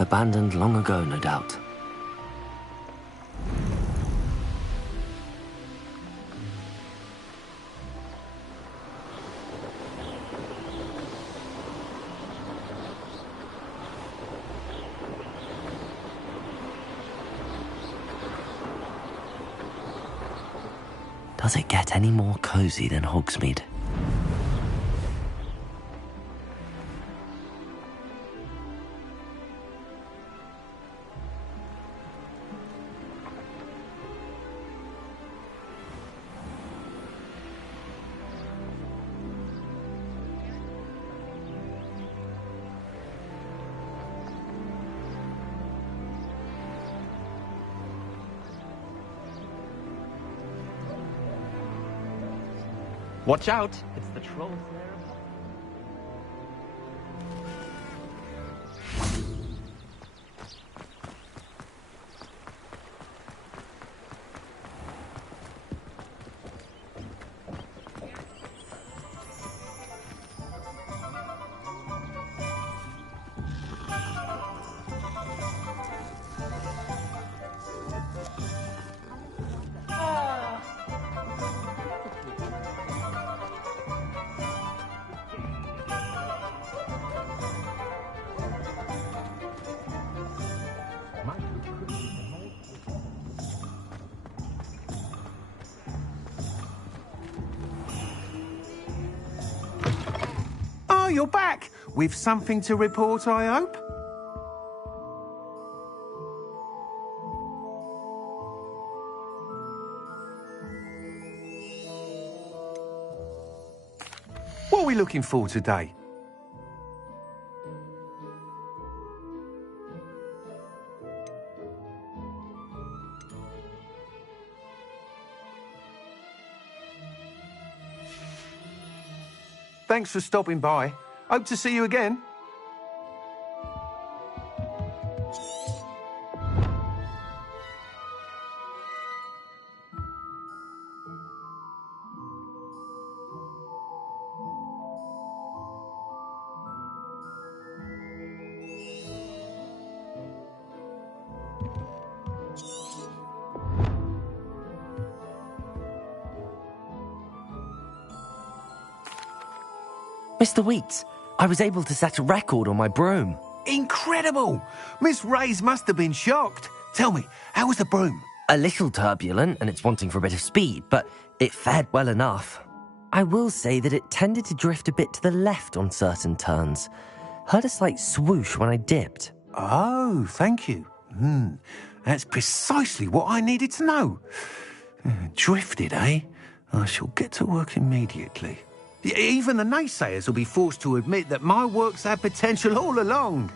Abandoned long ago, no doubt. Does it get any more cozy than Hogsmeade? Watch out! It's the trolls there. Oh, you're back! With something to report, I hope? What are we looking for today? Thanks for stopping by. Hope to see you again. Mr. Weeks, I was able to set a record on my broom. Incredible! Miss Reyes must have been shocked. Tell me, how was the broom? A little turbulent and it's wanting for a bit of speed, but it fared well enough. I will say that it tended to drift a bit to the left on certain turns. Heard a slight swoosh when I dipped. Oh, thank you. That's precisely what I needed to know. Drifted, eh? I shall get to work immediately. Even the naysayers will be forced to admit that my work's had potential all along.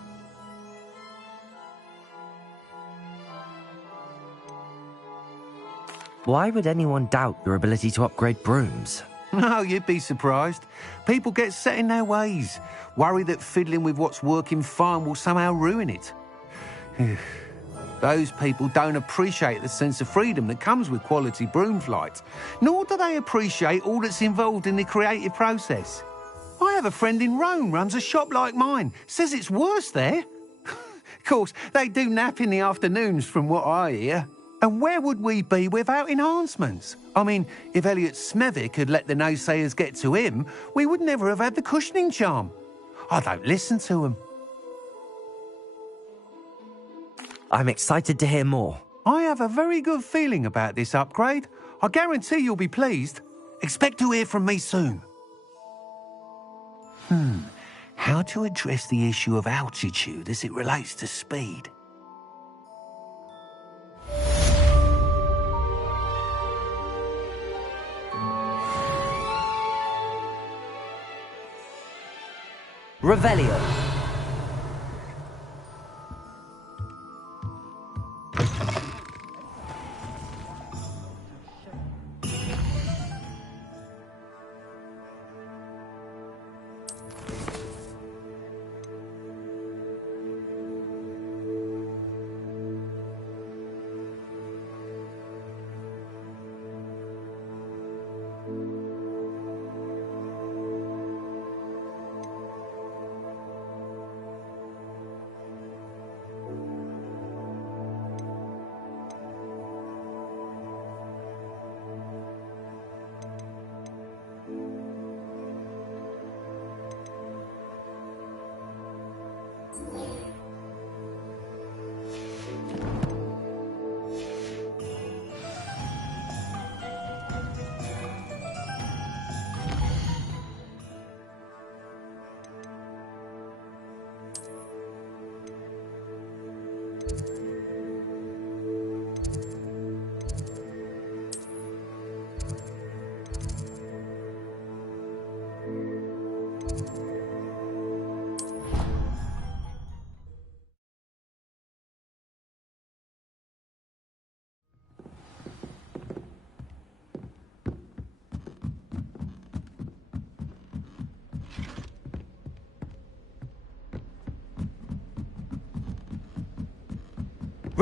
Why would anyone doubt your ability to upgrade brooms? No, you'd be surprised. People get set in their ways, worry that fiddling with what's working fine will somehow ruin it. Those people don't appreciate the sense of freedom that comes with quality broom flight, nor do they appreciate all that's involved in the creative process. I have a friend in Rome runs a shop like mine, says it's worse there. Of course, they do nap in the afternoons from what I hear. And where would we be without enhancements? I mean, if Elliot Smethwick had let the naysayers get to him, we would never have had the cushioning charm. I don't listen to them. I'm excited to hear more. I have a very good feeling about this upgrade. I guarantee you'll be pleased. Expect to hear from me soon. How to address the issue of altitude as it relates to speed? Revelio.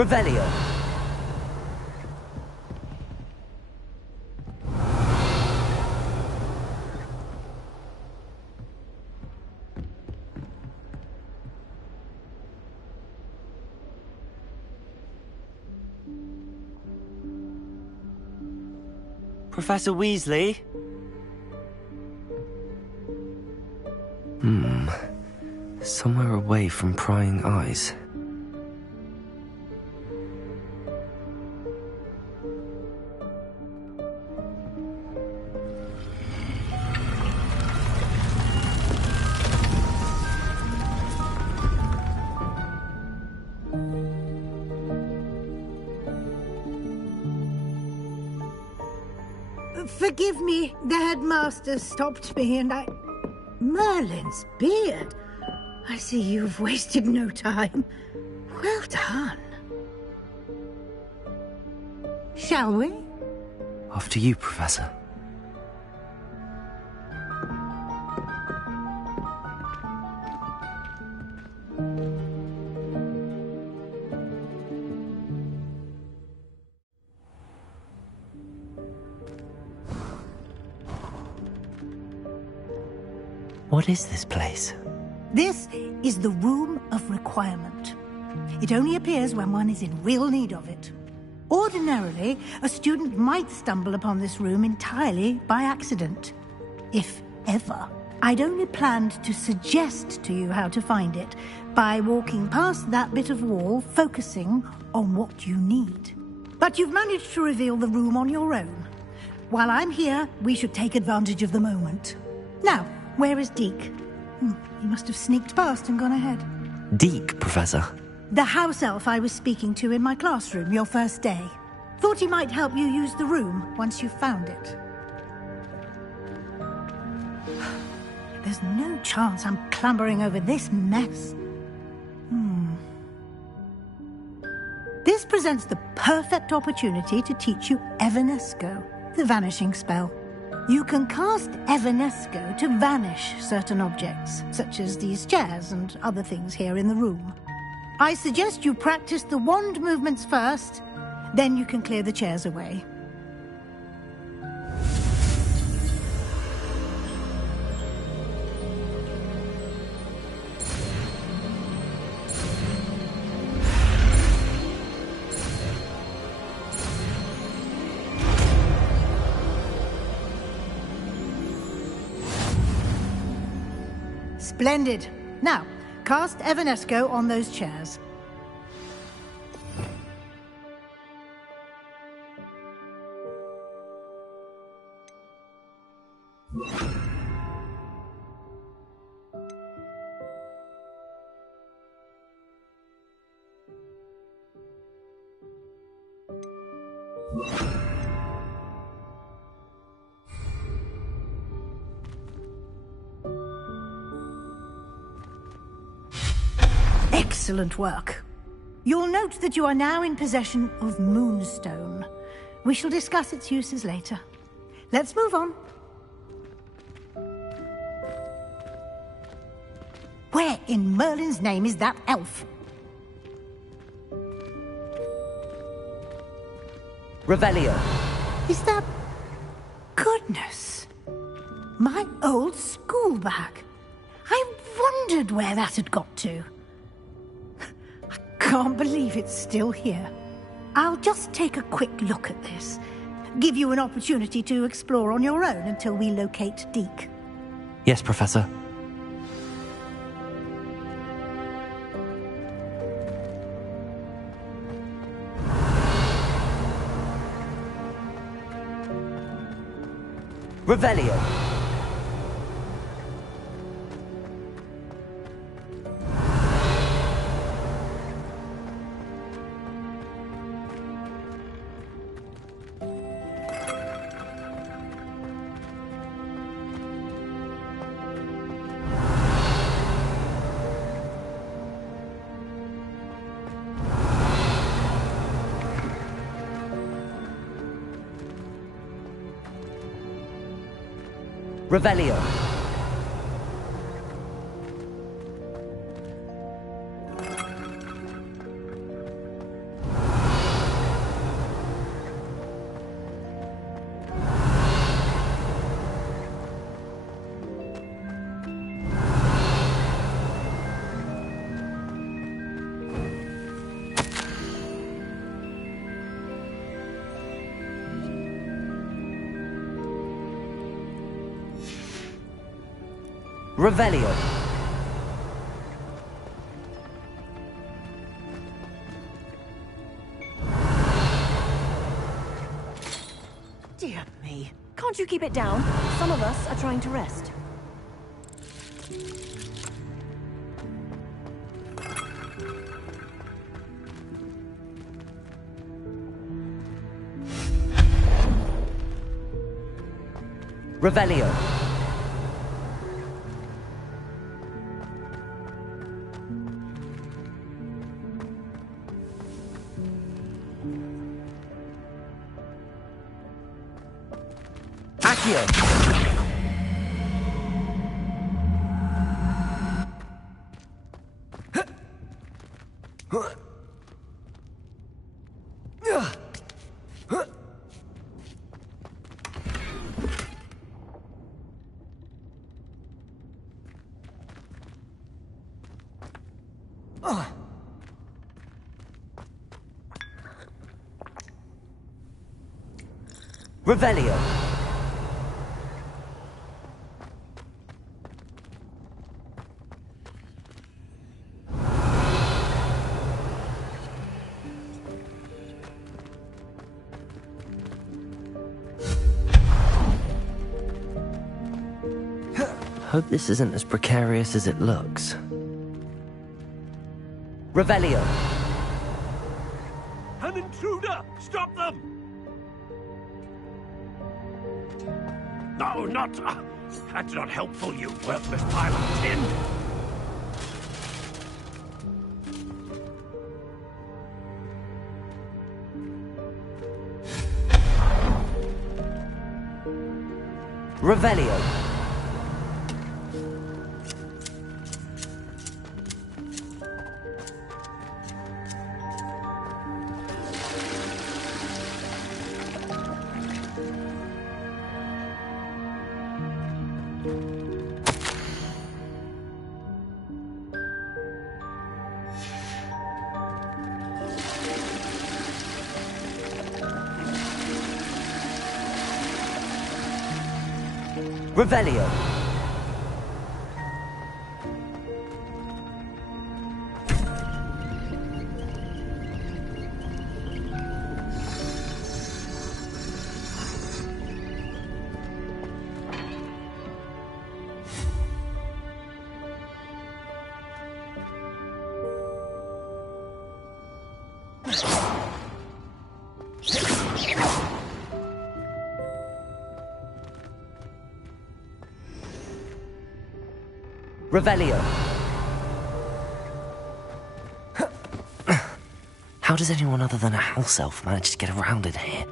Revelio. Professor Weasley? Somewhere away from prying eyes. Forgive me, the headmaster stopped me and I... Merlin's beard. I see you've wasted no time. Well done. Shall we? After you, Professor. What is this place? This is the Room of Requirement. It only appears when one is in real need of it. Ordinarily, a student might stumble upon this room entirely by accident. If ever. I'd only planned to suggest to you how to find it by walking past that bit of wall, focusing on what you need. But you've managed to reveal the room on your own. While I'm here, we should take advantage of the moment. Now, where is Deke? He must have sneaked past and gone ahead. Deke, Professor. The house elf I was speaking to in my classroom your first day. Thought he might help you use the room once you found it. There's no chance I'm clambering over this mess. This presents the perfect opportunity to teach you Evanesco, the vanishing spell. You can cast Evanesco to vanish certain objects, such as these chairs and other things here in the room. I suggest you practice the wand movements first, then you can clear the chairs away. Splendid. Now, cast Evanesco on those chairs. Excellent work. You'll note that you are now in possession of Moonstone. We shall discuss its uses later. Let's move on. Where in Merlin's name is that elf? Revelio. Is that... Goodness. My old school bag. I wondered where that had got to. I can't believe it's still here. I'll just take a quick look at this. Give you an opportunity to explore on your own until we locate Deke. Yes, Professor. Revelio. Revelio. Revelio. Dear me. Can't you keep it down? Some of us are trying to rest. Revelio. Accio. Revelio. Hope this isn't as precarious as it looks. Revelio. An intruder! Stop them! No, not... that's not helpful, you worthless pile of tin! Revelio. Revelio. Revelio. How does anyone other than a house elf manage to get around in here?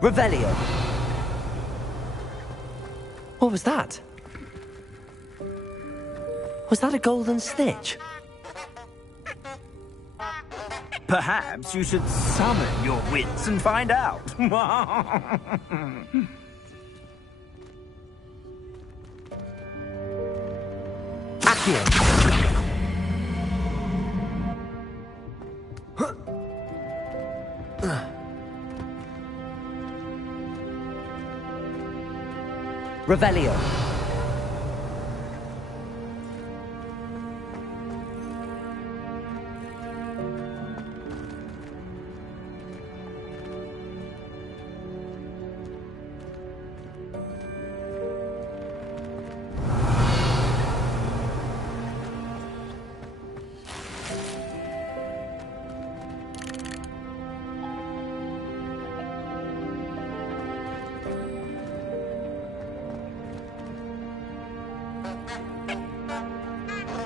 Revelio. What was that? Was that a golden snitch? Perhaps you should summon your wits and find out. Accio. Revelio.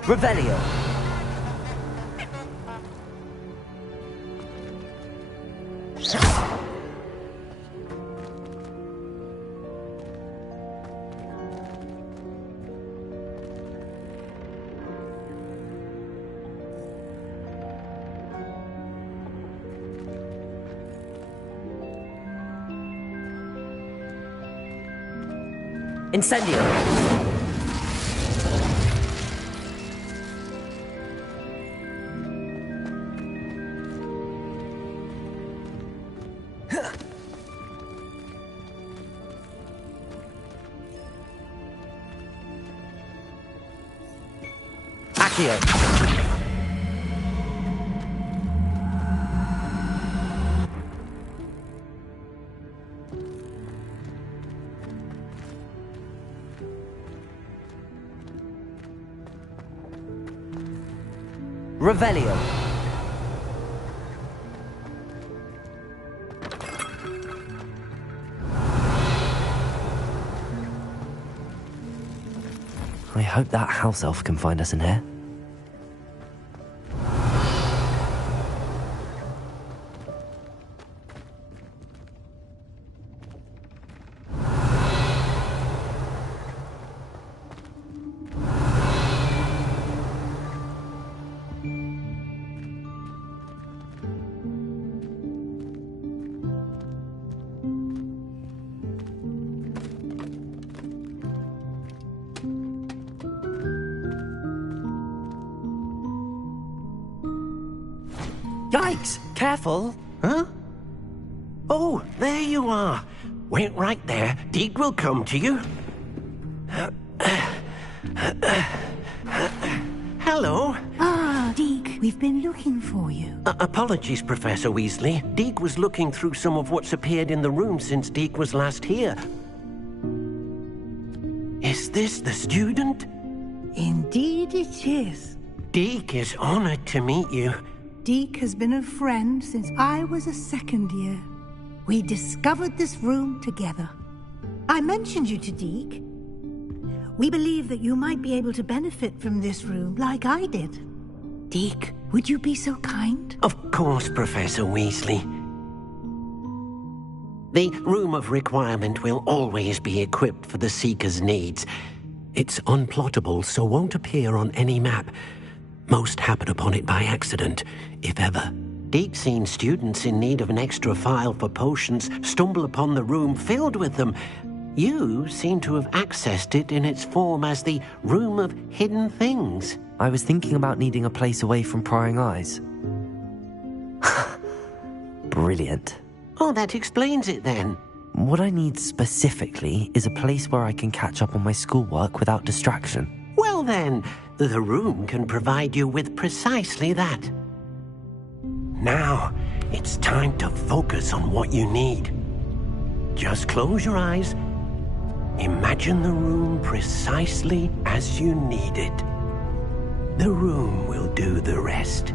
Revelio. Incendio. Accio. Revelio. I hope that house elf can find us in here. Yikes! Careful. Huh? Oh, there you are. Wait right there. Deke will come to you. Hello. Ah, Deke, we've been looking for you. Apologies, Professor Weasley. Deke was looking through some of what's appeared in the room since Deke was last here. Is this the student? Indeed it is. Deke is honored to meet you. Deke has been a friend since I was a second year. We discovered this room together. I mentioned you to Deke. We believe that you might be able to benefit from this room like I did. Deke, would you be so kind? Of course, Professor Weasley. The Room of Requirement will always be equipped for the Seeker's needs. It's unplottable, so won't appear on any map. Most happen upon it by accident, if ever. Deke's seen students in need of an extra file for potions stumble upon the room filled with them. You seem to have accessed it in its form as the Room of Hidden Things. I was thinking about needing a place away from prying eyes. Brilliant. Oh, that explains it then. What I need specifically is a place where I can catch up on my schoolwork without distraction. Well then, the room can provide you with precisely that. Now, it's time to focus on what you need. Just close your eyes. Imagine the room precisely as you need it. The room will do the rest.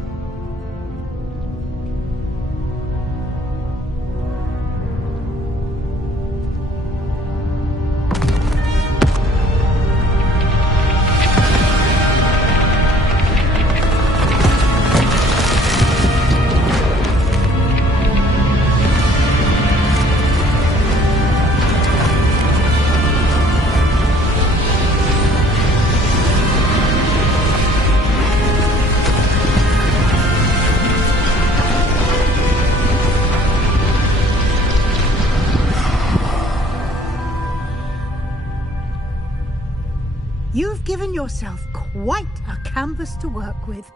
You've given yourself quite a canvas to work with.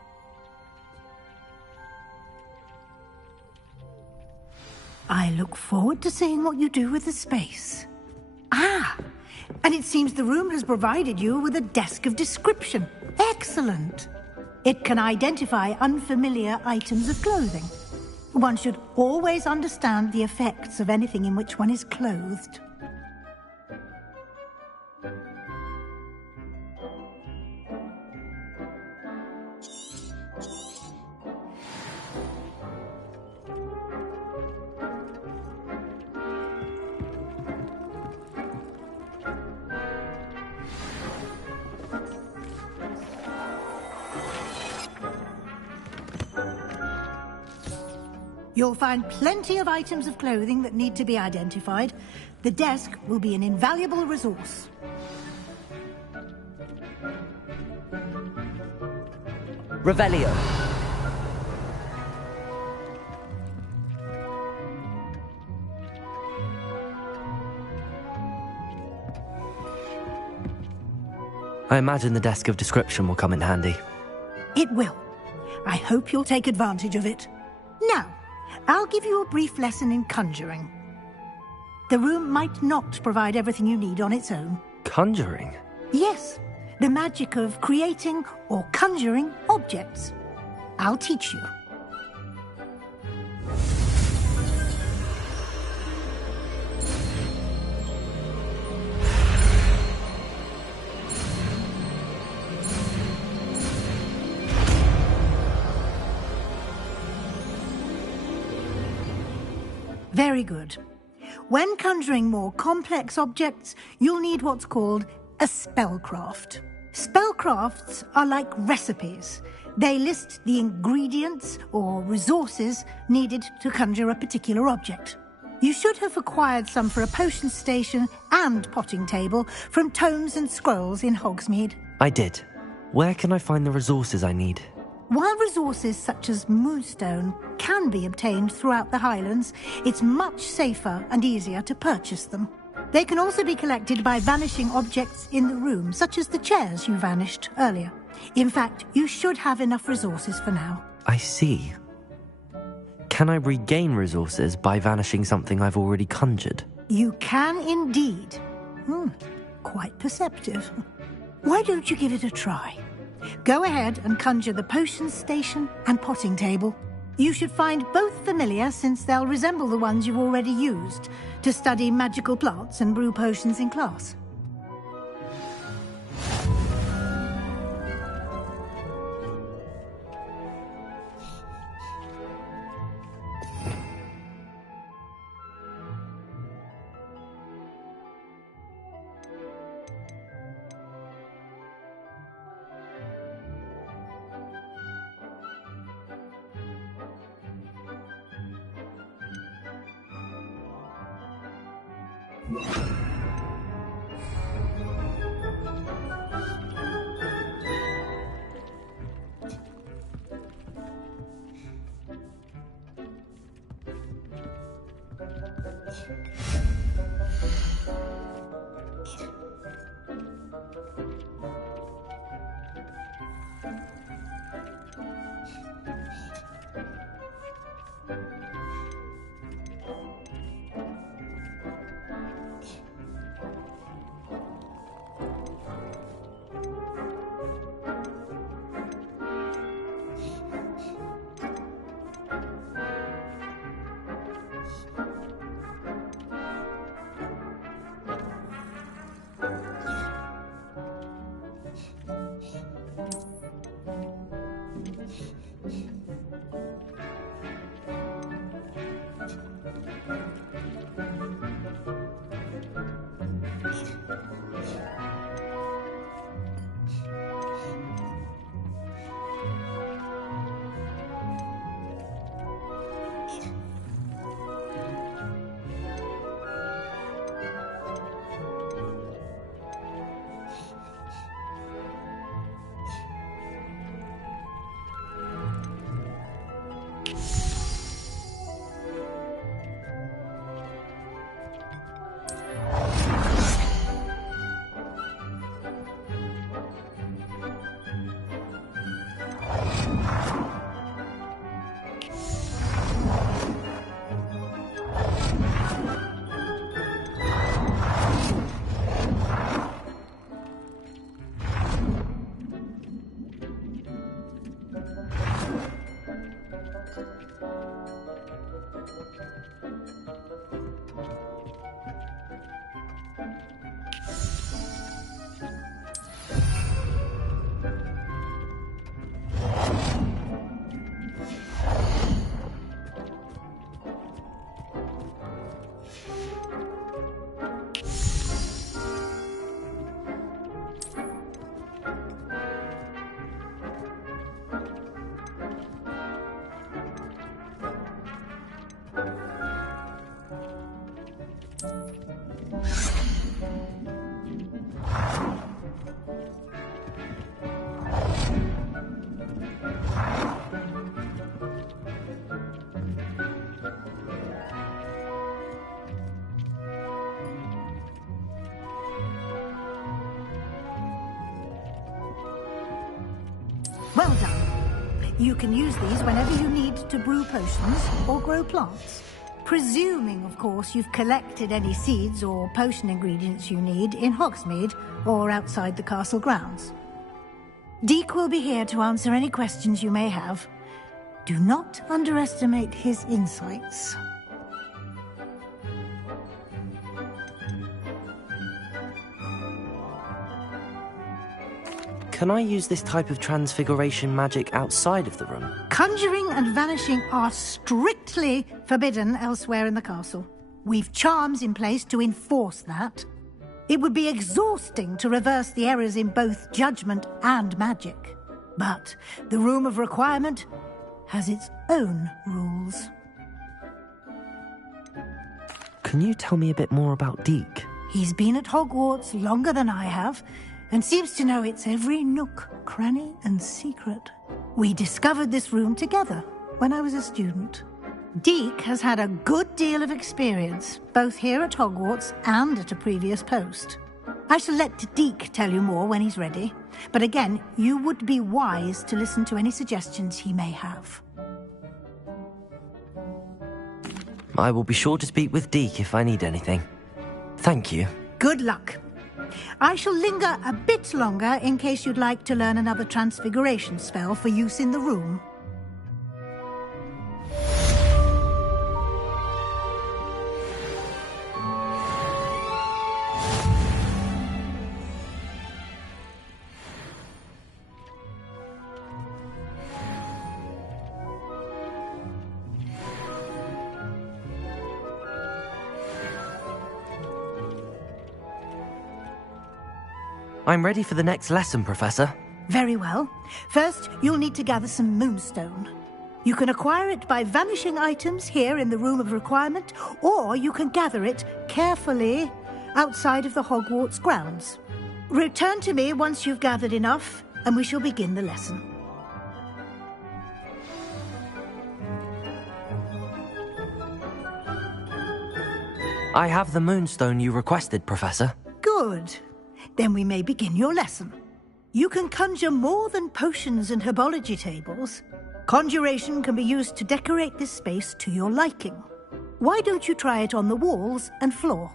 I look forward to seeing what you do with the space. Ah, and it seems the room has provided you with a desk of description. Excellent. It can identify unfamiliar items of clothing. One should always understand the effects of anything in which one is clothed. You'll find plenty of items of clothing that need to be identified. The desk will be an invaluable resource. Revelio. I imagine the desk of description will come in handy. It will. I hope you'll take advantage of it. Now, I'll give you a brief lesson in conjuring. The room might not provide everything you need on its own. Conjuring? Yes. The magic of creating or conjuring objects. I'll teach you. Very good. When conjuring more complex objects, you'll need what's called a spellcraft. Spellcrafts are like recipes. They list the ingredients or resources needed to conjure a particular object. You should have acquired some for a potion station and potting table from tomes and scrolls in Hogsmeade. I did. Where can I find the resources I need? While resources such as moonstone can be obtained throughout the Highlands, it's much safer and easier to purchase them. They can also be collected by vanishing objects in the room, such as the chairs you vanished earlier. In fact, you should have enough resources for now. I see. Can I regain resources by vanishing something I've already conjured? You can indeed. Quite perceptive. Why don't you give it a try? Go ahead and conjure the potion station and potting table. You should find both familiar, since they'll resemble the ones you've already used to study magical plants and brew potions in class. Well done. You can use these whenever you need to brew potions or grow plants. Presuming, of course, you've collected any seeds or potion ingredients you need in Hogsmeade or outside the castle grounds. Deek will be here to answer any questions you may have. Do not underestimate his insights. Can I use this type of transfiguration magic outside of the room? Conjuring and vanishing are strictly forbidden elsewhere in the castle. We've charms in place to enforce that. It would be exhausting to reverse the errors in both judgment and magic. But the Room of Requirement has its own rules. Can you tell me a bit more about Deek? He's been at Hogwarts longer than I have, and seems to know its every nook, cranny, and secret. We discovered this room together when I was a student. Deek has had a good deal of experience, both here at Hogwarts and at a previous post. I shall let Deek tell you more when he's ready, but again, you would be wise to listen to any suggestions he may have. I will be sure to speak with Deek if I need anything. Thank you. Good luck. I shall linger a bit longer in case you'd like to learn another transfiguration spell for use in the room. I'm ready for the next lesson, Professor. Very well. First, you'll need to gather some moonstone. You can acquire it by vanishing items here in the Room of Requirement, or you can gather it carefully outside of the Hogwarts grounds. Return to me once you've gathered enough, and we shall begin the lesson. I have the moonstone you requested, Professor. Good. Then we may begin your lesson. You can conjure more than potions and herbology tables. Conjuration can be used to decorate this space to your liking. Why don't you try it on the walls and floor?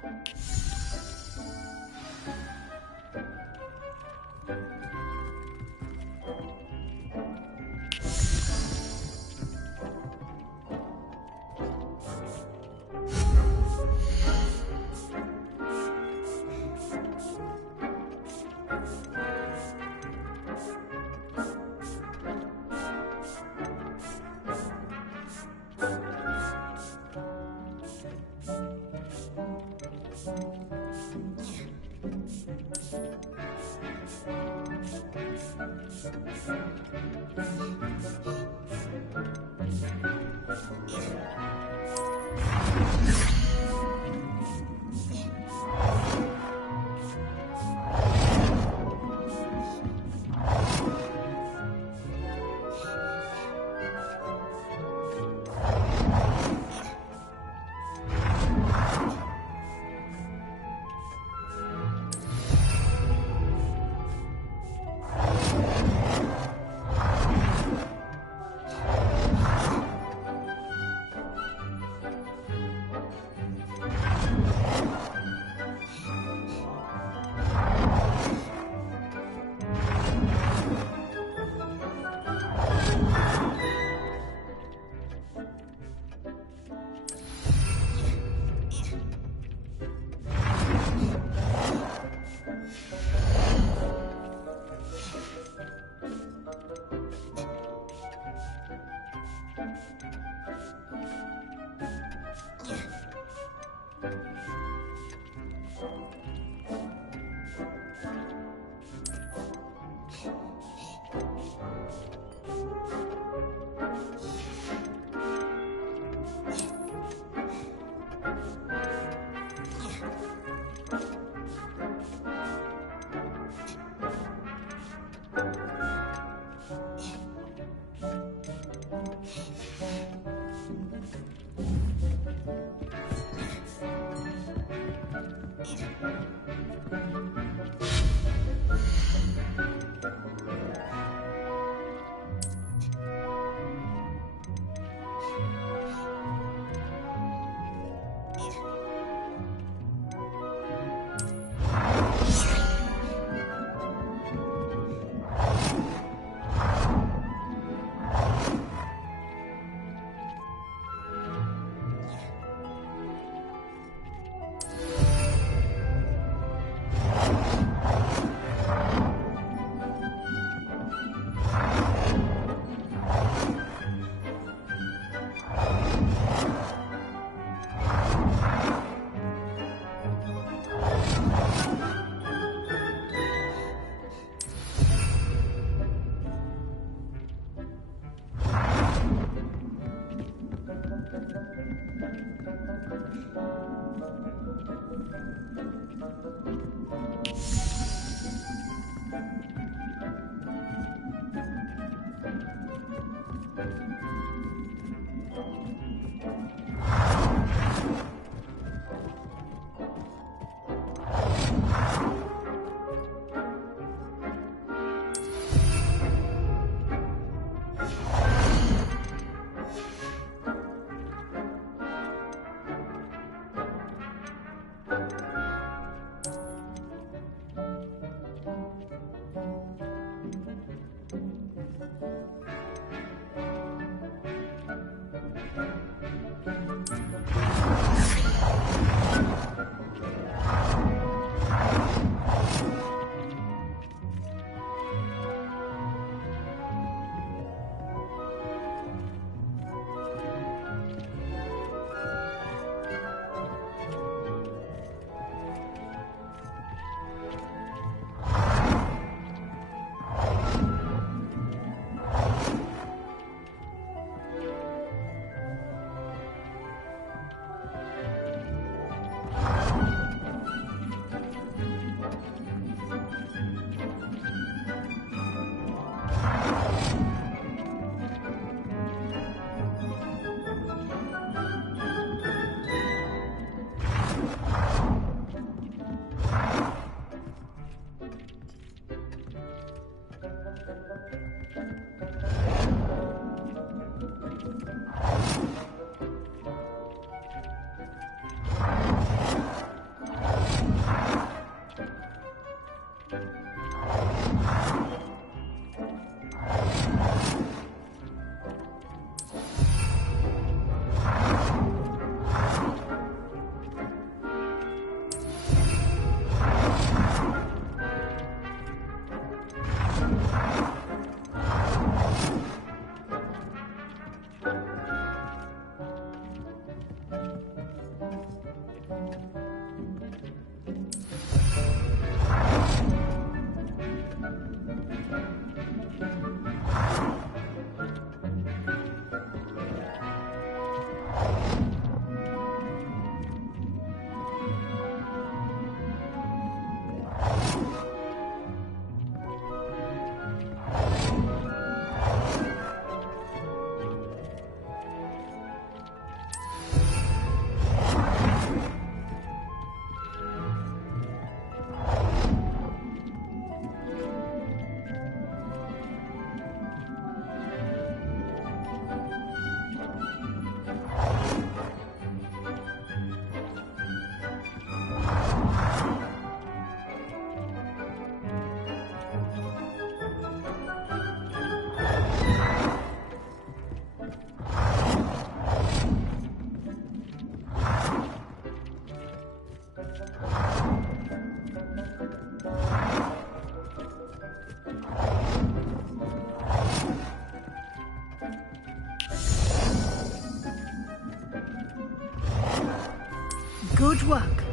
Good work.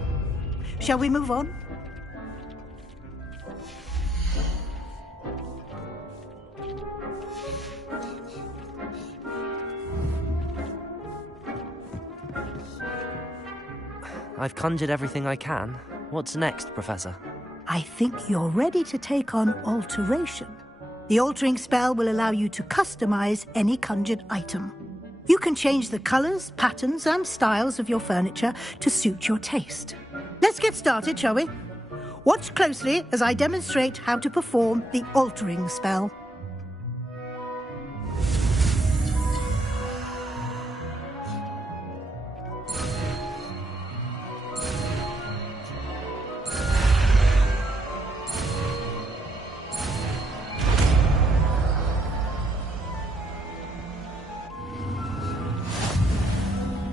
Shall we move on? I've conjured everything I can. What's next, Professor? I think you're ready to take on alteration. The altering spell will allow you to customize any conjured item. You can change the colors, patterns, and styles of your furniture to suit your taste. Let's get started, shall we? Watch closely as I demonstrate how to perform the altering spell.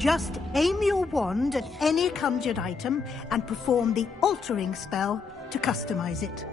Just aim your wand at any conjured item and perform the altering spell to customize it.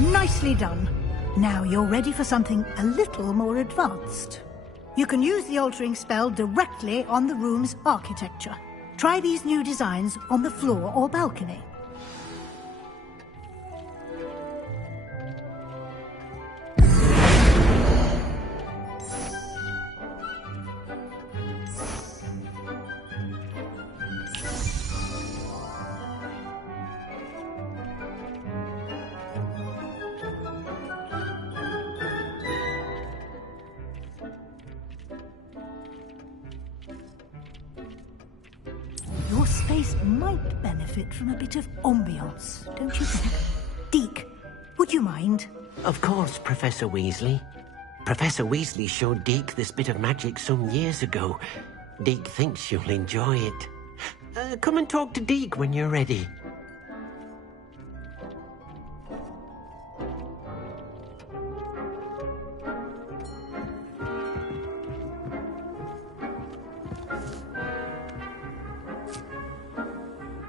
Nicely done. Now you're ready for something a little more advanced. You can use the altering spell directly on the room's architecture. Try these new designs on the floor or balcony. Your space might benefit from a bit of ambiance, don't you think? Deke, would you mind? Of course, Professor Weasley. Professor Weasley showed Deke this bit of magic some years ago. Deke thinks you'll enjoy it. Come and talk to Deke when you're ready.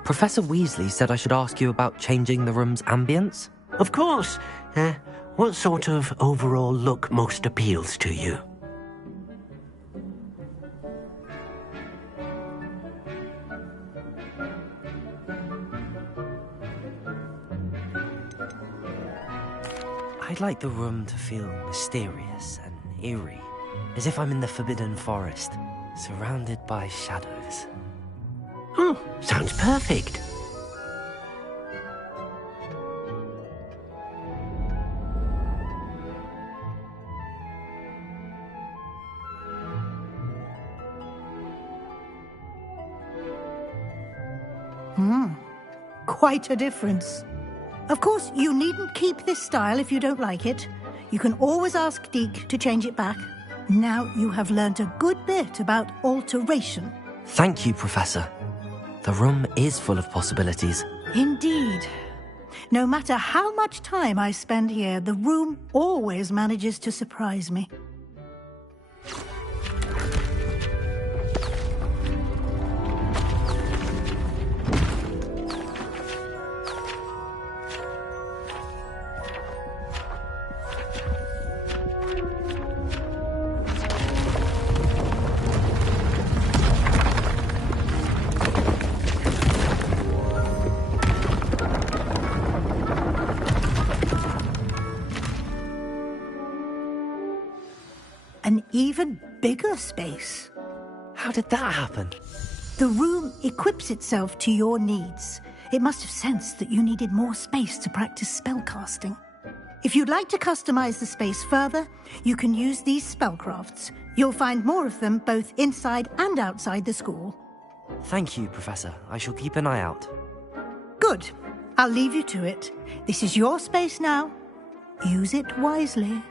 Professor Weasley said I should ask you about changing the room's ambience? Of course. What sort of overall look most appeals to you? I'd like the room to feel mysterious and eerie, as if I'm in the Forbidden Forest, surrounded by shadows. Oh, sounds perfect. Quite a difference. Of course, you needn't keep this style if you don't like it. You can always ask Deke to change it back. Now you have learnt a good bit about alteration. Thank you, Professor. The room is full of possibilities. Indeed. No matter how much time I spend here, the room always manages to surprise me. An even bigger space. How did that happen? The room equips itself to your needs. It must have sensed that you needed more space to practice spellcasting. If you'd like to customize the space further, you can use these spellcrafts. You'll find more of them both inside and outside the school. Thank you, Professor. I shall keep an eye out. Good. I'll leave you to it. This is your space now. Use it wisely.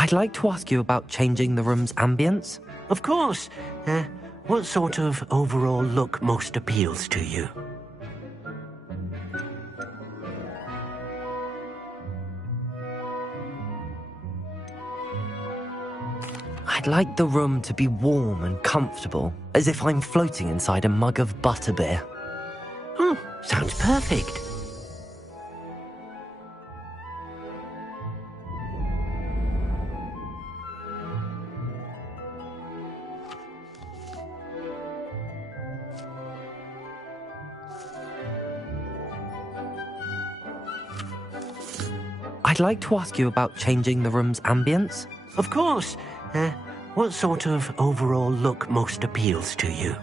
I'd like to ask you about changing the room's ambience. Of course. What sort of overall look most appeals to you? I'd like the room to be warm and comfortable, as if I'm floating inside a mug of butterbeer. Oh, sounds perfect. I'd like to ask you about changing the room's ambience. Of course. What sort of overall look most appeals to you?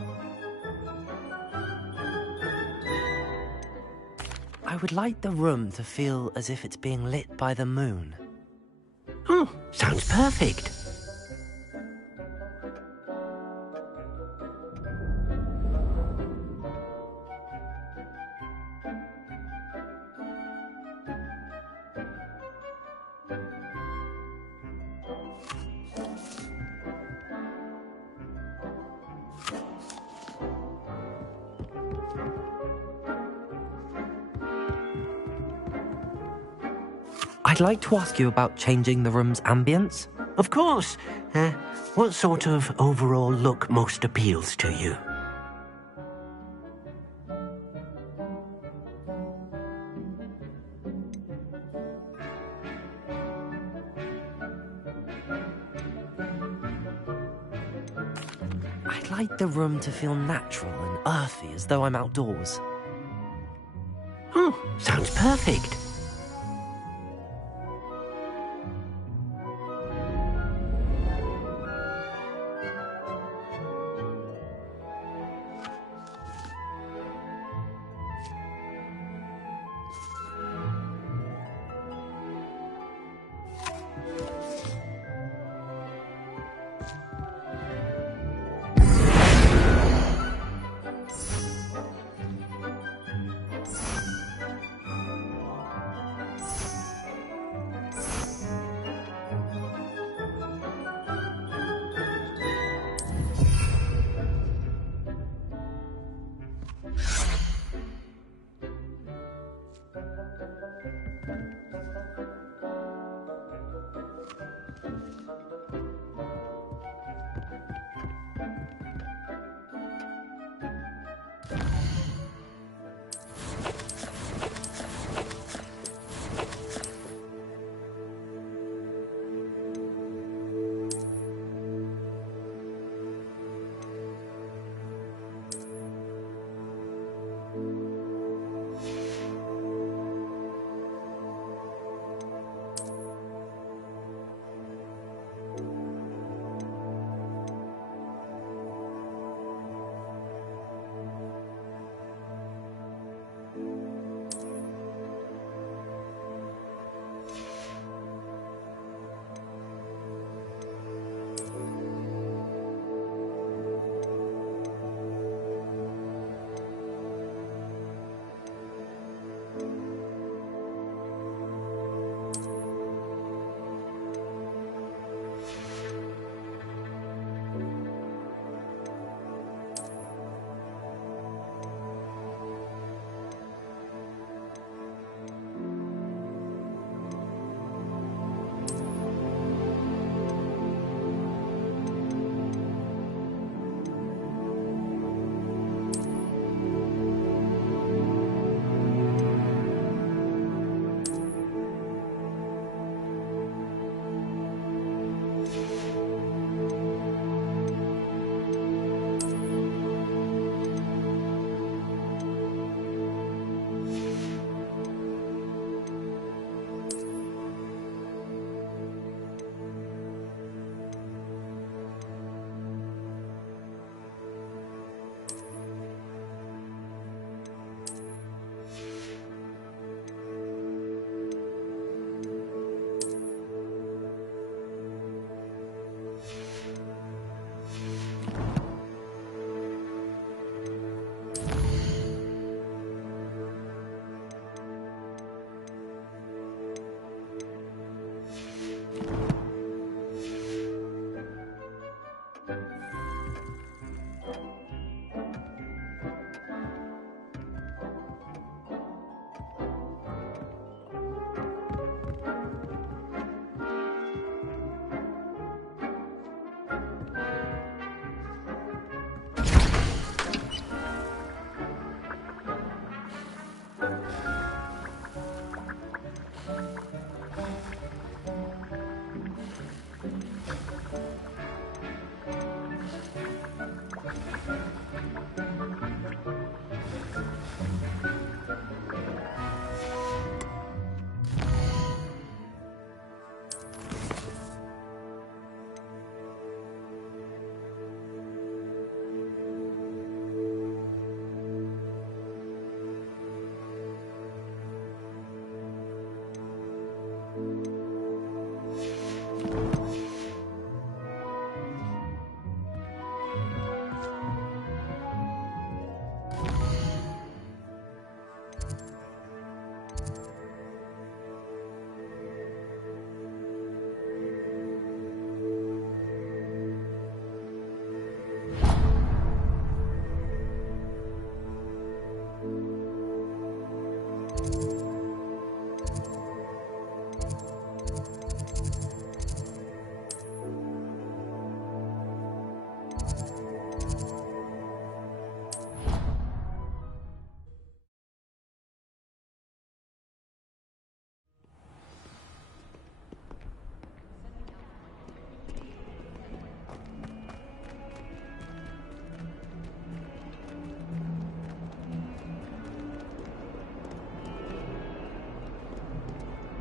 I would like the room to feel as if it's being lit by the moon. Oh, sounds perfect. I'd like to ask you about changing the room's ambience. Of course. What sort of overall look most appeals to you? I'd like the room to feel natural and earthy, as though I'm outdoors. Oh, sounds perfect.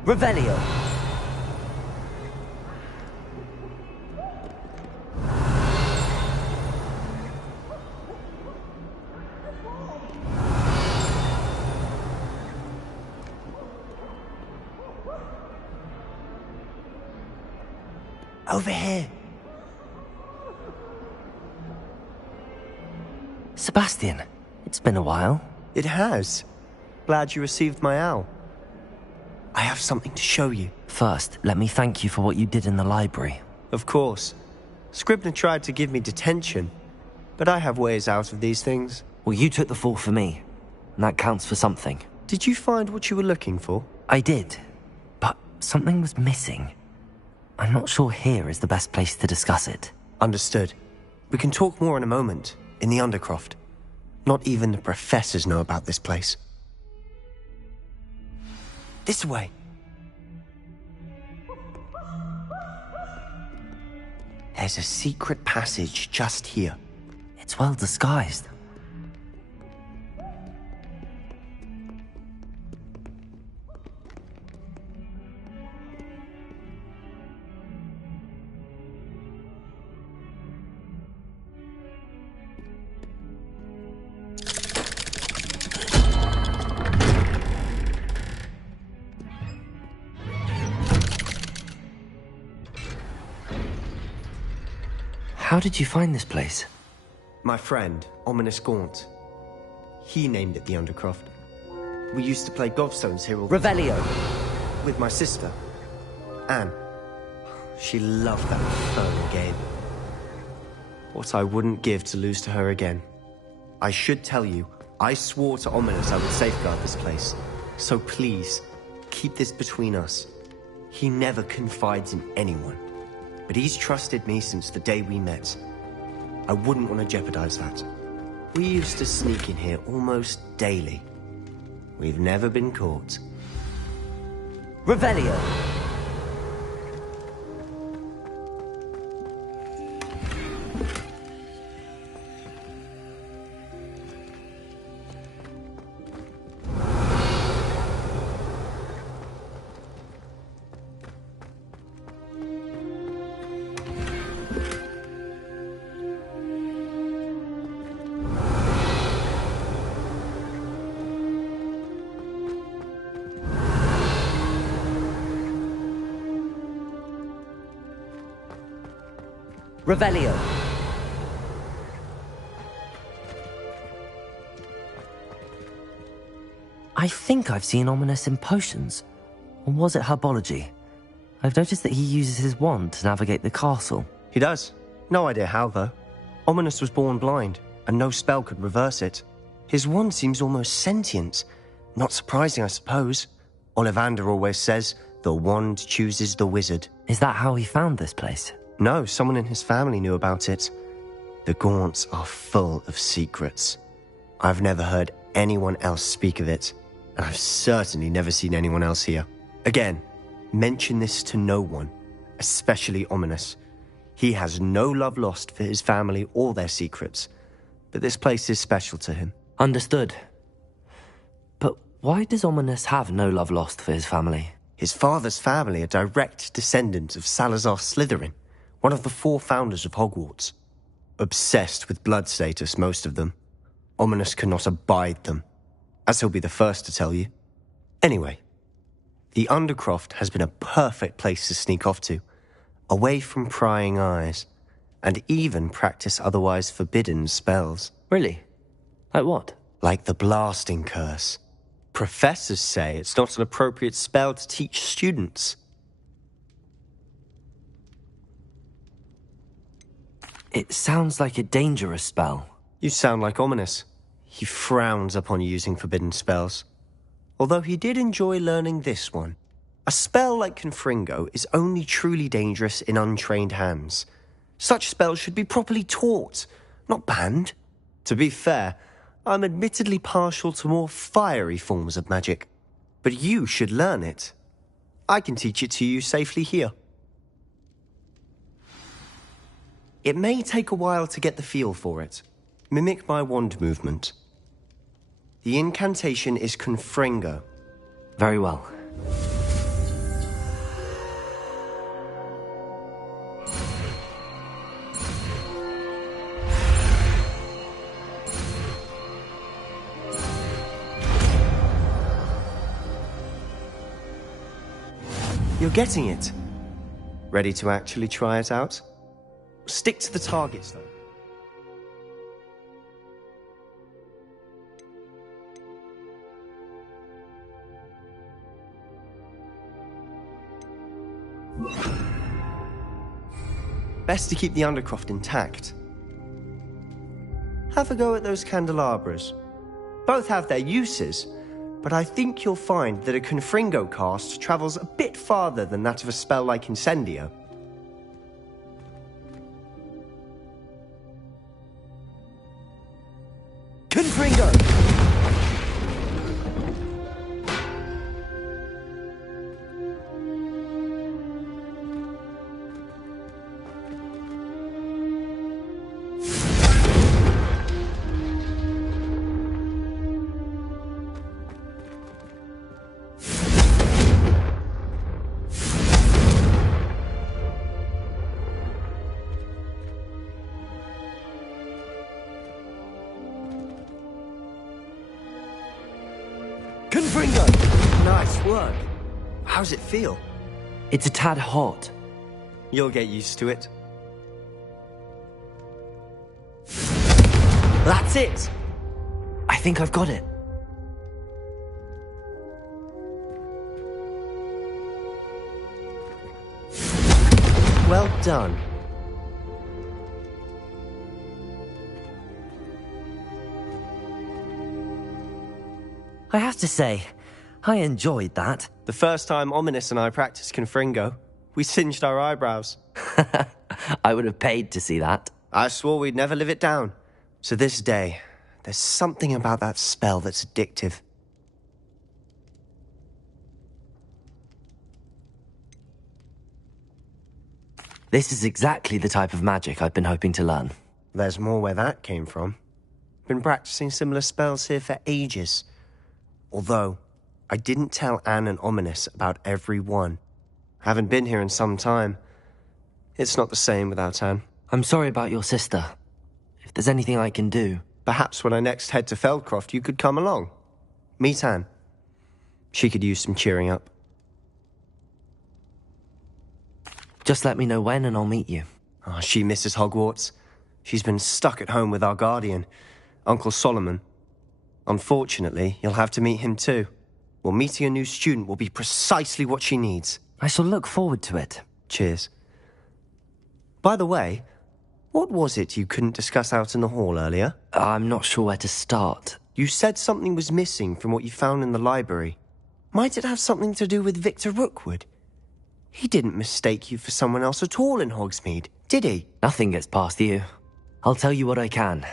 Revelio. Over here. Sebastian, it's been a while. It has. Glad you received my owl. I have something to show you. First, let me thank you for what you did in the library. Of course. Scribner tried to give me detention, but I have ways out of these things. Well, you took the fall for me, and that counts for something. Did you find what you were looking for? I did, but something was missing. I'm not sure here is the best place to discuss it. Understood. We can talk more in a moment, in the Undercroft. Not even the professors know about this place. This way. There's a secret passage just here. It's well disguised. How did you find this place? My friend, Ominous Gaunt. He named it the Undercroft. We used to play gobstones here all the time. Revelio. With my sister, Anne. She loved that infernal game. What I wouldn't give to lose to her again. I should tell you, I swore to Ominous I would safeguard this place. So please, keep this between us. He never confides in anyone. But he's trusted me since the day we met. I wouldn't want to jeopardize that. We used to sneak in here almost daily. We've never been caught. Revelio. Revelio. I think I've seen Ominous in potions. Or was it herbology? I've noticed that he uses his wand to navigate the castle. He does. No idea how, though. Ominous was born blind, and no spell could reverse it. His wand seems almost sentient. Not surprising, I suppose. Ollivander always says, the wand chooses the wizard. Is that how he found this place? No, someone in his family knew about it. The Gaunts are full of secrets. I've never heard anyone else speak of it, and I've certainly never seen anyone else here. Again, mention this to no one, especially Ominous. He has no love lost for his family or their secrets, but this place is special to him. Understood. But why does Ominous have no love lost for his family? His father's family are direct descendants of Salazar Slytherin, one of the 4 founders of Hogwarts. Obsessed with blood status, most of them. Ominous cannot abide them, as he'll be the first to tell you. Anyway, the Undercroft has been a perfect place to sneak off to, away from prying eyes, and even practice otherwise forbidden spells. Really? Like what? Like the blasting curse. Professors say it's not an appropriate spell to teach students. It sounds like a dangerous spell. You sound like Ominous. He frowns upon using forbidden spells. Although he did enjoy learning this one. A spell like Confringo is only truly dangerous in untrained hands. Such spells should be properly taught, not banned. To be fair, I'm admittedly partial to more fiery forms of magic. But you should learn it. I can teach it to you safely here. It may take a while to get the feel for it. Mimic my wand movement. The incantation is Confringo. Very well. You're getting it. Ready to actually try it out? Stick to the targets, though. Best to keep the Undercroft intact. Have a go at those candelabras. Both have their uses, but I think you'll find that a Confringo cast travels a bit farther than that of a spell like Incendio. Confringo! Confringo! Nice work. How's it feel? It's a tad hot. You'll get used to it. That's it! I think I've got it. Well done. I have to say, I enjoyed that. The first time Ominous and I practiced Confringo, we singed our eyebrows. I would have paid to see that. I swore we'd never live it down. To this day, there's something about that spell that's addictive. This is exactly the type of magic I've been hoping to learn. There's more where that came from. Been practicing similar spells here for ages. Although, I didn't tell Anne and Ominous about every one. Haven't been here in some time. It's not the same without Anne. I'm sorry about your sister. If there's anything I can do... Perhaps when I next head to Feldcroft, you could come along. Meet Anne. She could use some cheering up. Just let me know when and I'll meet you. Oh, she misses Hogwarts. She's been stuck at home with our guardian, Uncle Solomon. Unfortunately, you'll have to meet him too. Well, meeting a new student will be precisely what she needs. I shall look forward to it. Cheers. By the way, what was it you couldn't discuss out in the hall earlier? I'm not sure where to start. You said something was missing from what you found in the library. Might it have something to do with Victor Rookwood? He didn't mistake you for someone else at all in Hogsmeade, did he? Nothing gets past you. I'll tell you what I can.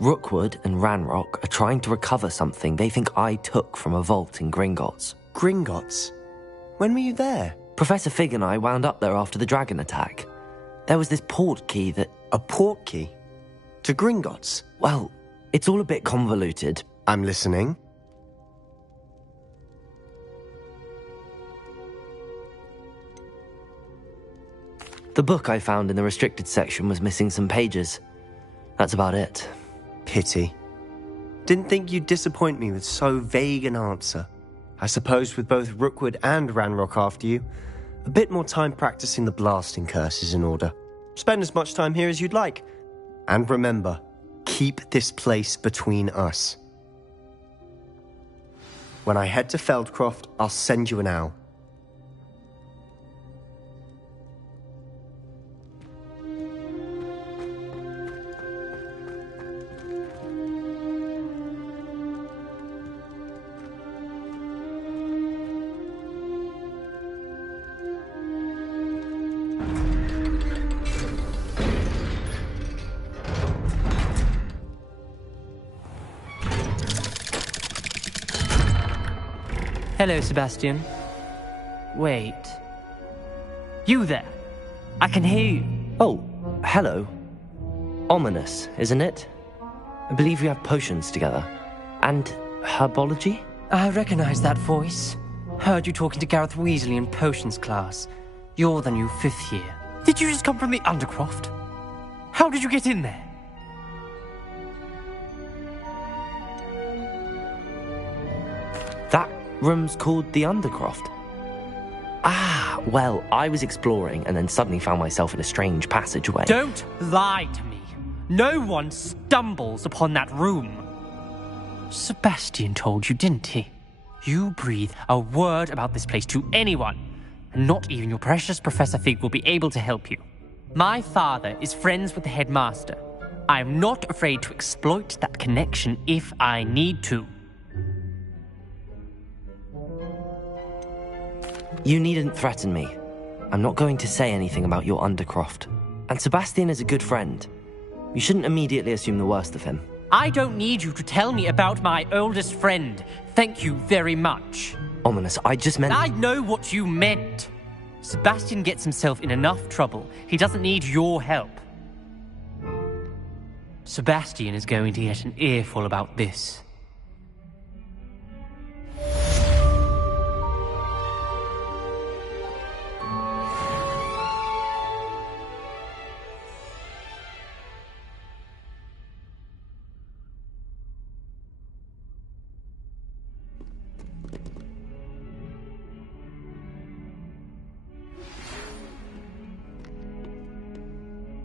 Rookwood and Ranrock are trying to recover something they think I took from a vault in Gringotts. Gringotts? When were you there? Professor Fig and I wound up there after the dragon attack. There was this port key that... A port key? To Gringotts? Well, it's all a bit convoluted. I'm listening. The book I found in the restricted section was missing some pages. That's about it. Pity. Didn't think you'd disappoint me with so vague an answer. I suppose with both Rookwood and Ranrock after you, a bit more time practicing the blasting curse is in order. Spend as much time here as you'd like. And remember, keep this place between us. When I head to Feldcroft, I'll send you an owl. Hello, Sebastian. Wait. You there? I can hear you. Oh, hello. Ominous, isn't it? I believe we have potions together. And herbology? I recognize that voice. Heard you talking to Gareth Weasley in potions class. You're the new 5th year. Did you just come from the Undercroft? How did you get in there? That room's called the Undercroft. Well, I was exploring and then suddenly found myself in a strange passageway. Don't lie to me. No one stumbles upon that room. Sebastian told you, didn't he? You breathe a word about this place to anyone, and not even your precious Professor Fig will be able to help you. My father is friends with the headmaster. I am not afraid to exploit that connection if I need to. You needn't threaten me. I'm not going to say anything about your Undercroft. And Sebastian is a good friend. You shouldn't immediately assume the worst of him. I don't need you to tell me about my oldest friend. Thank you very much. Ominous, I just meant... I know what you meant. Sebastian gets himself in enough trouble. He doesn't need your help. Sebastian is going to get an earful about this.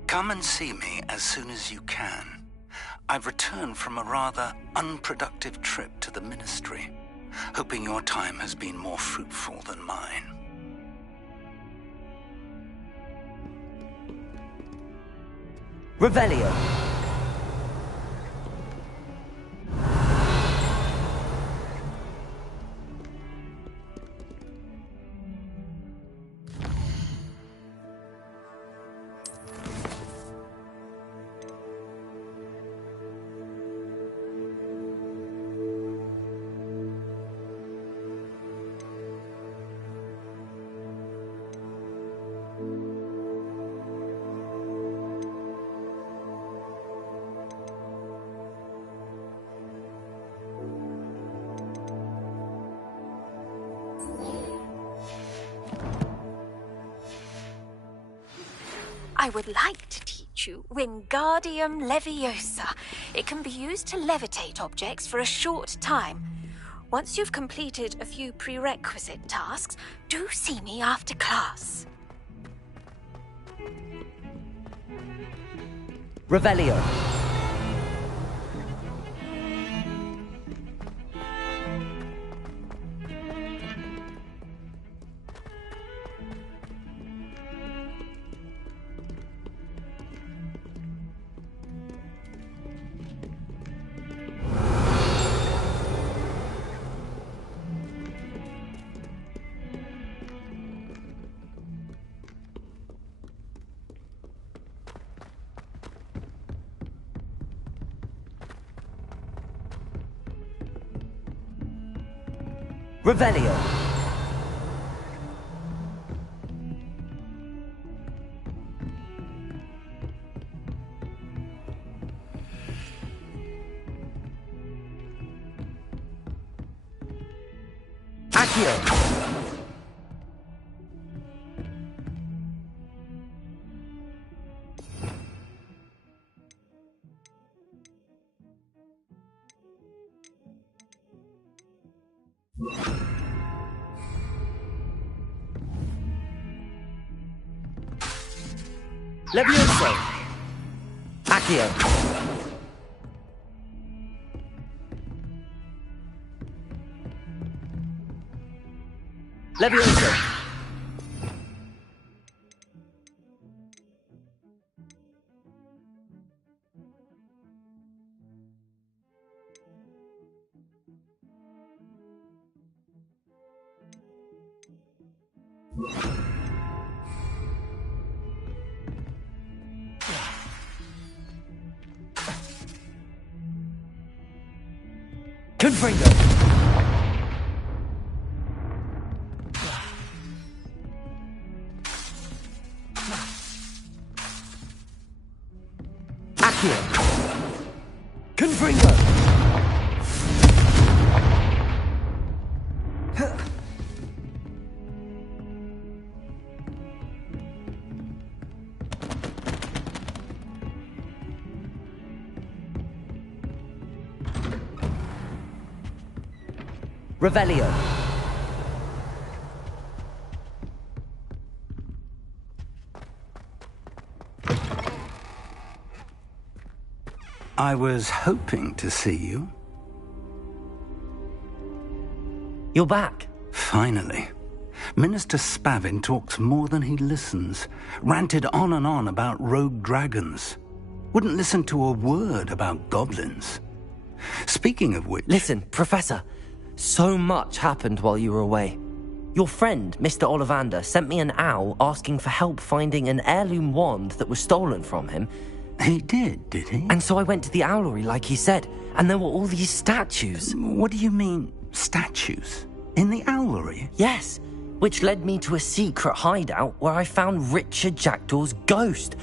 Come and see me as soon as you can. I've returned from a rather unproductive trip to the Ministry, hoping your time has been more fruitful than mine. Revelio. I would like to teach you Wingardium Leviosa. It can be used to levitate objects for a short time. Once you've completed a few prerequisite tasks, do see me after class. Revelio. Revelio. Accio. Levioso. Accio. Levioso. Confringo. Accio. Confringo. Revelio. I was hoping to see you. You're back. Finally. Minister Spavin talks more than he listens. Ranted on and on about rogue dragons. Wouldn't listen to a word about goblins. Speaking of which... Listen, Professor. So much happened while you were away. Your friend, Mr. Ollivander, sent me an owl asking for help finding an heirloom wand that was stolen from him. He did he? And so I went to the owlery like he said, and there were all these statues. What do you mean, statues? In the owlery? Yes, which led me to a secret hideout where I found Richard Jackdaw's ghost.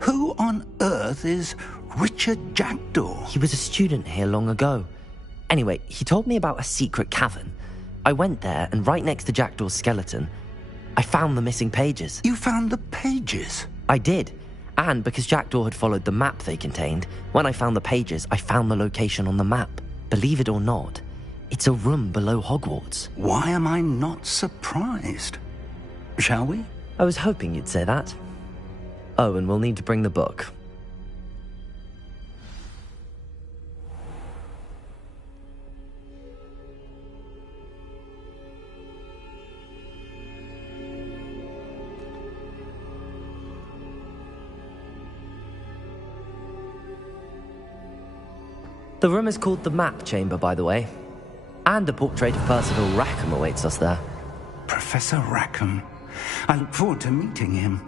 Who on earth is Richard Jackdaw? He was a student here long ago. Anyway, he told me about a secret cavern. I went there, and right next to Jackdaw's skeleton, I found the missing pages. You found the pages? I did. And because Jackdaw had followed the map they contained, when I found the pages, I found the location on the map. Believe it or not, it's a room below Hogwarts. Why am I not surprised? Shall we? I was hoping you'd say that. Oh, and we'll need to bring the book. The room is called the Map Chamber, by the way. And a portrait of Percival Rackham awaits us there. Professor Rackham. I look forward to meeting him.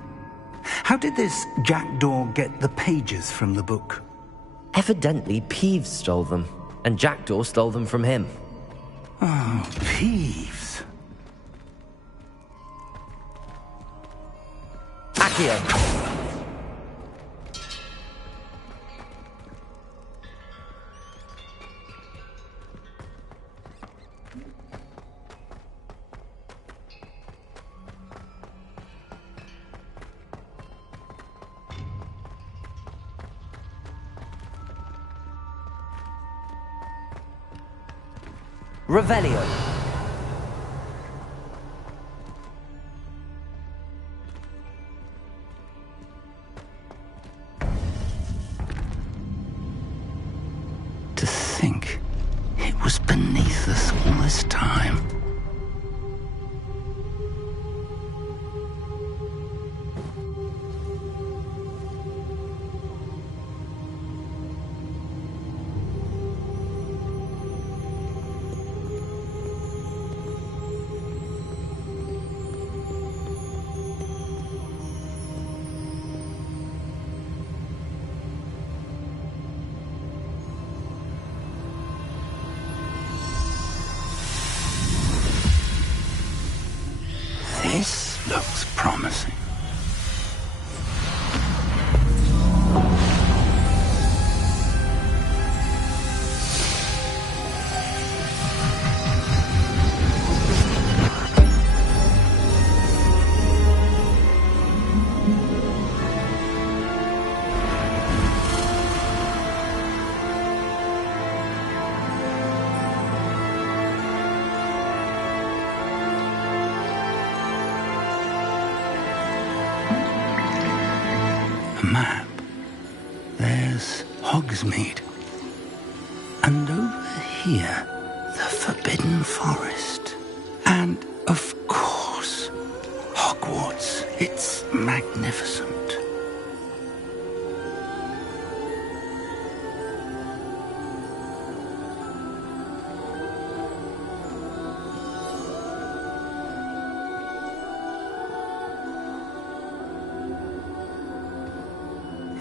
How did this Jackdaw get the pages from the book? Evidently, Ps5 stole them, and Jackdaw stole them from him. Oh, Ps5. Accio! Revelio. To think it was beneath us all this time. This looks promising. Map. There's Hogsmeade. And over here, the Forbidden Forest. And, of course, Hogwarts. It's magnificent.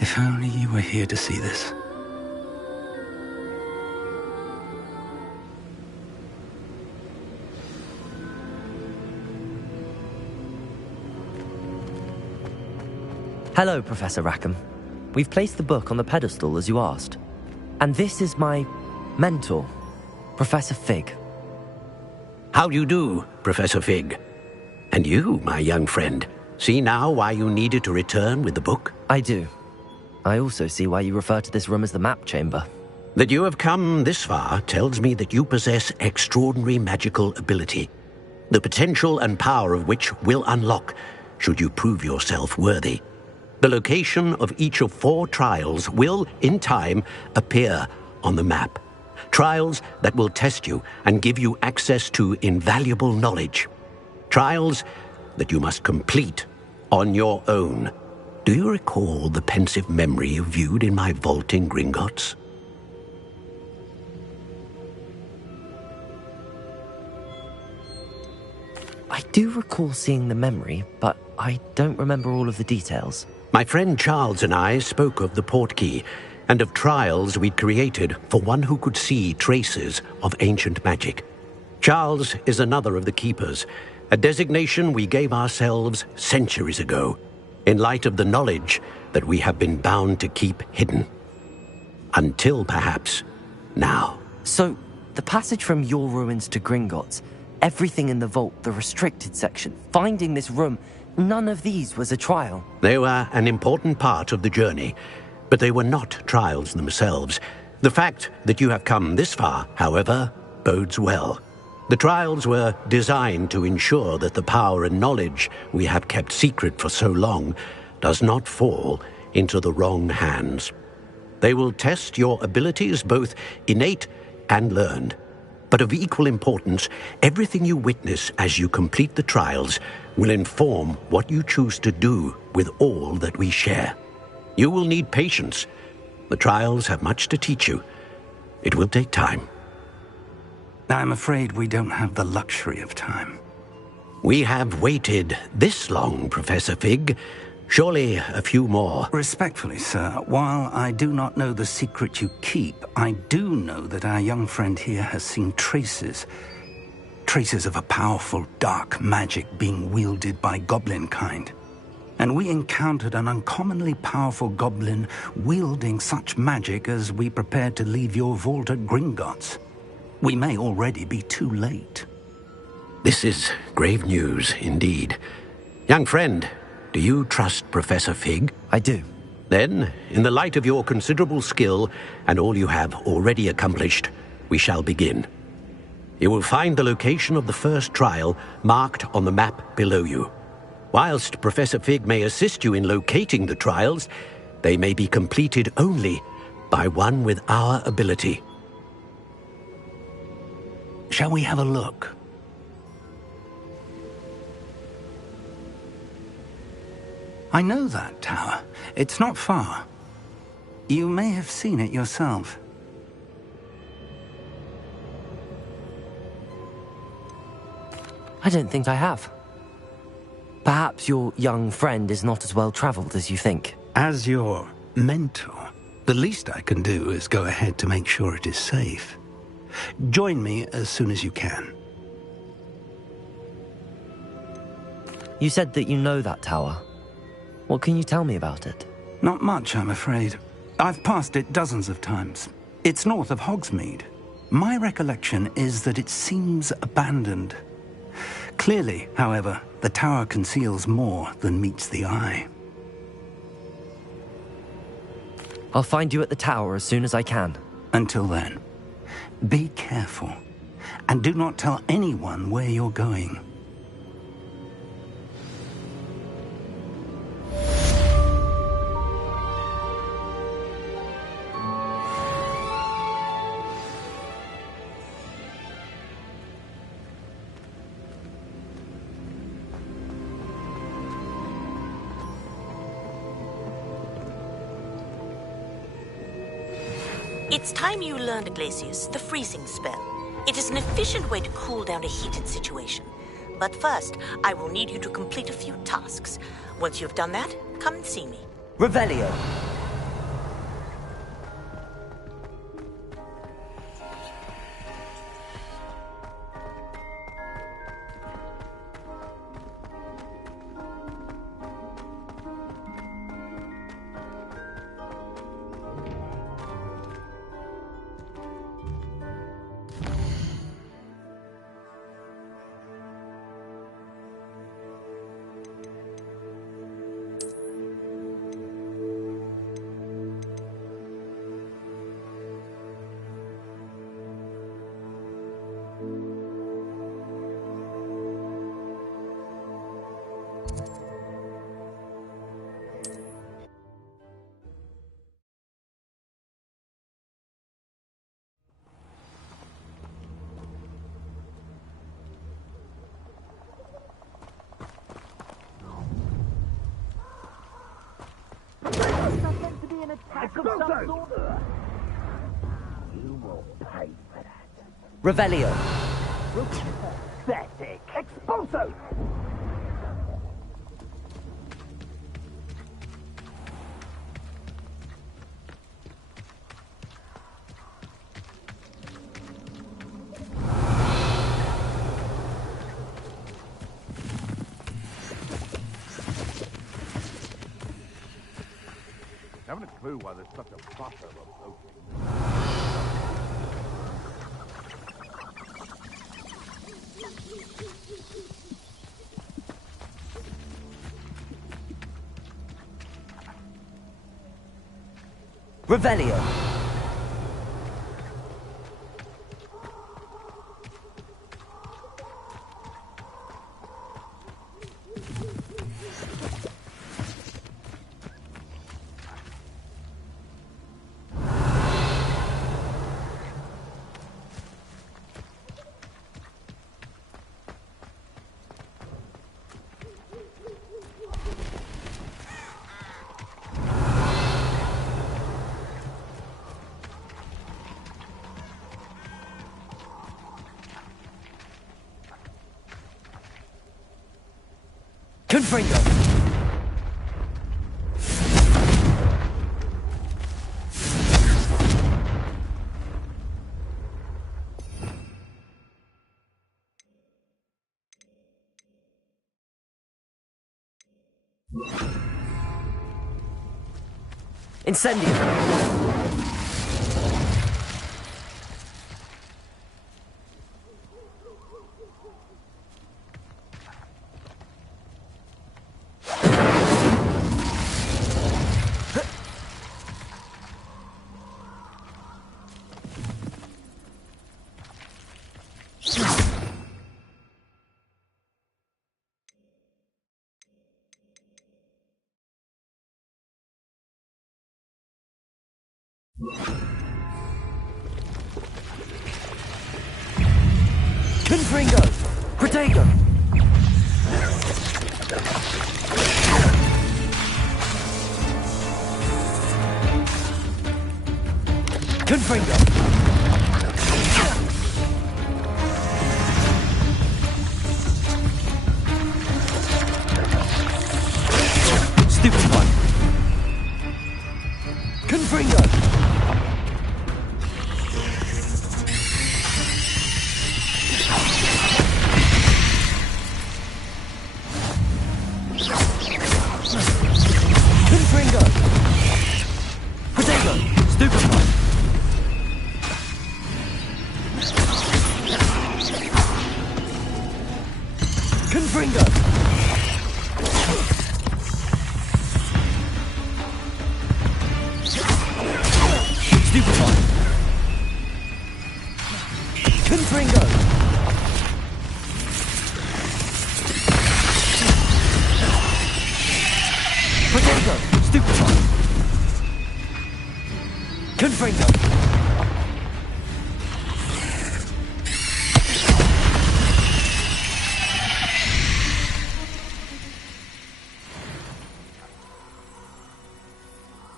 If only you were here to see this. Hello, Professor Rackham. We've placed the book on the pedestal as you asked. And this is my mentor, Professor Fig. How do you do, Professor Fig? And you, my young friend, see now why you needed to return with the book? I do. I also see why you refer to this room as the Map Chamber. That you have come this far tells me that you possess extraordinary magical ability, the potential and power of which will unlock should you prove yourself worthy. The location of each of 4 trials will, in time, appear on the map. Trials that will test you and give you access to invaluable knowledge. Trials that you must complete on your own. Do you recall the pensive memory you viewed in my vault in Gringotts? I do recall seeing the memory, but I don't remember all of the details. My friend Charles and I spoke of the portkey and of trials we'd created for one who could see traces of ancient magic. Charles is another of the keepers, a designation we gave ourselves centuries ago, in light of the knowledge that we have been bound to keep hidden. Until, perhaps, now. So, the passage from your ruins to Gringotts, everything in the vault, the restricted section, finding this room, none of these was a trial. They were an important part of the journey, but they were not trials themselves. The fact that you have come this far, however, bodes well. The trials were designed to ensure that the power and knowledge we have kept secret for so long does not fall into the wrong hands. They will test your abilities, both innate and learned. But of equal importance, everything you witness as you complete the trials will inform what you choose to do with all that we share. You will need patience. The trials have much to teach you. It will take time. I'm afraid we don't have the luxury of time. We have waited this long, Professor Fig. Surely a few more. Respectfully, sir, while I do not know the secret you keep, I do know that our young friend here has seen traces of a powerful dark magic being wielded by goblin kind. And we encountered an uncommonly powerful goblin wielding such magic as we prepared to leave your vault at Gringotts. We may already be too late. This is grave news indeed. Young friend, do you trust Professor Fig? I do. Then, in the light of your considerable skill and all you have already accomplished, we shall begin. You will find the location of the first trial marked on the map below you. Whilst Professor Fig may assist you in locating the trials, they may be completed only by one with our ability. Shall we have a look? I know that tower. It's not far. You may have seen it yourself. I don't think I have. Perhaps your young friend is not as well traveled as you think. As your mentor, the least I can do is go ahead to make sure it is safe. Join me as soon as you can. You said that you know that tower. What can you tell me about it? Not much, I'm afraid. I've passed it dozens of times. It's north of Hogsmeade. My recollection is that it seems abandoned. Clearly, however, the tower conceals more than meets the eye. I'll find you at the tower as soon as I can. Until then, be careful, and do not tell anyone where you're going. It's time you learned, Glacius, the freezing spell. It is an efficient way to cool down a heated situation. But first, I will need you to complete a few tasks. Once you've done that, come and see me. Revelio. Is that meant to be an attack of some sort? You will pay for that. Revelio. Pathetic. Expulso! Haven't a clue why there's such a buffer of opening. Revelio. Confringo. Incendio. Confringo! Protego! Confringo! Stupid one! Confringo! Confringo! Protego! Stupid one! Confringo! Stupid one! Confringo! Protego! Stupid one! Confringo!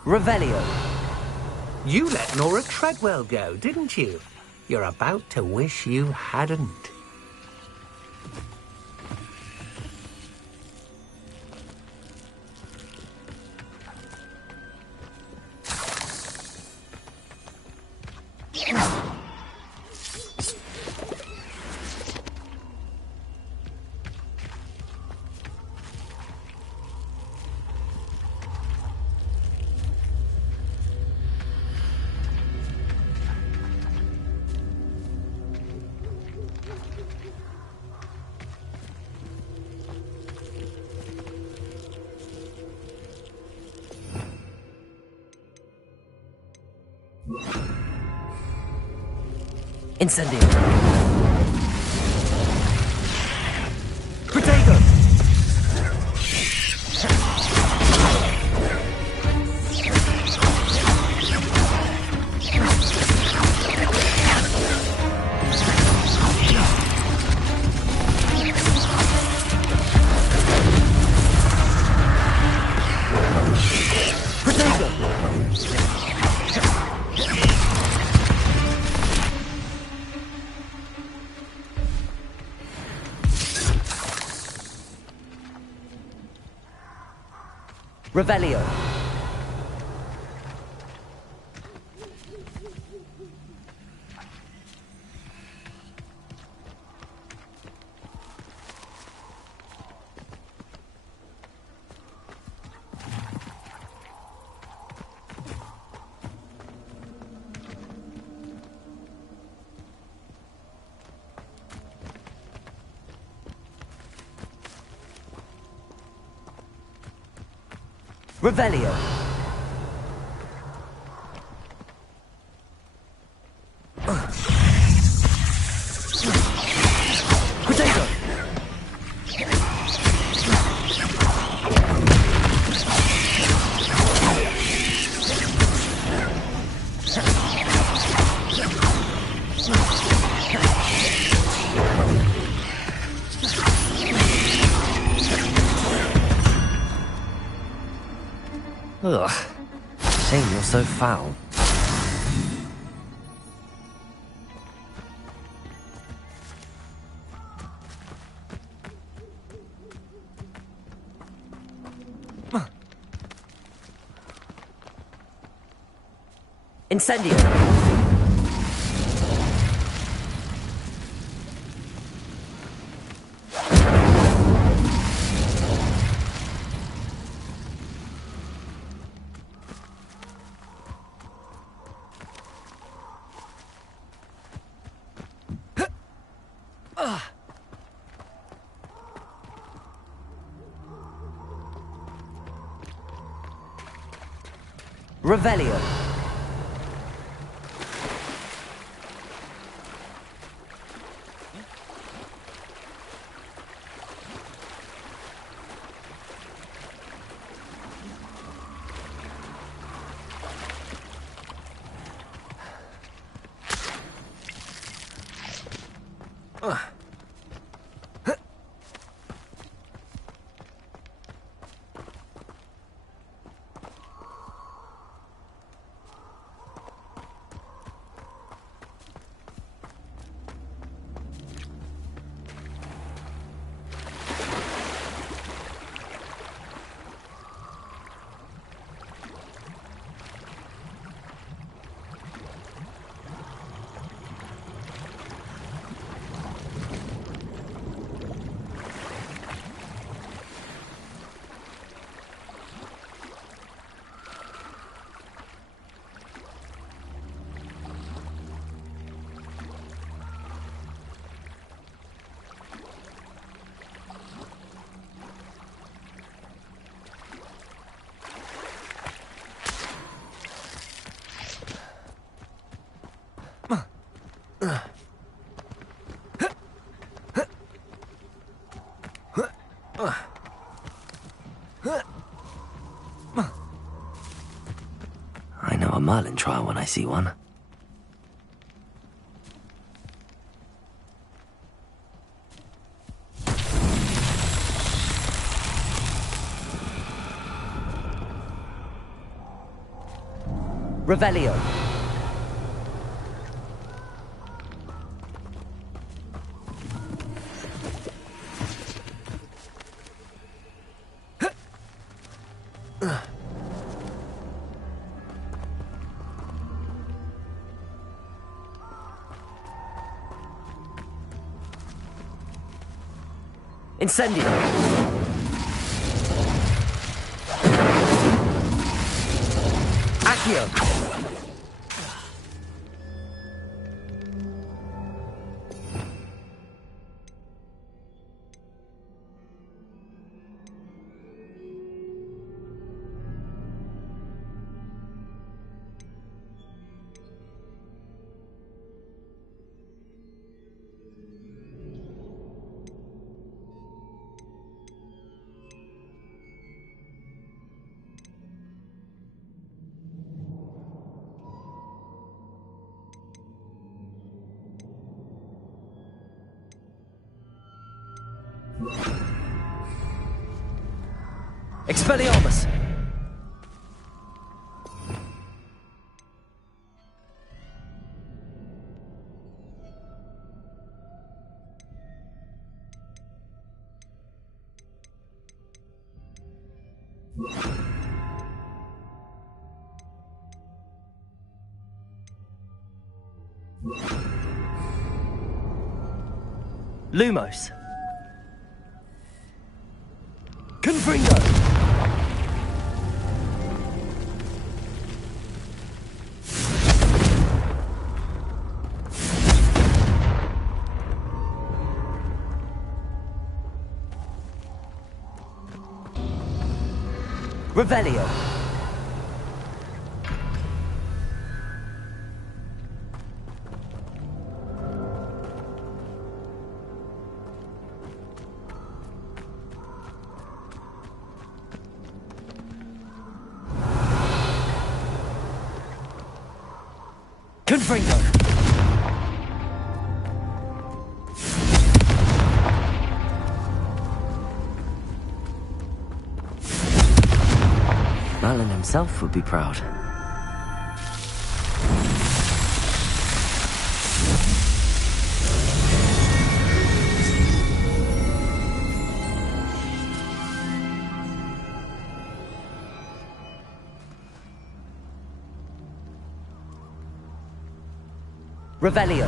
Revelio. You let Nora Treadwell go, didn't you? You're about to wish you hadn't. Incendio. Protego. Protego. Revelio. Revelio. Potato. Ugh. Shame you're so foul. Incendio. Revelio. I know a Merlin trial when I see one. Revelio. Incendio. Accio. Expelliarmus! Lumos. Confringo. Revelio. Confringo. Merlin himself would be proud. Revelio.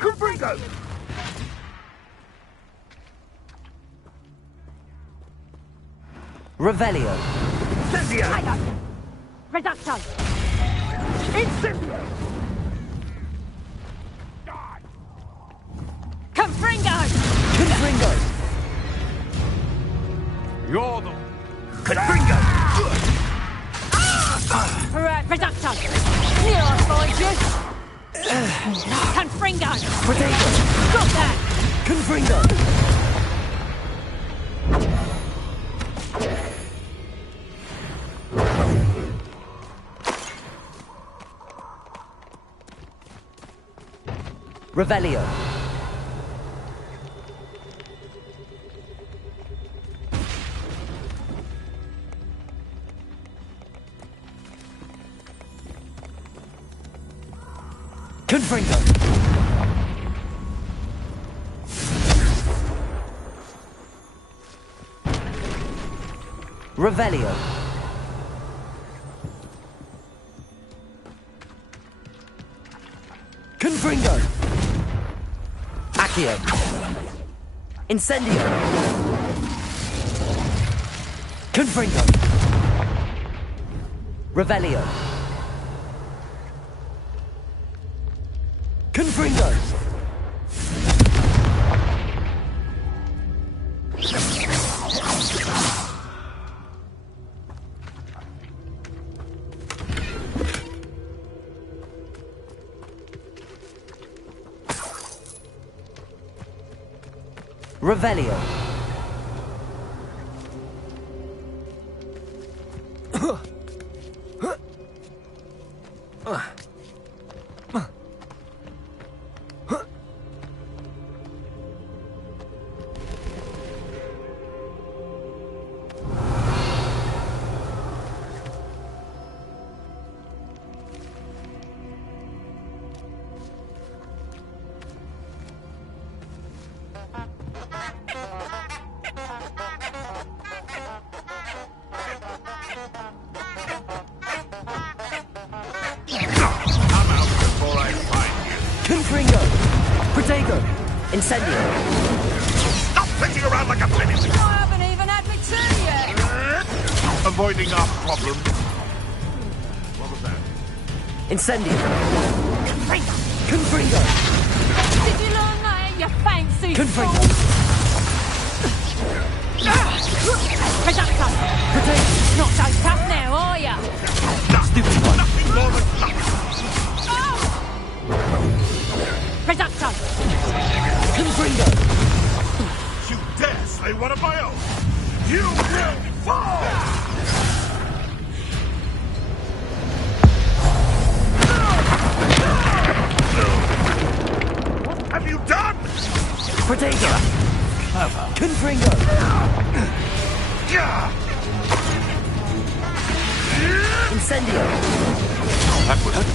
Confringo! Revelio. Incendio! Reducto! Incendio! Confringo! Confringo! You're the... Confringo! Reducto! Here I'll find you! Confringo! Potato! Stop that! Confringo! Revelio. Confringo. Revelio. Confringo. Accio. Incendio. Confringo. Revelio. Confringo. Revelio. Confringo. Protego. Incendio. Stop flitting around like a penny! I haven't even had my tea yet! Avoiding our problem. What was that? Incendio. Confringo! Confringo. Did you learn that in your fancy Confringo. Reducto! Protego. Not so tough now, are ya? Stupid one. Nothing more than nothing! Reducto! Confringo. You dare slay one of my own! You will fall! What have you done? Protego! Clever. Confringo! Incendio! That was it.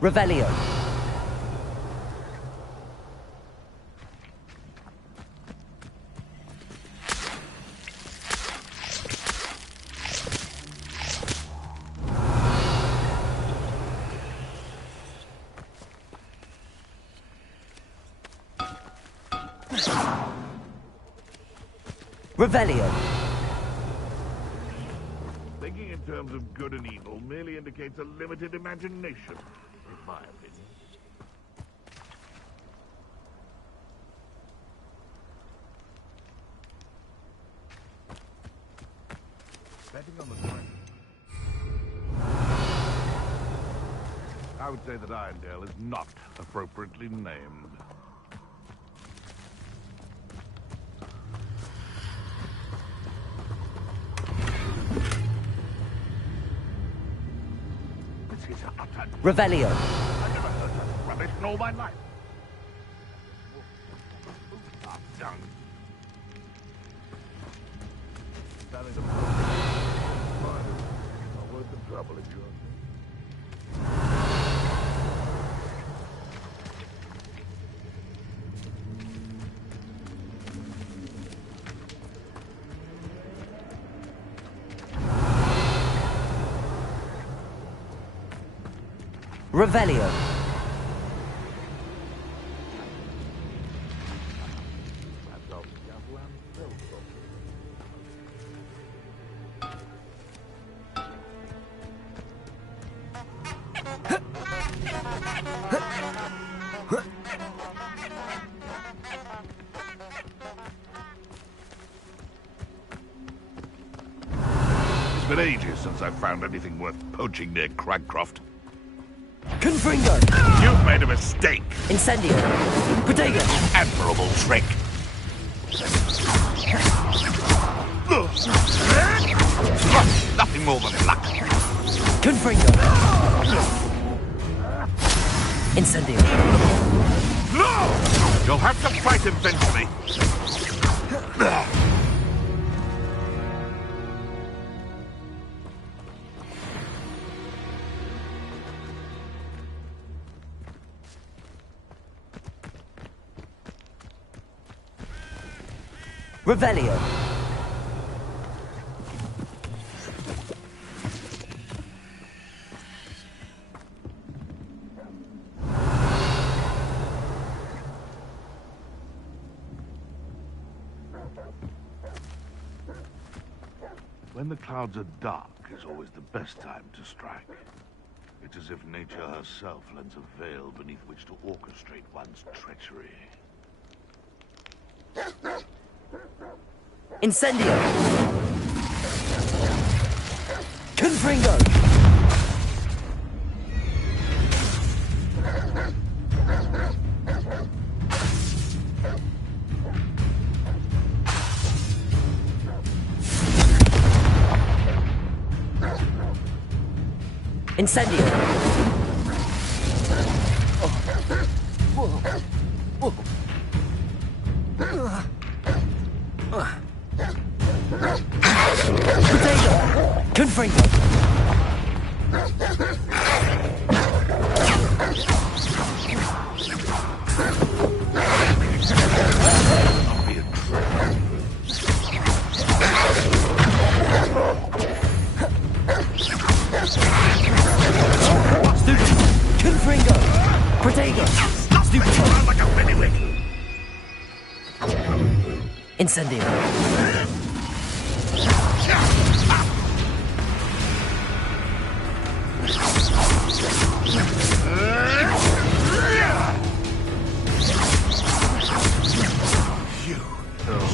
Revelio. Revelio. Thinking in terms of good and evil merely indicates a limited imagination, in my opinion. Betting on the point. I would say that Irondale is not appropriately named. Revelio. I've never heard such rubbish in all my life. Done. That is a problem. Not worth the trouble if you Revelio. It's been ages since I've found anything worth poaching near Cragcroft. Confringo! You've made a mistake! Incendio! Protego! Admirable trick! Nothing more than luck! Confringo! Incendio! No! You'll have to fight eventually! Revelio. When the clouds are dark is always the best time to strike. It's as if nature herself lends a veil beneath which to orchestrate one's treachery. Incendio! Confringo! Incendio! Potato! Confringo! Stupid! Confringo! Protego! Stupid! Around like a bailiwick! Incendio!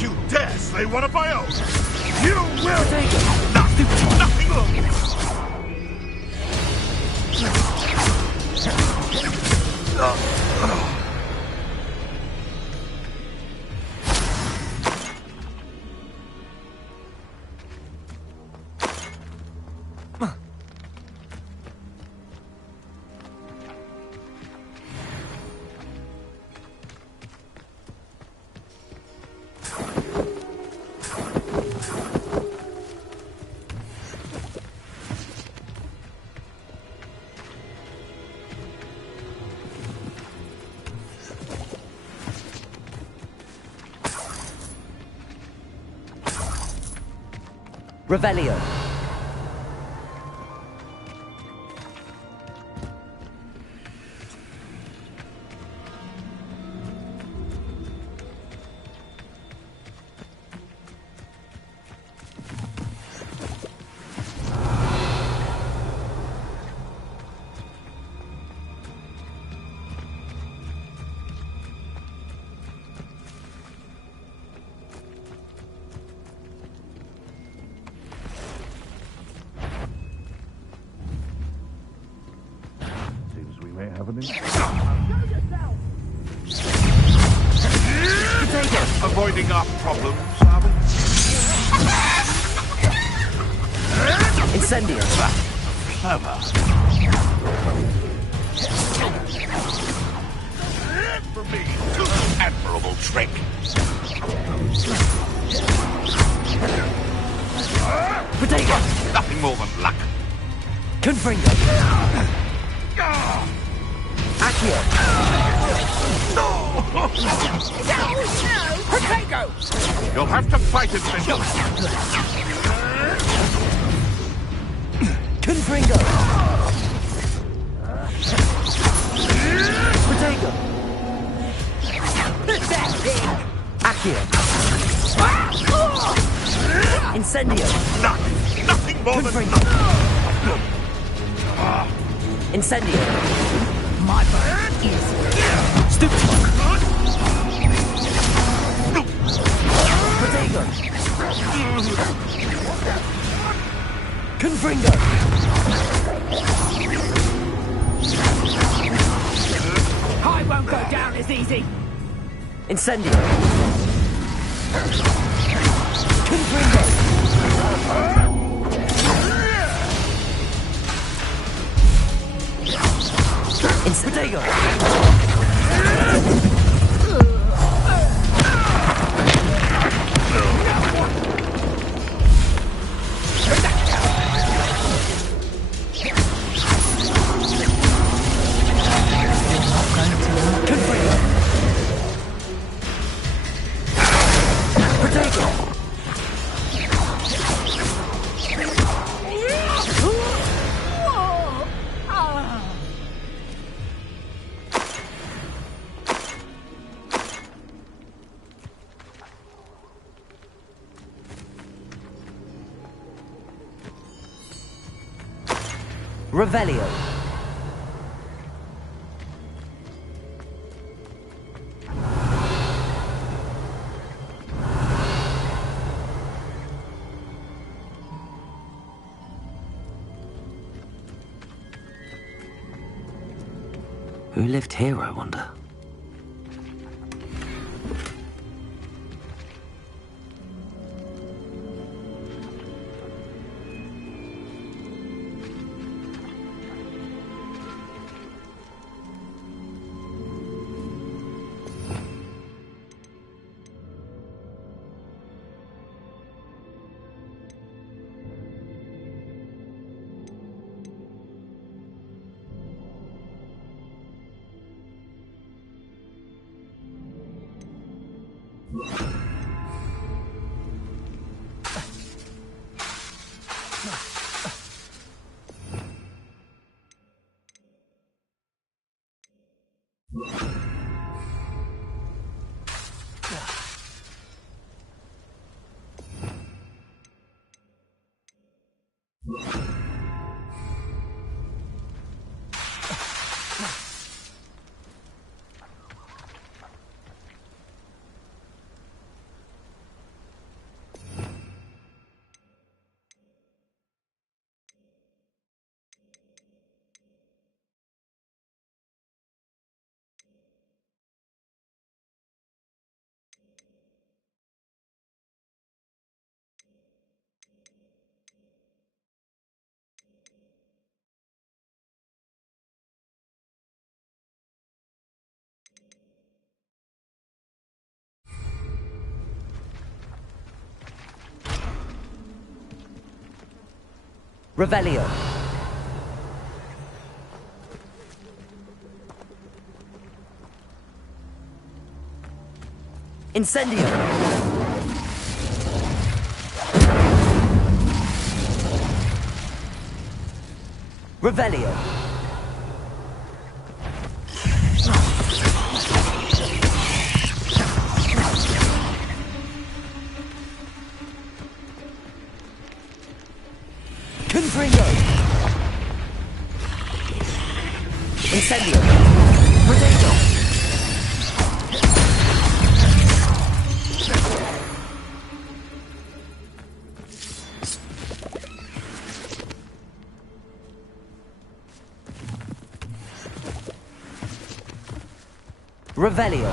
You dare slay one of my own! You will! Protego! Nothing more! Revelio. Avoiding our problems, are we? Incendio. Clever. For me, admirable trick. Potato. Nothing more than luck. Confringo. Accio. Potato! You'll have to fight it, Bishop. Confringo. Potato. Accio. Incendio. Nothing more than luck. Incendio. My bird is Stupid. Potato. Confringo. I won't go down as easy. Incendio. Confringo. Potato. Revelio. Who lived here, I wonder? Revelio. Incendio. Revelio. Confringo. Incendio. Potato. Revelio.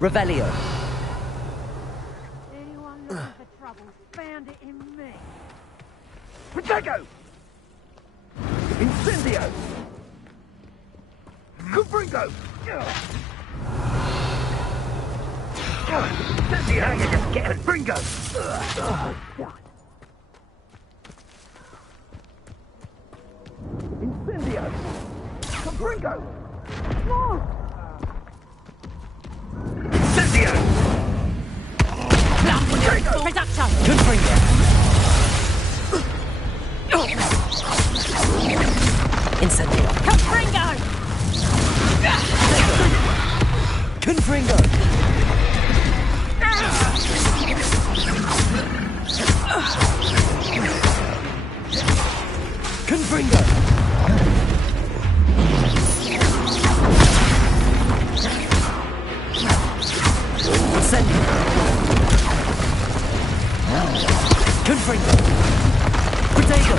Revelio. Anyone looking for trouble, found it in me. Potato! Incendio! Confringo! Incendio! Now you're just getting Confringo! Incendio! Confringo! No! Incendio! Reducto! Confringo. Incendio. Confringo! Confringo. Confringo. Incendio. Confringo. Potato.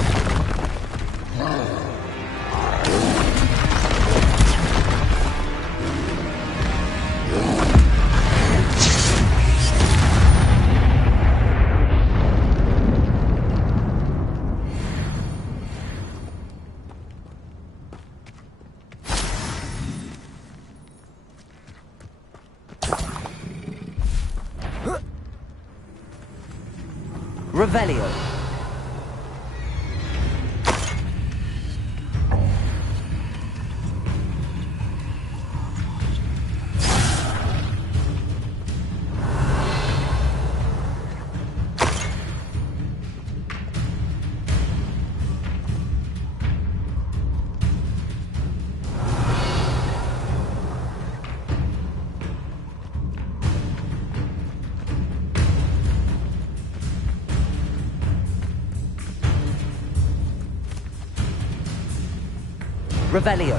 Revelio. Revelio.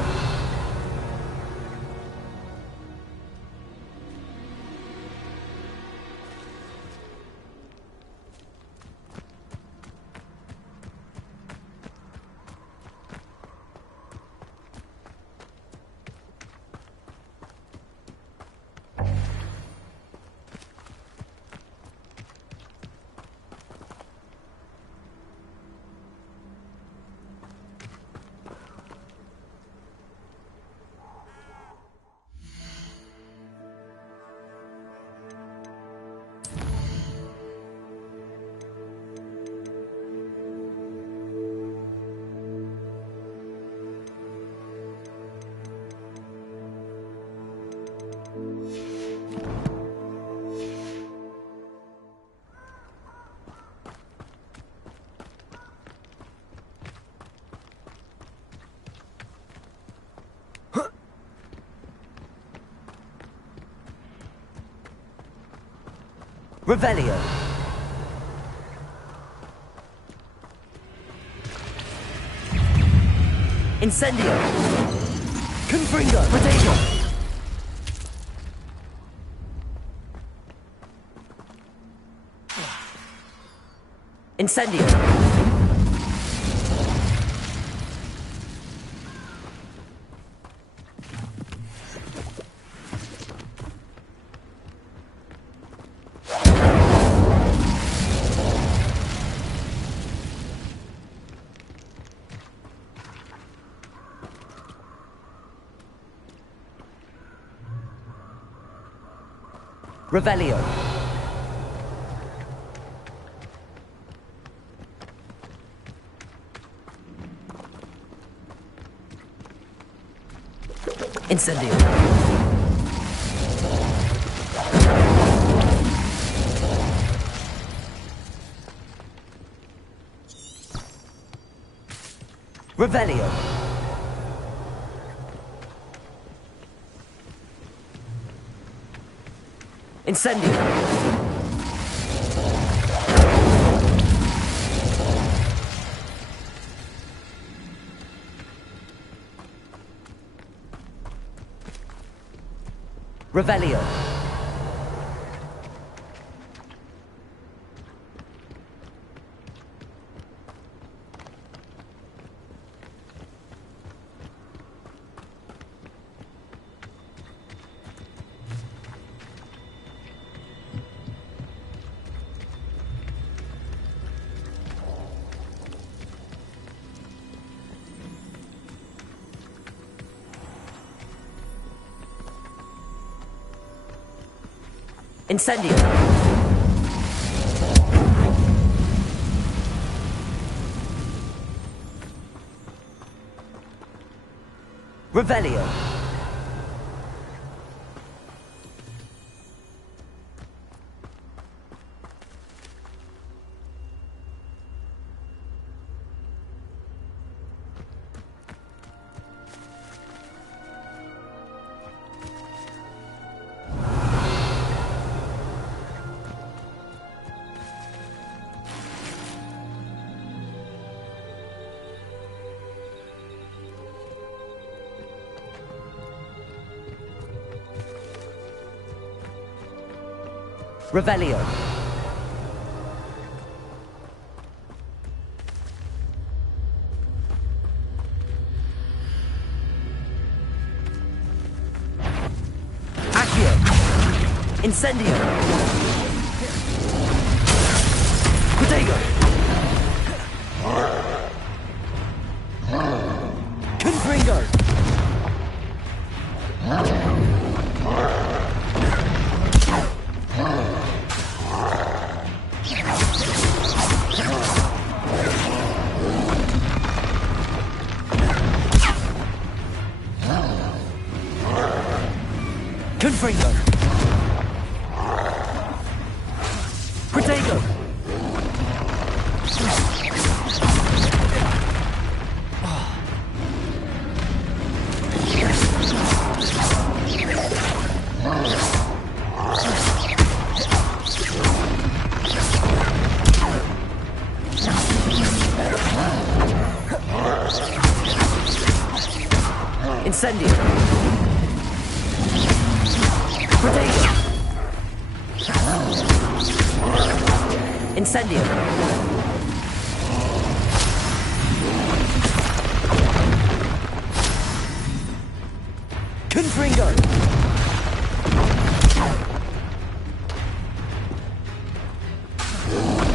Revelio. Incendio! Confringo! Potato! Incendio! Revelio. Incendio. Revelio. Incendio. Revelio. Incendio. Revelio. Revelio. Accio. Incendio. Protego. Confringo. Confringo. Protego. Incendio. Protego. Incendio. Confringo.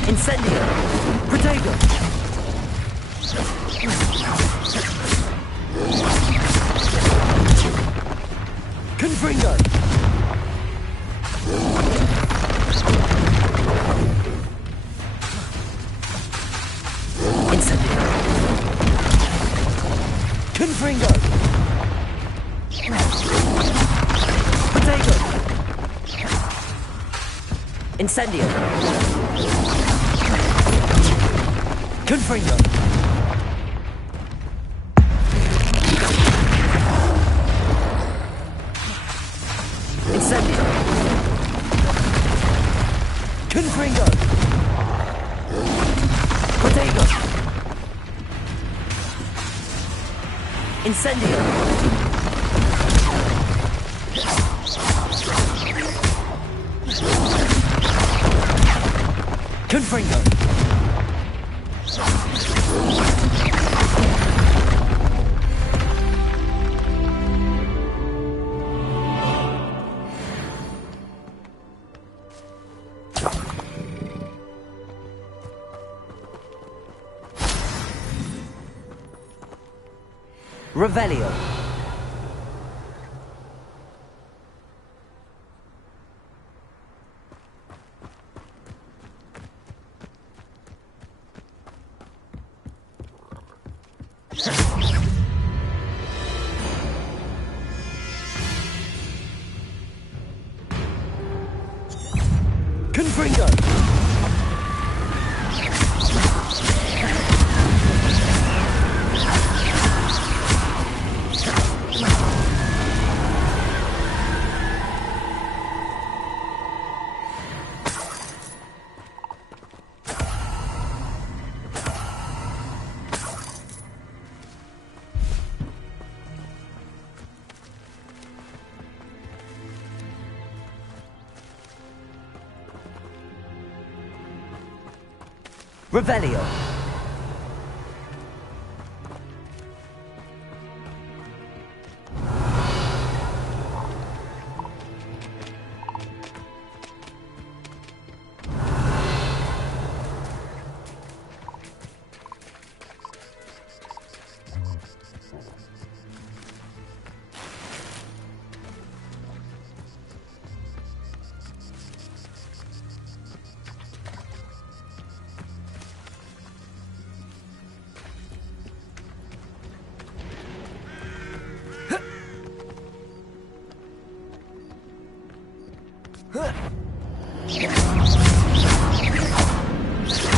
Incendio. Protego. Confringo. Incendio. Confringo. Protego. Incendio. Confringo. Incendio. Confringo. Protego. Incendio! Confringo! Revelio. Confringo. Revelio.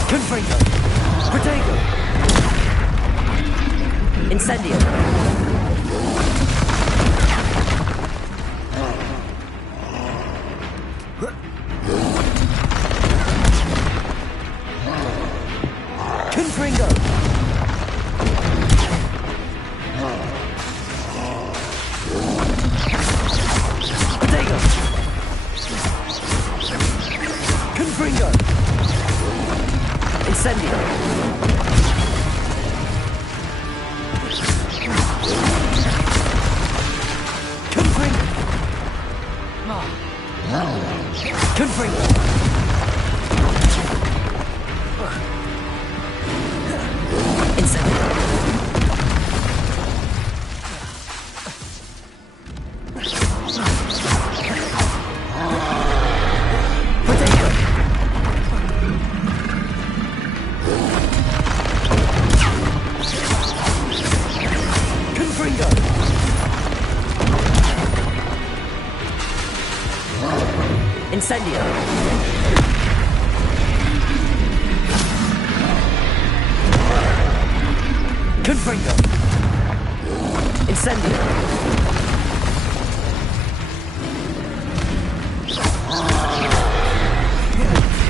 Confringo. Protego. Incendio. Confringo. Protego. Confringo. Incendio. Confringo. Confringo. Incendio. Incendio. Confringo. Incendio.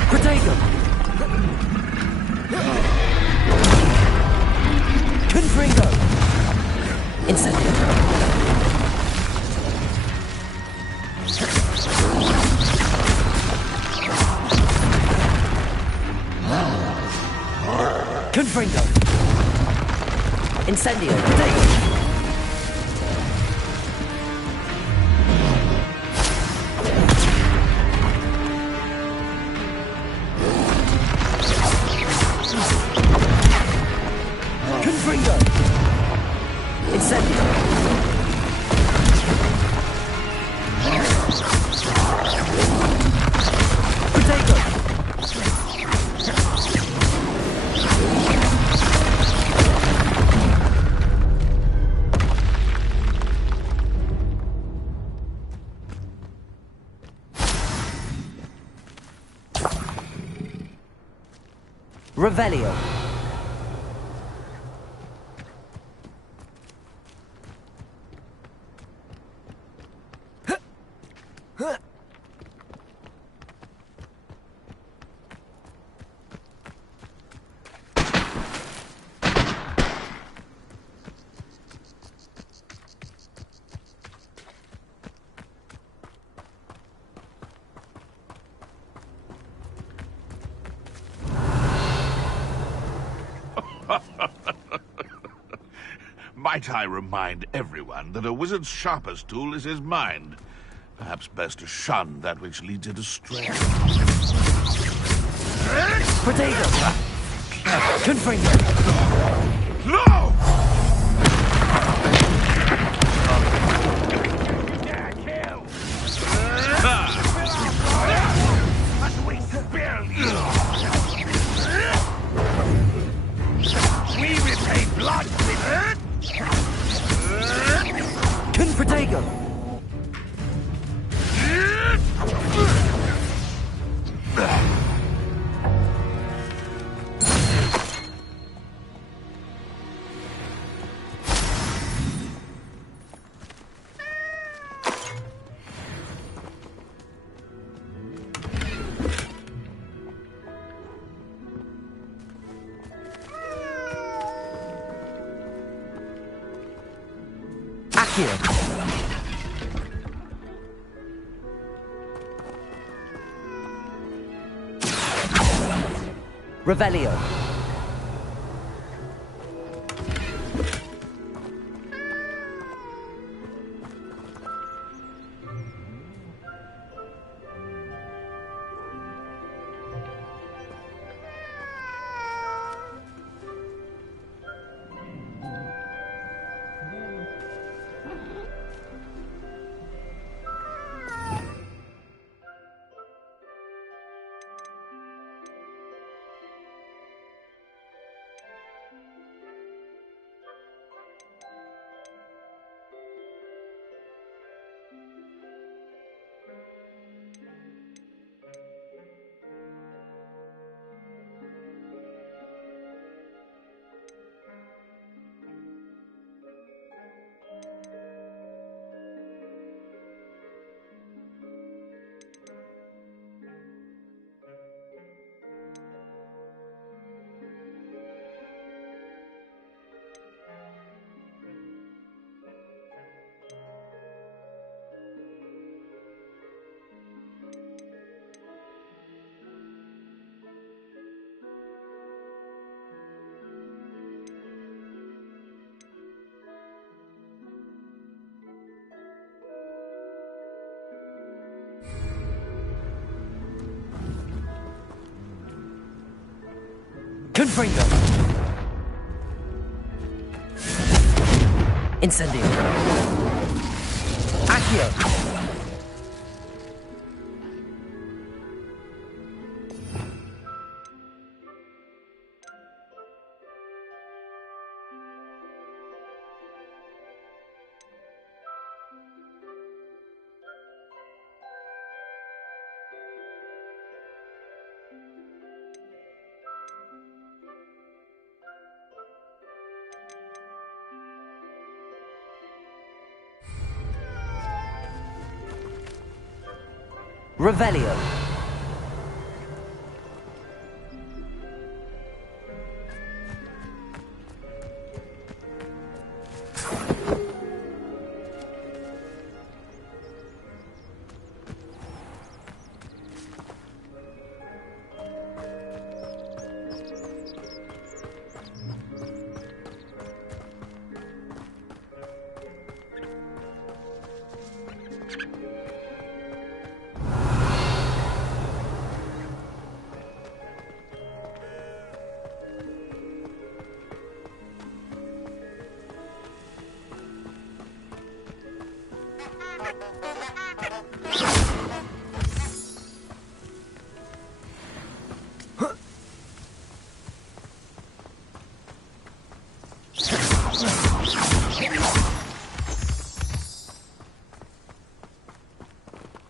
Protego. Confringo. Incendio. Confringo. Incendio. Protego. Confringo. Incendio. Protego. Revelio. Might I remind everyone that a wizard's sharpest tool is his mind. Perhaps best to shun that which leads it astray. Potato! Confringo! No! We repay blood with it! Confringo! Revelio. Confringo. Incendio. Accio. Revelio.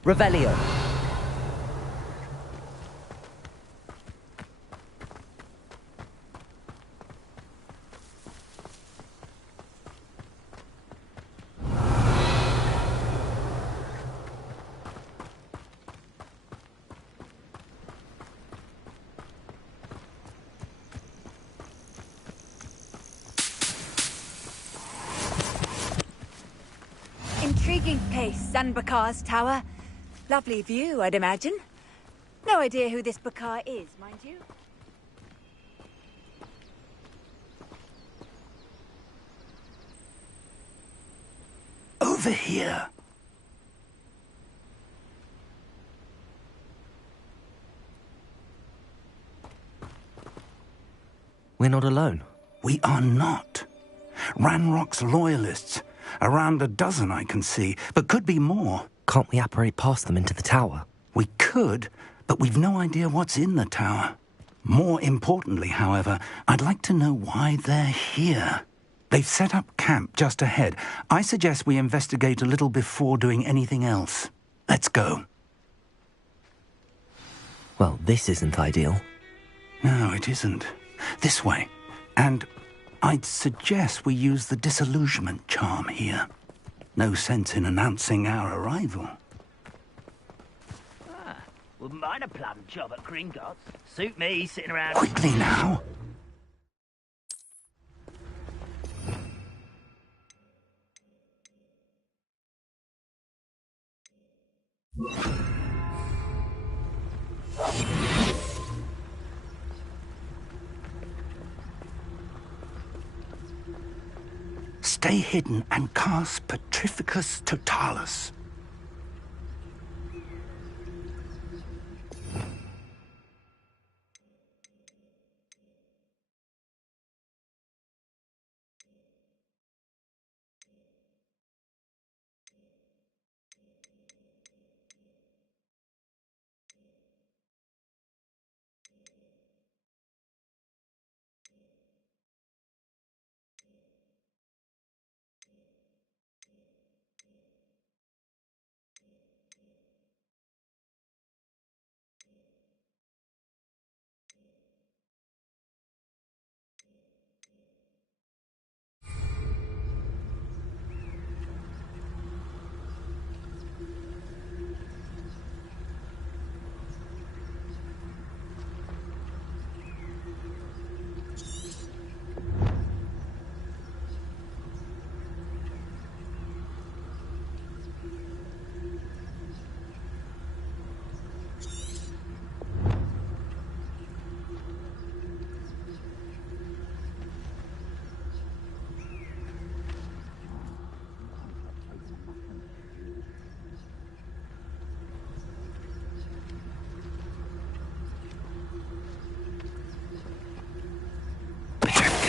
Revelio. Intriguing place, Sanbakar's tower. Lovely view, I'd imagine. No idea who this Bakar is, mind you. over here. We're not alone. We are not. Ranrock's loyalists. Around a dozen I can see, but could be more. Can't we apparate past them into the tower? We could, but we've no idea what's in the tower. More importantly, however, I'd like to know why they're here. They've set up camp just ahead. I suggest we investigate a little before doing anything else. Let's go. Well, this isn't ideal. No, it isn't. This way. And I'd suggest we use the disillusionment charm here. No sense in announcing our arrival. Wouldn't mind a plum job at Gringotts. Suit me, sitting around... Quickly now. Stay hidden and cast Petrificus Totalis.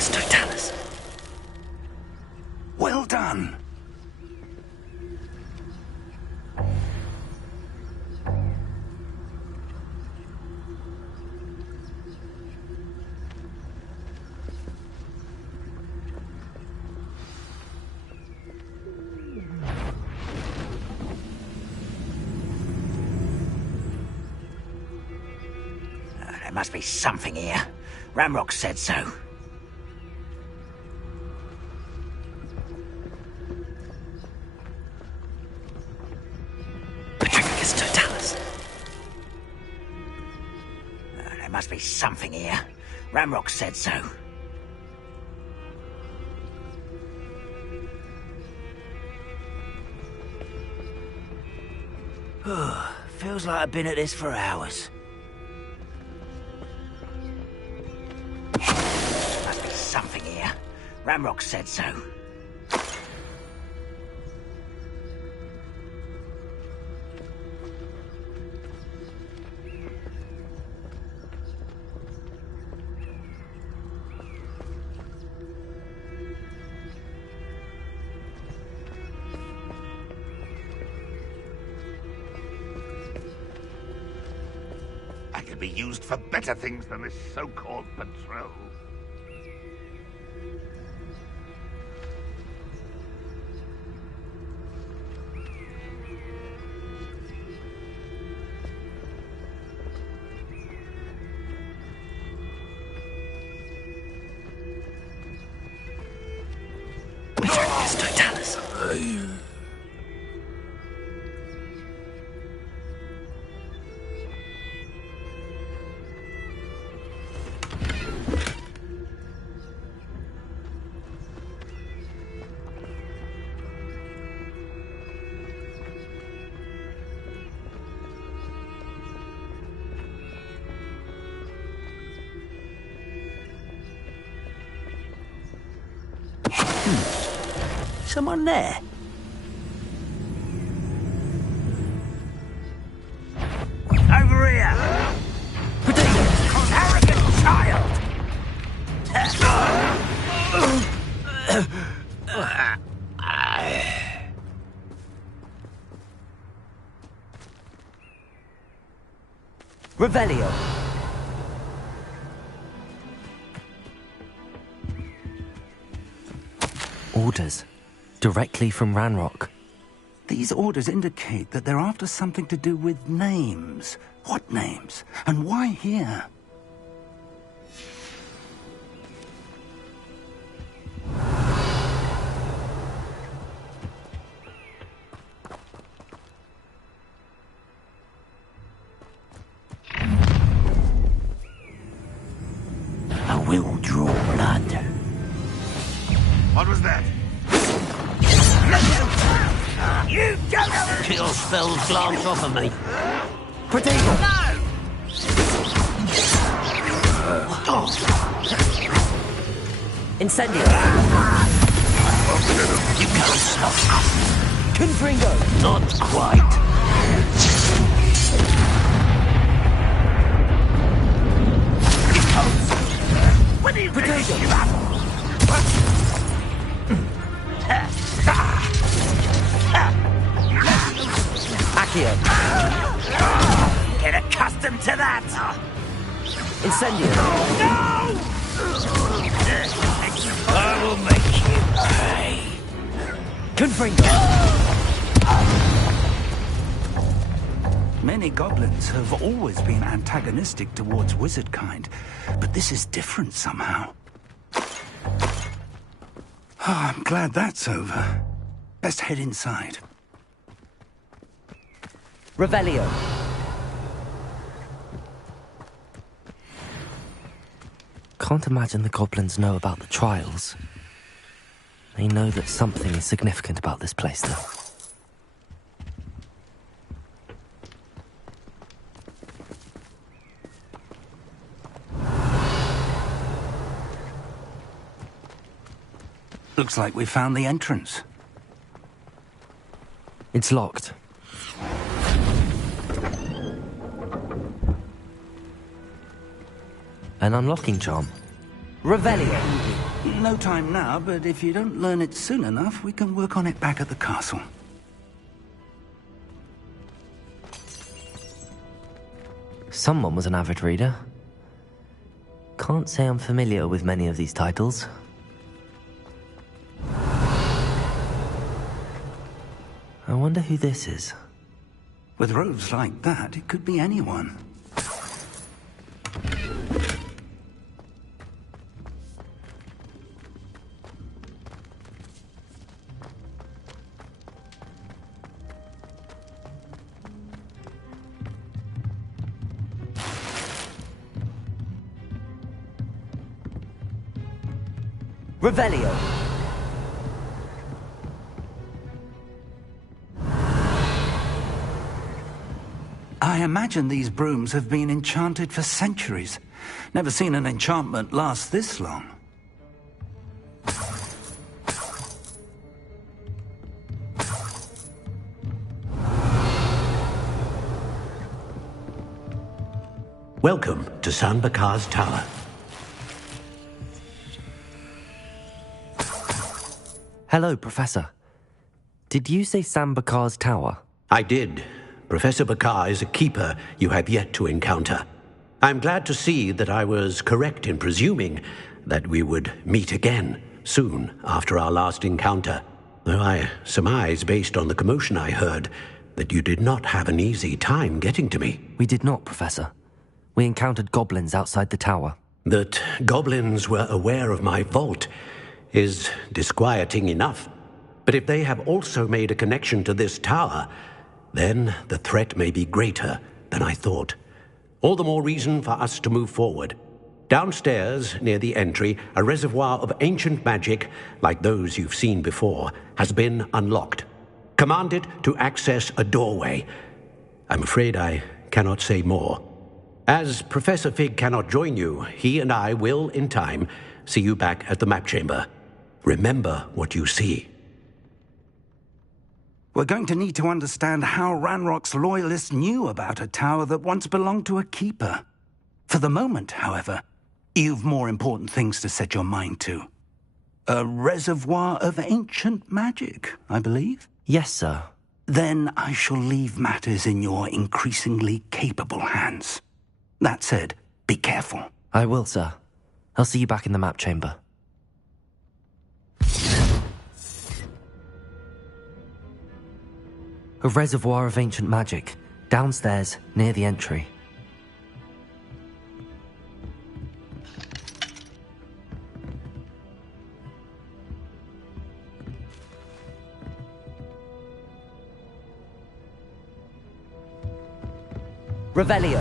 Totalis. Well done. There must be something here. Ranrock said so. There must be something here. Ranrock said so. Feels like I've been at this for hours. Must be something here. Ranrock said so. I could be used for better things than this so-called patrol. Totalis. Someone there? rear! Arrogant child! Revelio. Orders. Directly from Ranrock. These orders indicate that they're after something to do with names. What names? And why here? I will draw blood. What was that? You don't! Kill spells glance off of me. Protego! No! Incendio! You can't stop us. Confringo! Not quite. When do you finish you up? Accio! Get accustomed to that! Incendio! No! I will make you pay. Confringo! Many goblins have always been antagonistic towards wizard kind, but this is different somehow. I'm glad that's over. Best head inside. Revelio. Can't imagine the goblins know about the trials. They know that something is significant about this place, though. Looks like we found the entrance. It's locked. An unlocking charm. Revelio. No time now, but if you don't learn it soon enough, we can work on it back at the castle. Someone was an avid reader. Can't say I'm familiar with many of these titles. I wonder who this is. With robes like that, it could be anyone. Revelio. I imagine these brooms have been enchanted for centuries. Never seen an enchantment last this long. Welcome to San Bakar's Tower. Hello, Professor. Did you say San Bakar's Tower? I did. Professor Bakar is a keeper you have yet to encounter. I'm glad to see that I was correct in presuming that we would meet again soon after our last encounter, though I surmise, based on the commotion I heard, that you did not have an easy time getting to me. We did not, Professor. We encountered goblins outside the tower. That goblins were aware of my vault is disquieting enough. But if they have also made a connection to this tower, then the threat may be greater than I thought. All the more reason for us to move forward. Downstairs, near the entry, a reservoir of ancient magic, like those you've seen before, has been unlocked. Commanded to access a doorway. I'm afraid I cannot say more. As Professor Fig cannot join you, he and I will, in time, see you back at the map chamber. Remember what you see. We're going to need to understand how Ranrock's loyalists knew about a tower that once belonged to a keeper. For the moment, however, you've more important things to set your mind to. A reservoir of ancient magic, I believe? Yes, sir. Then I shall leave matters in your increasingly capable hands. That said, be careful. I will, sir. I'll see you back in the map chamber. A reservoir of ancient magic, downstairs, near the entry. Revelio.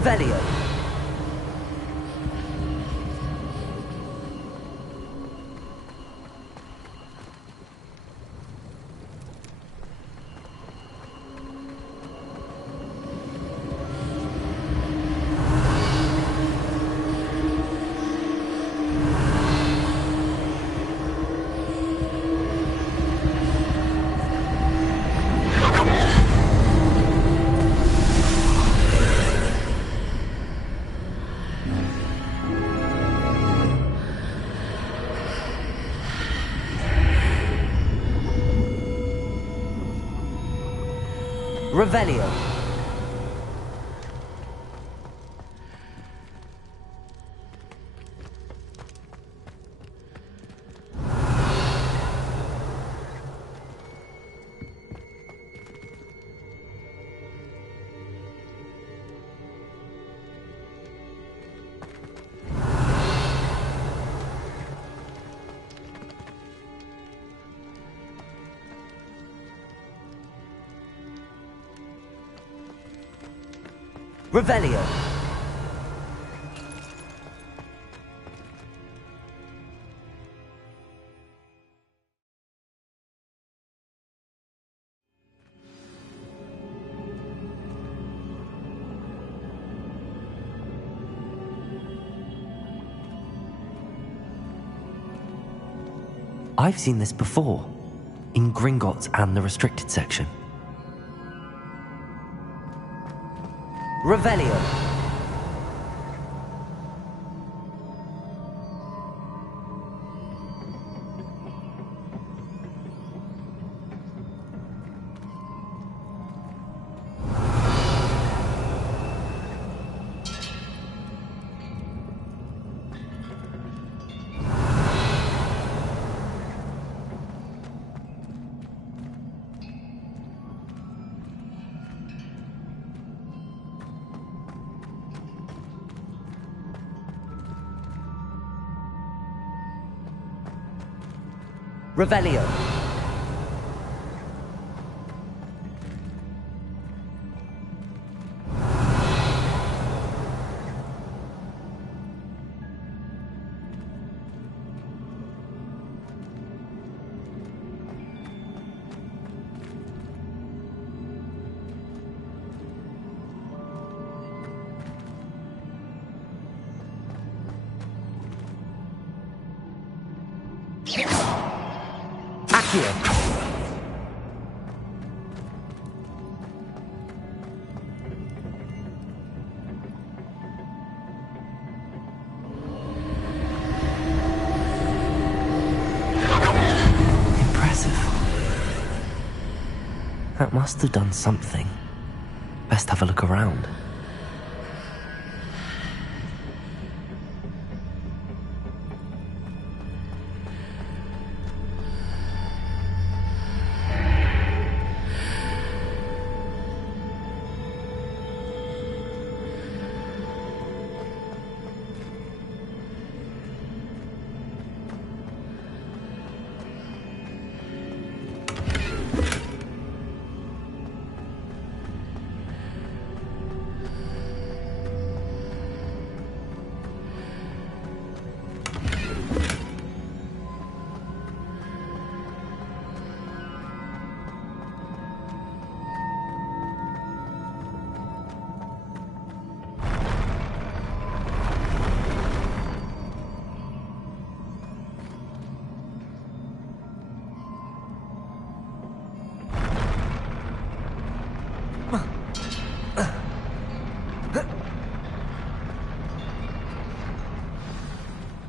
Revelio. Revelio. Revelio. I've seen this before, in Gringotts and the restricted section. Revelio. Revelio. That must have done something. Best have a look around.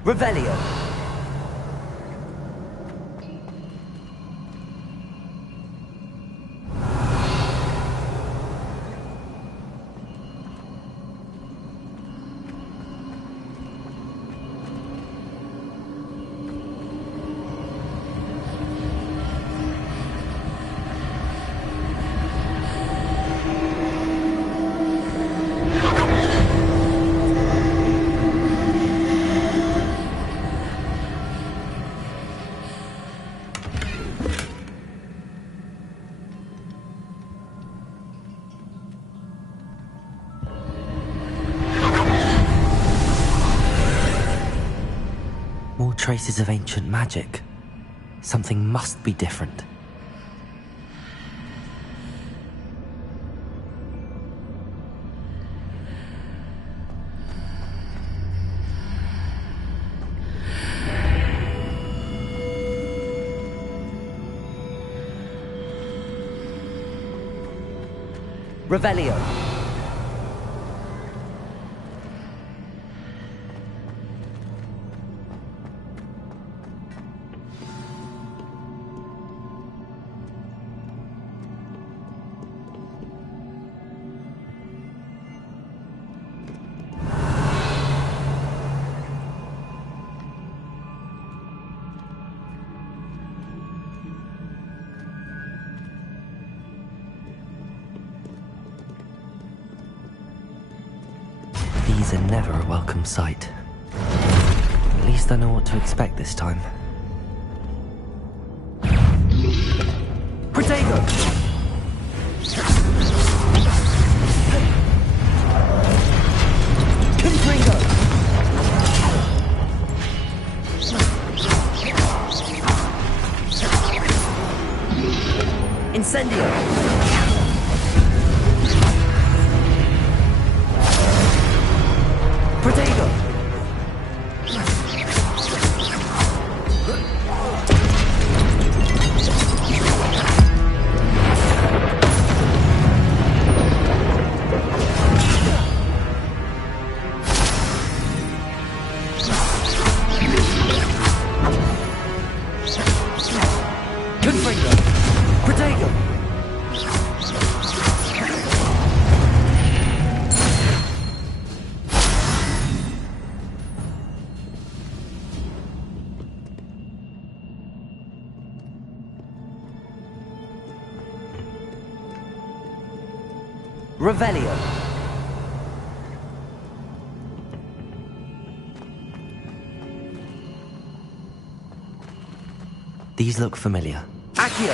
Revelio. More traces of ancient magic. Something must be different. Revelio. These are never a welcome sight. At least I know what to expect this time. Protego! Confringo! Incendio! Protego! Confringo! Protego! Revelio. These look familiar. Accio!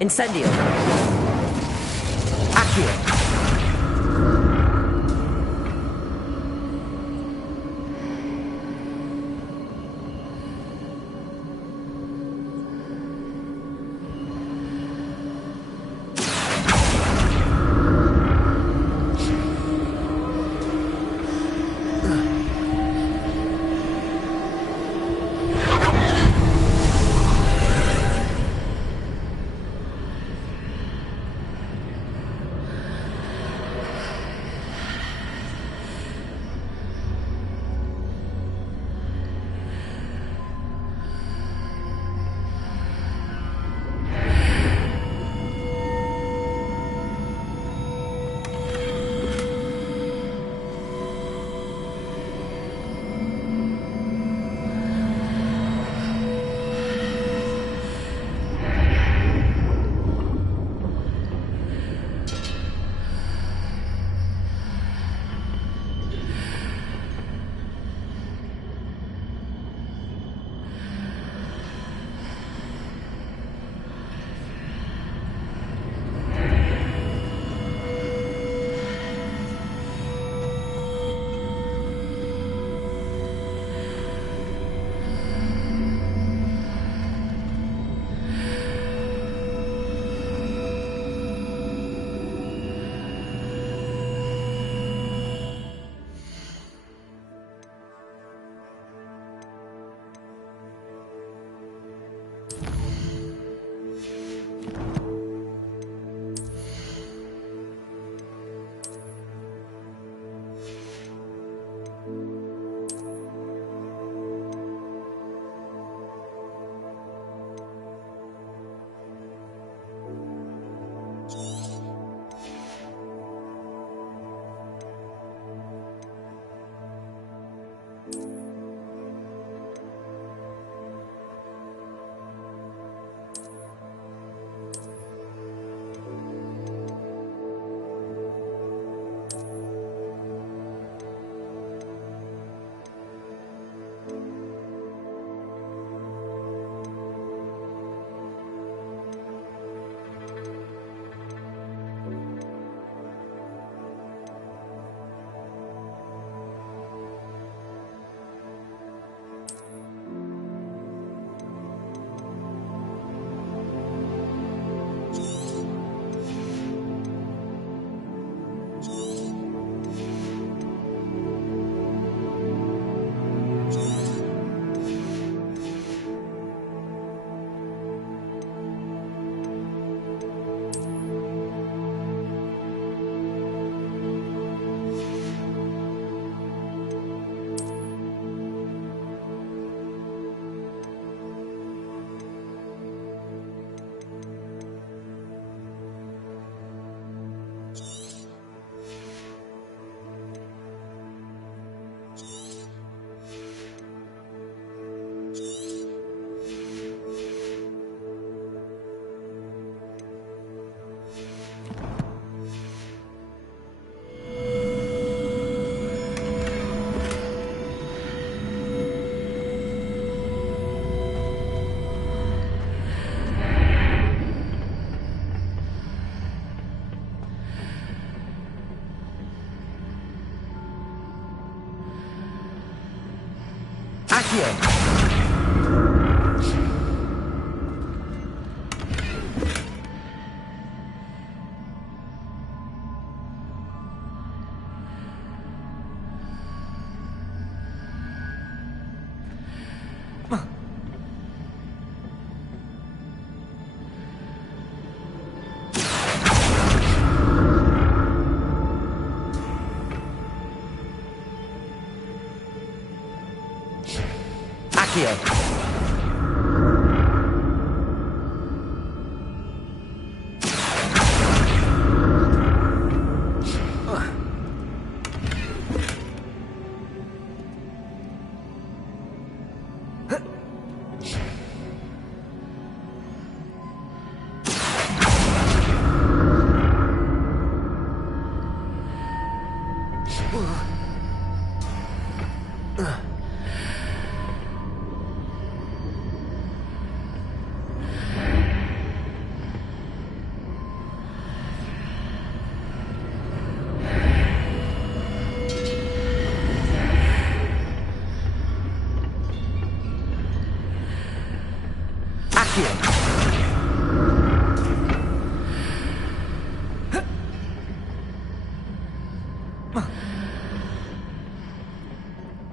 Incendio! Accio!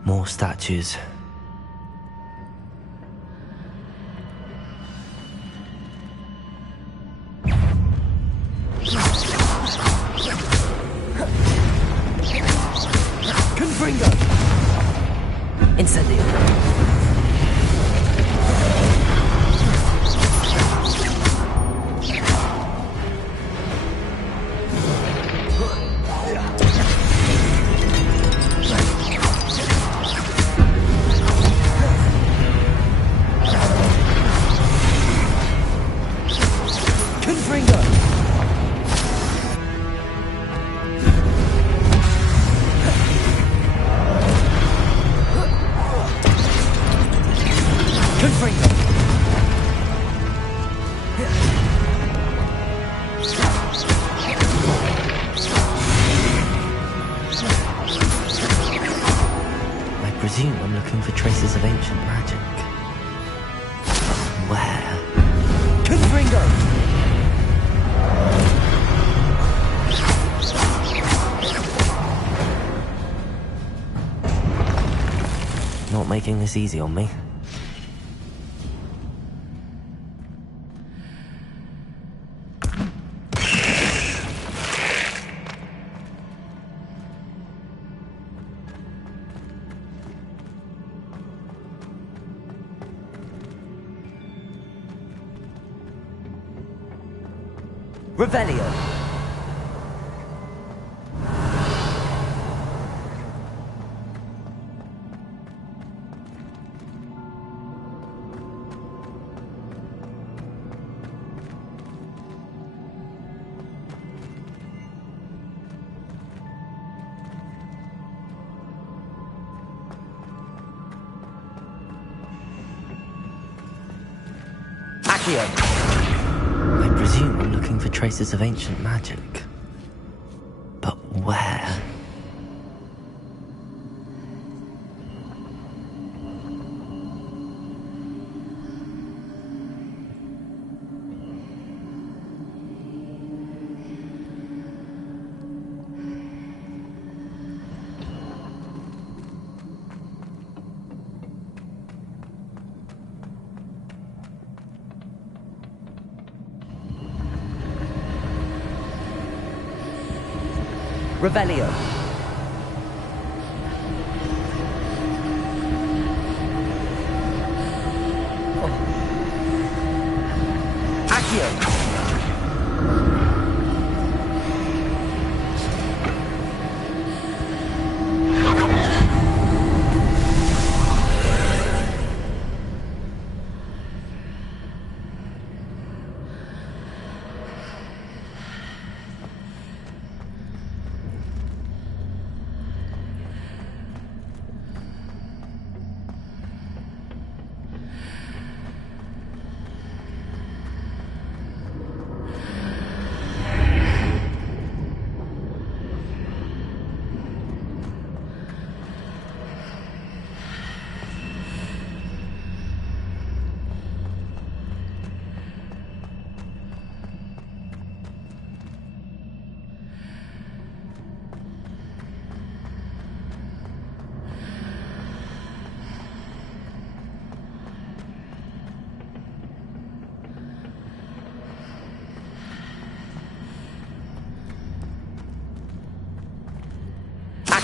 More statues. Confringo! Incendio. Not making this easy on me. Revelio. I presume I'm looking for traces of ancient magic. But where? Revelio. Accio.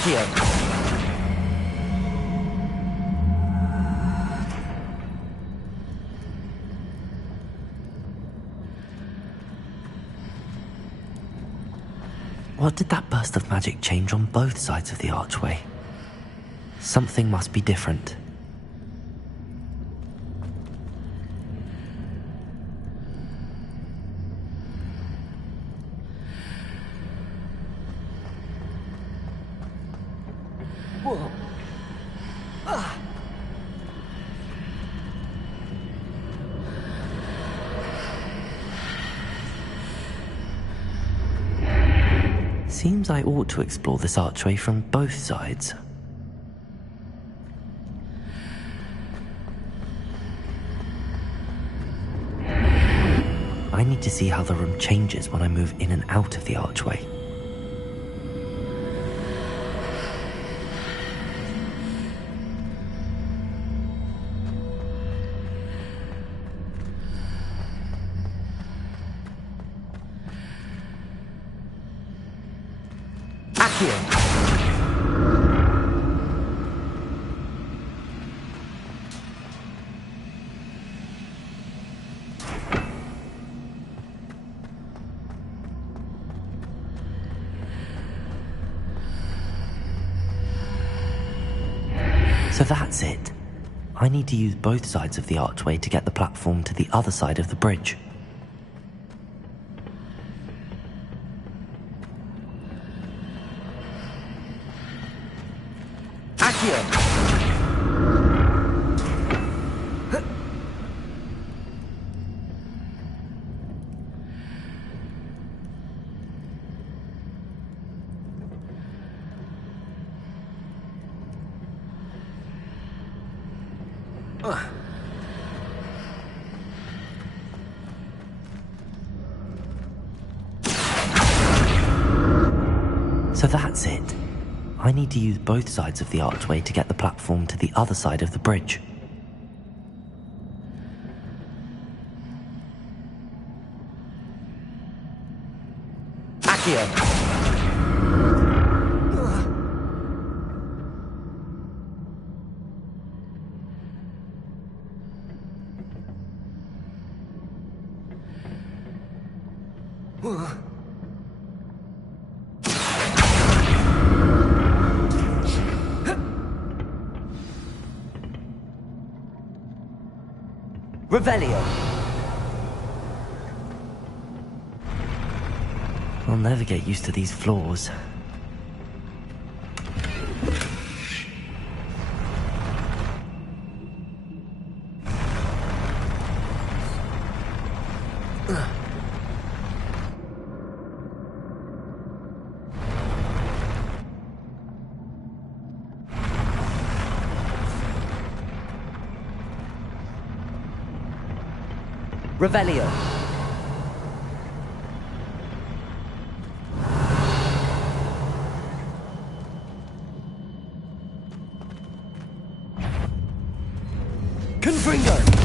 Accio! What did that burst of magic change on both sides of the archway? Something must be different. Whoa. Ah. Seems I ought to explore this archway from both sides. I need to see how the room changes when I move in and out of the archway. So that's it. I need to use both sides of the archway to get the platform to the other side of the bridge. Accio! So that's it. I need to use both sides of the archway to get the platform to the other side of the bridge. Accio! Revelio! I'll never get used to these floors. Revelio. Confringo.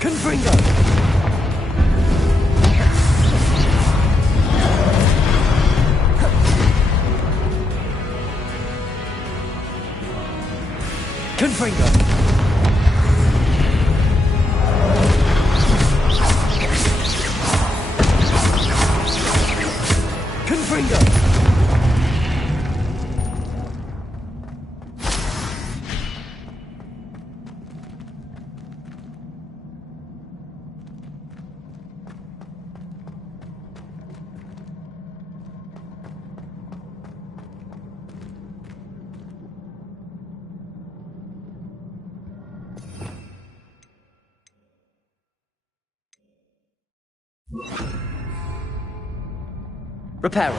Confringo! Confringo! Confringo! Reparo.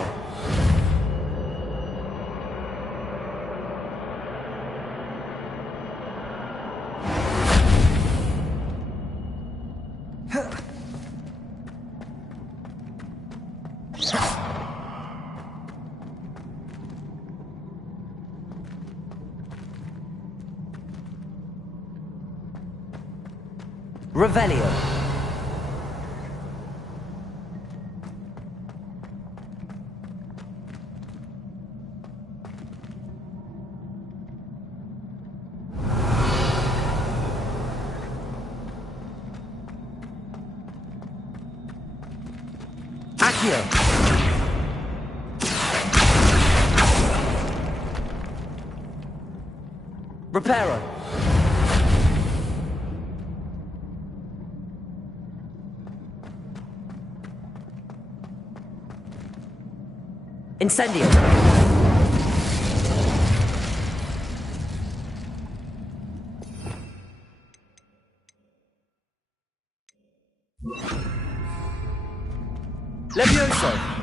Revelio. Accio. Reparo. Incendio. Levioso.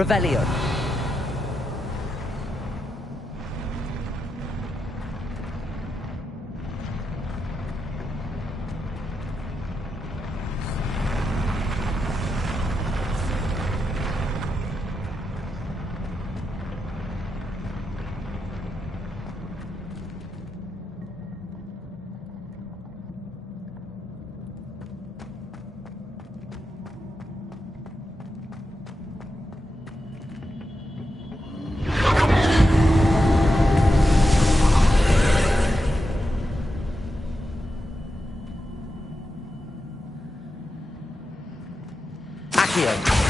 Revelio. Accio.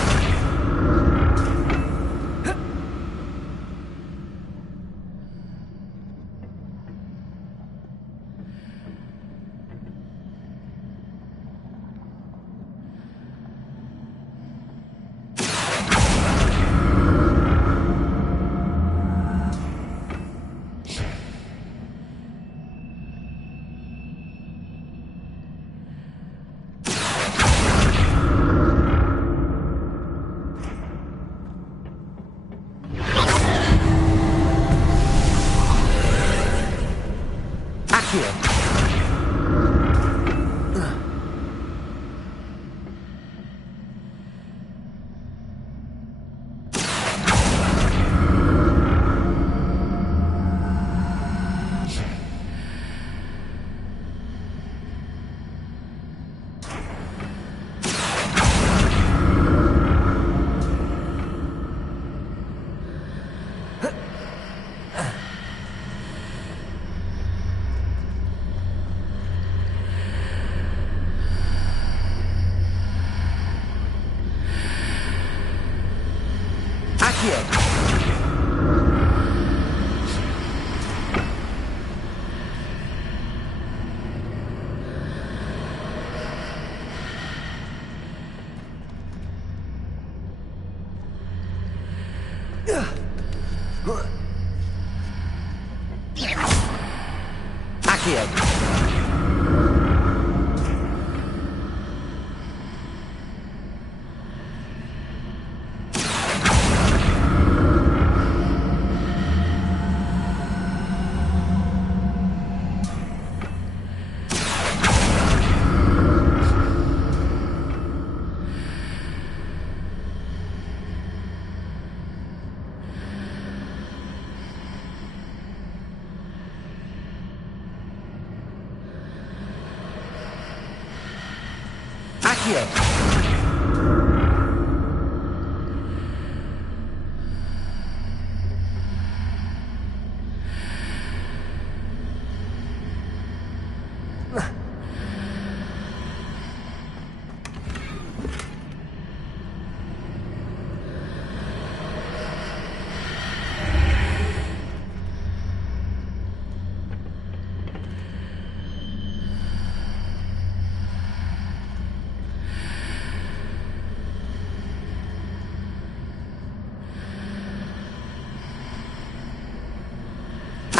Accio!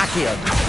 Accio!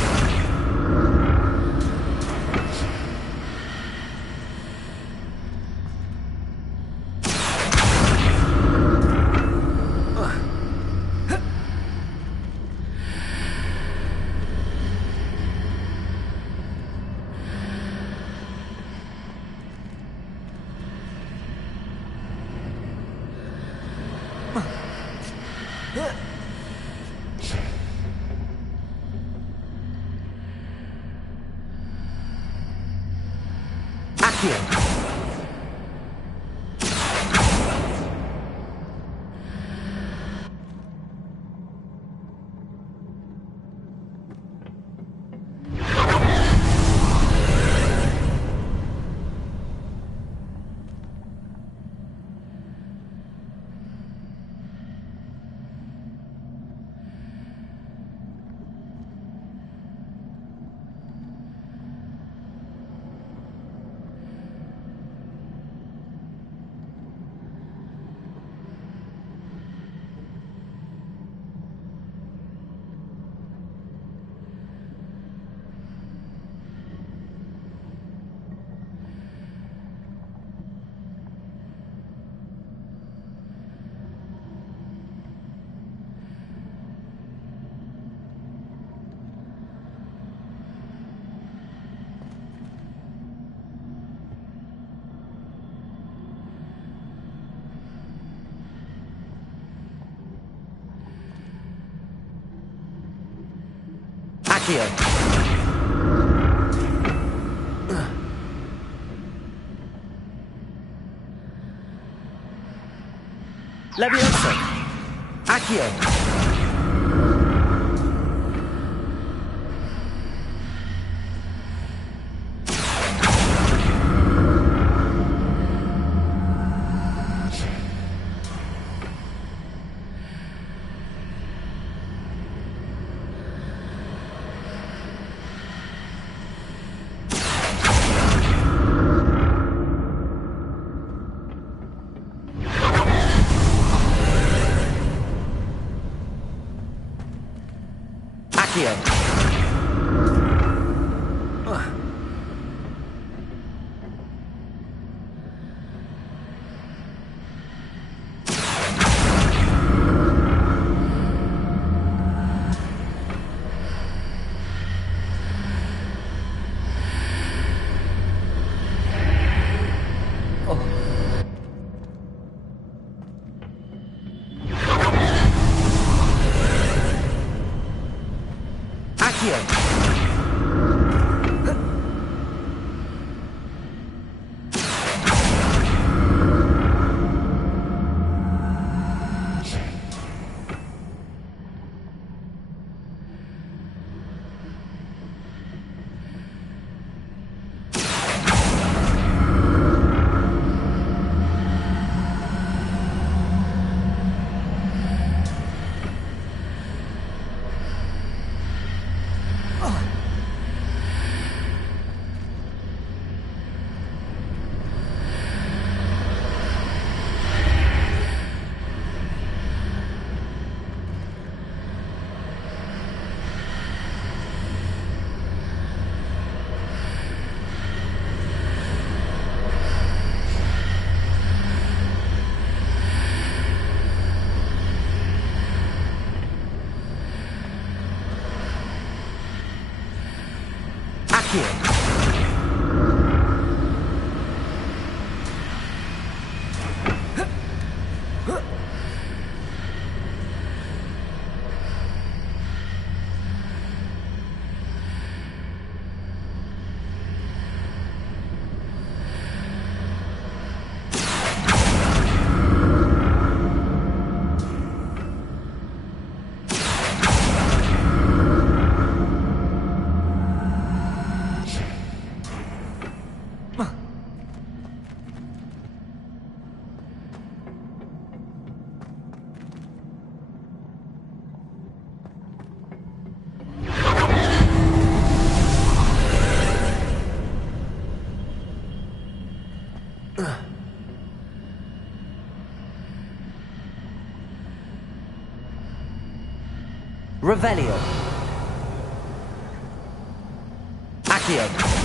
Accio! Leviosa! Accio! Revelio. Accio.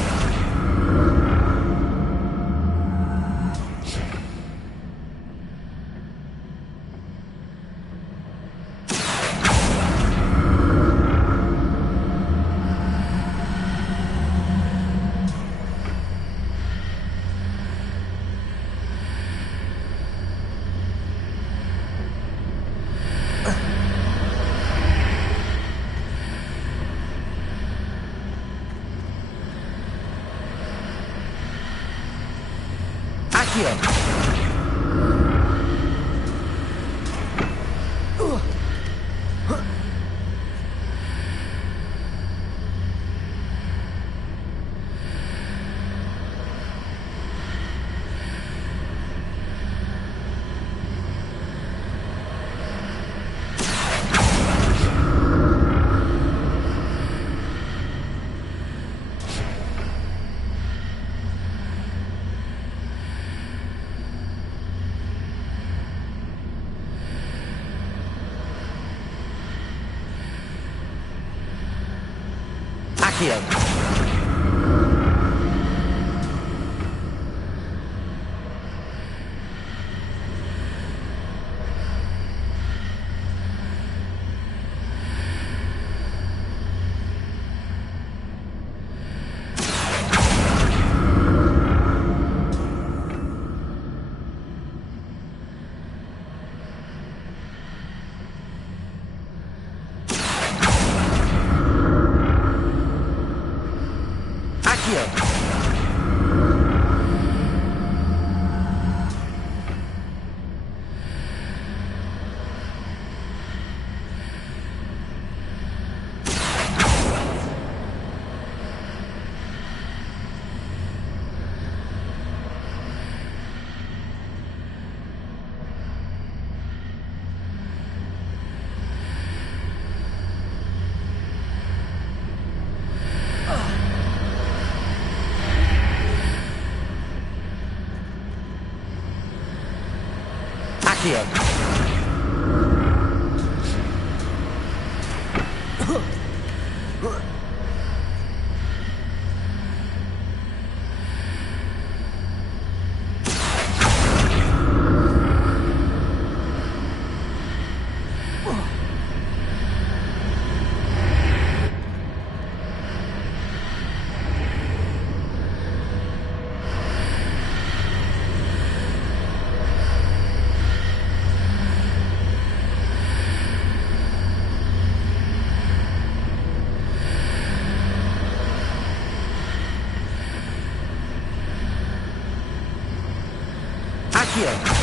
Accio. Accio.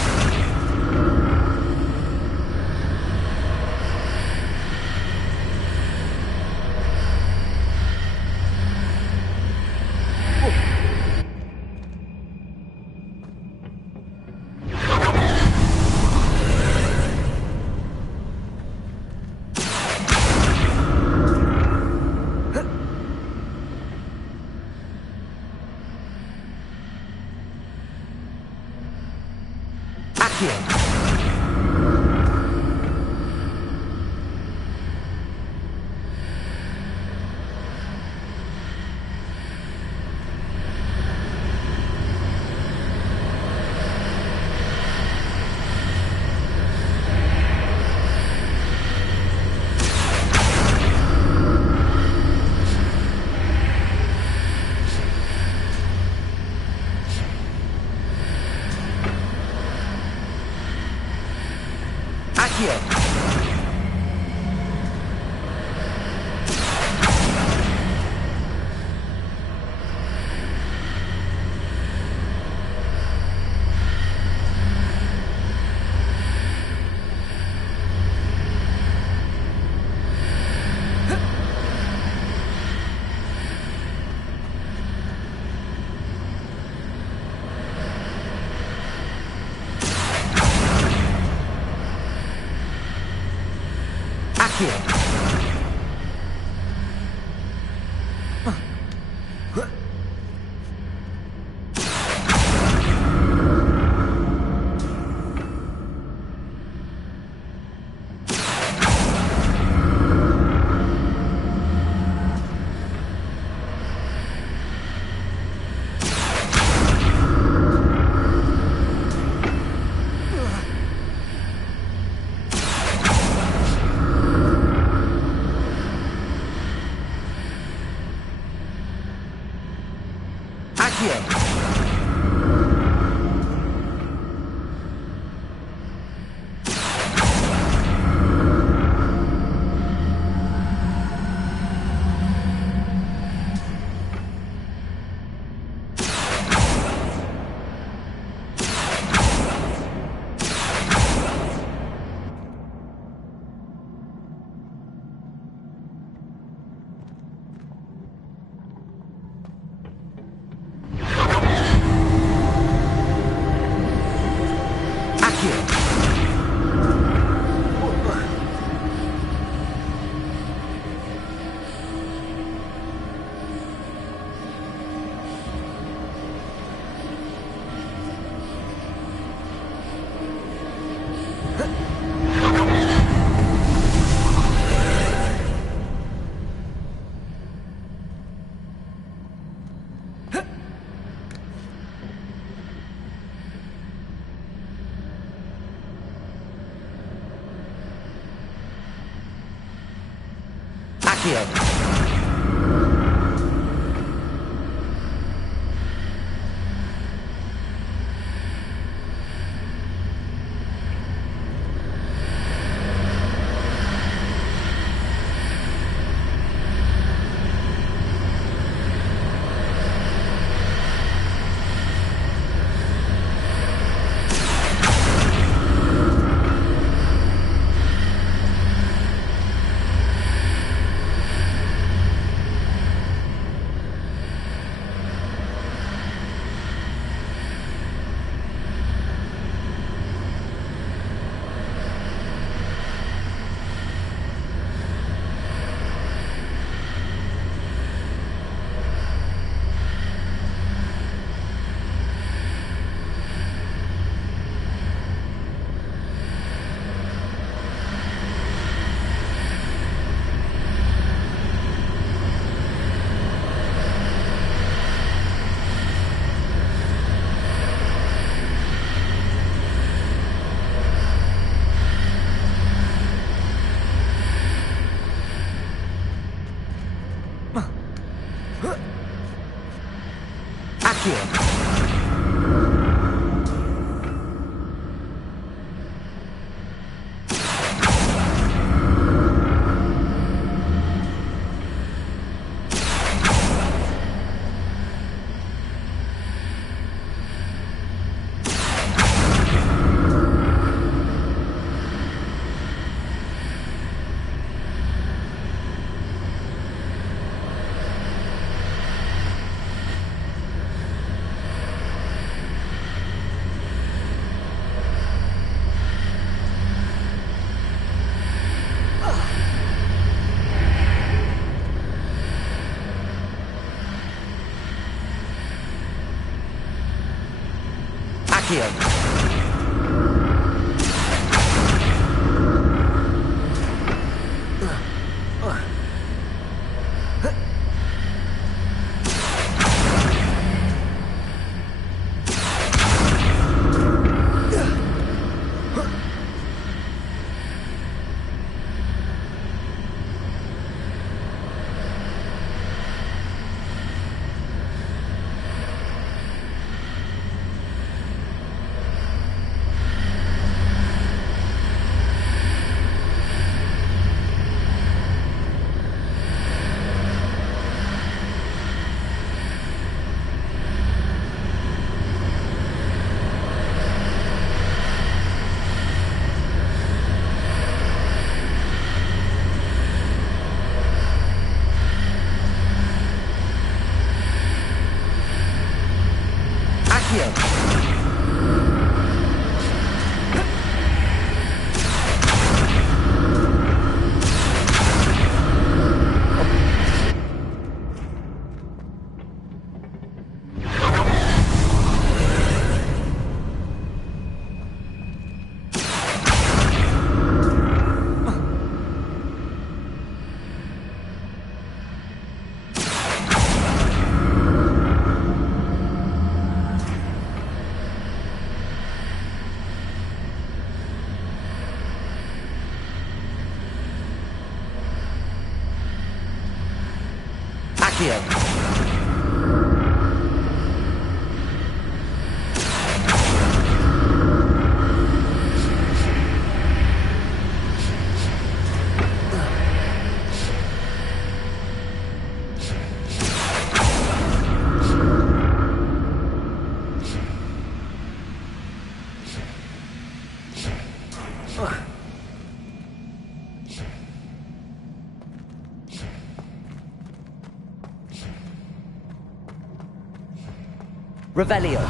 Revelio.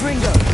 Confringo!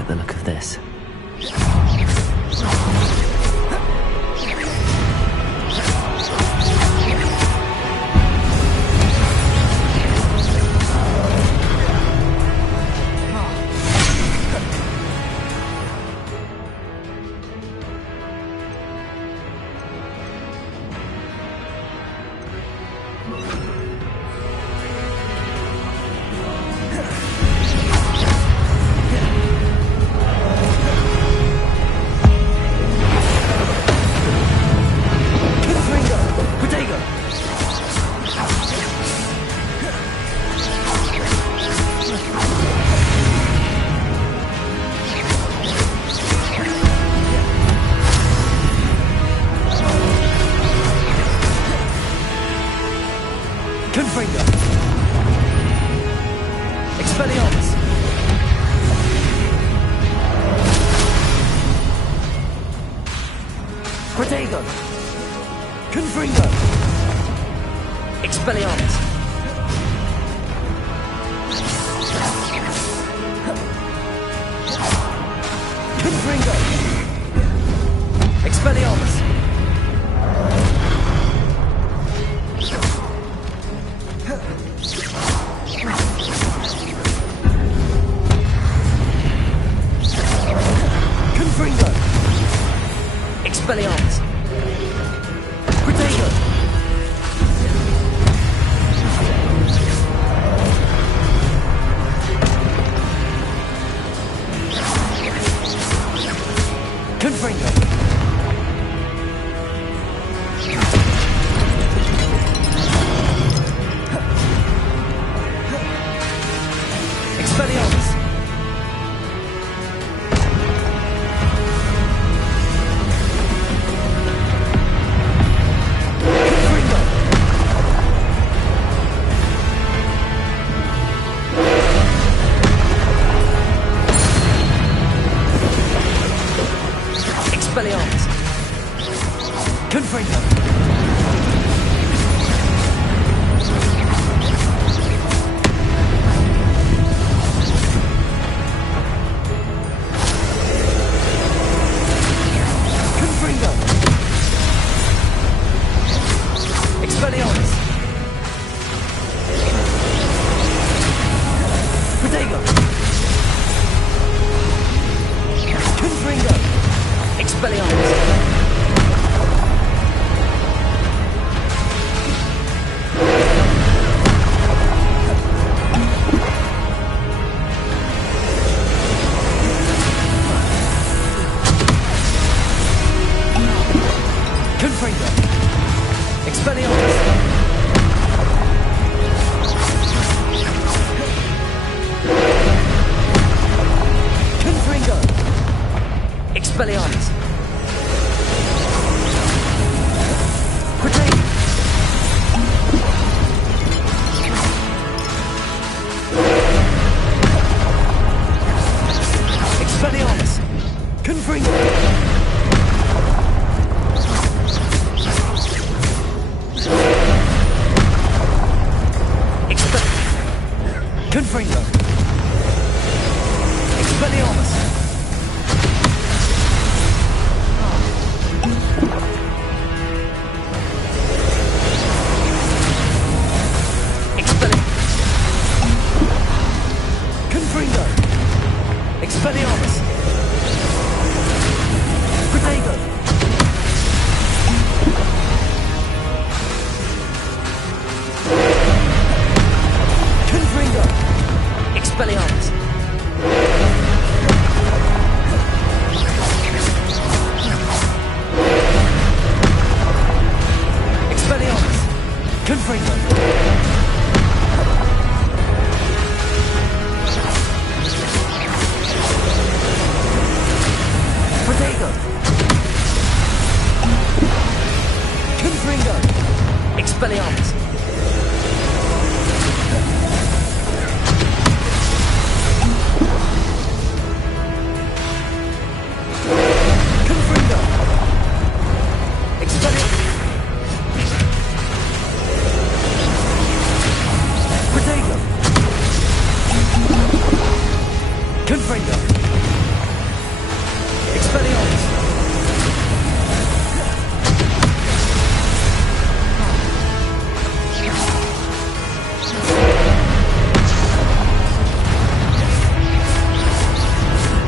like the look of this. Confringo! Expelliarmus! Confringo! Expelliarmus! Protego! Confringo! Expelliarmus! Expelliarmus! Confringo! Protego! Confringo! Expelliarmus! Confringo! Expelliarmus! Protego! Confringo! Expelliarmus!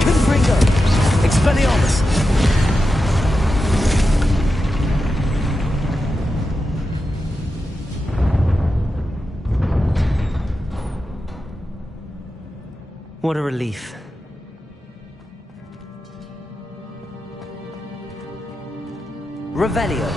Confringo! Expelliarmus! What a relief. Revelio.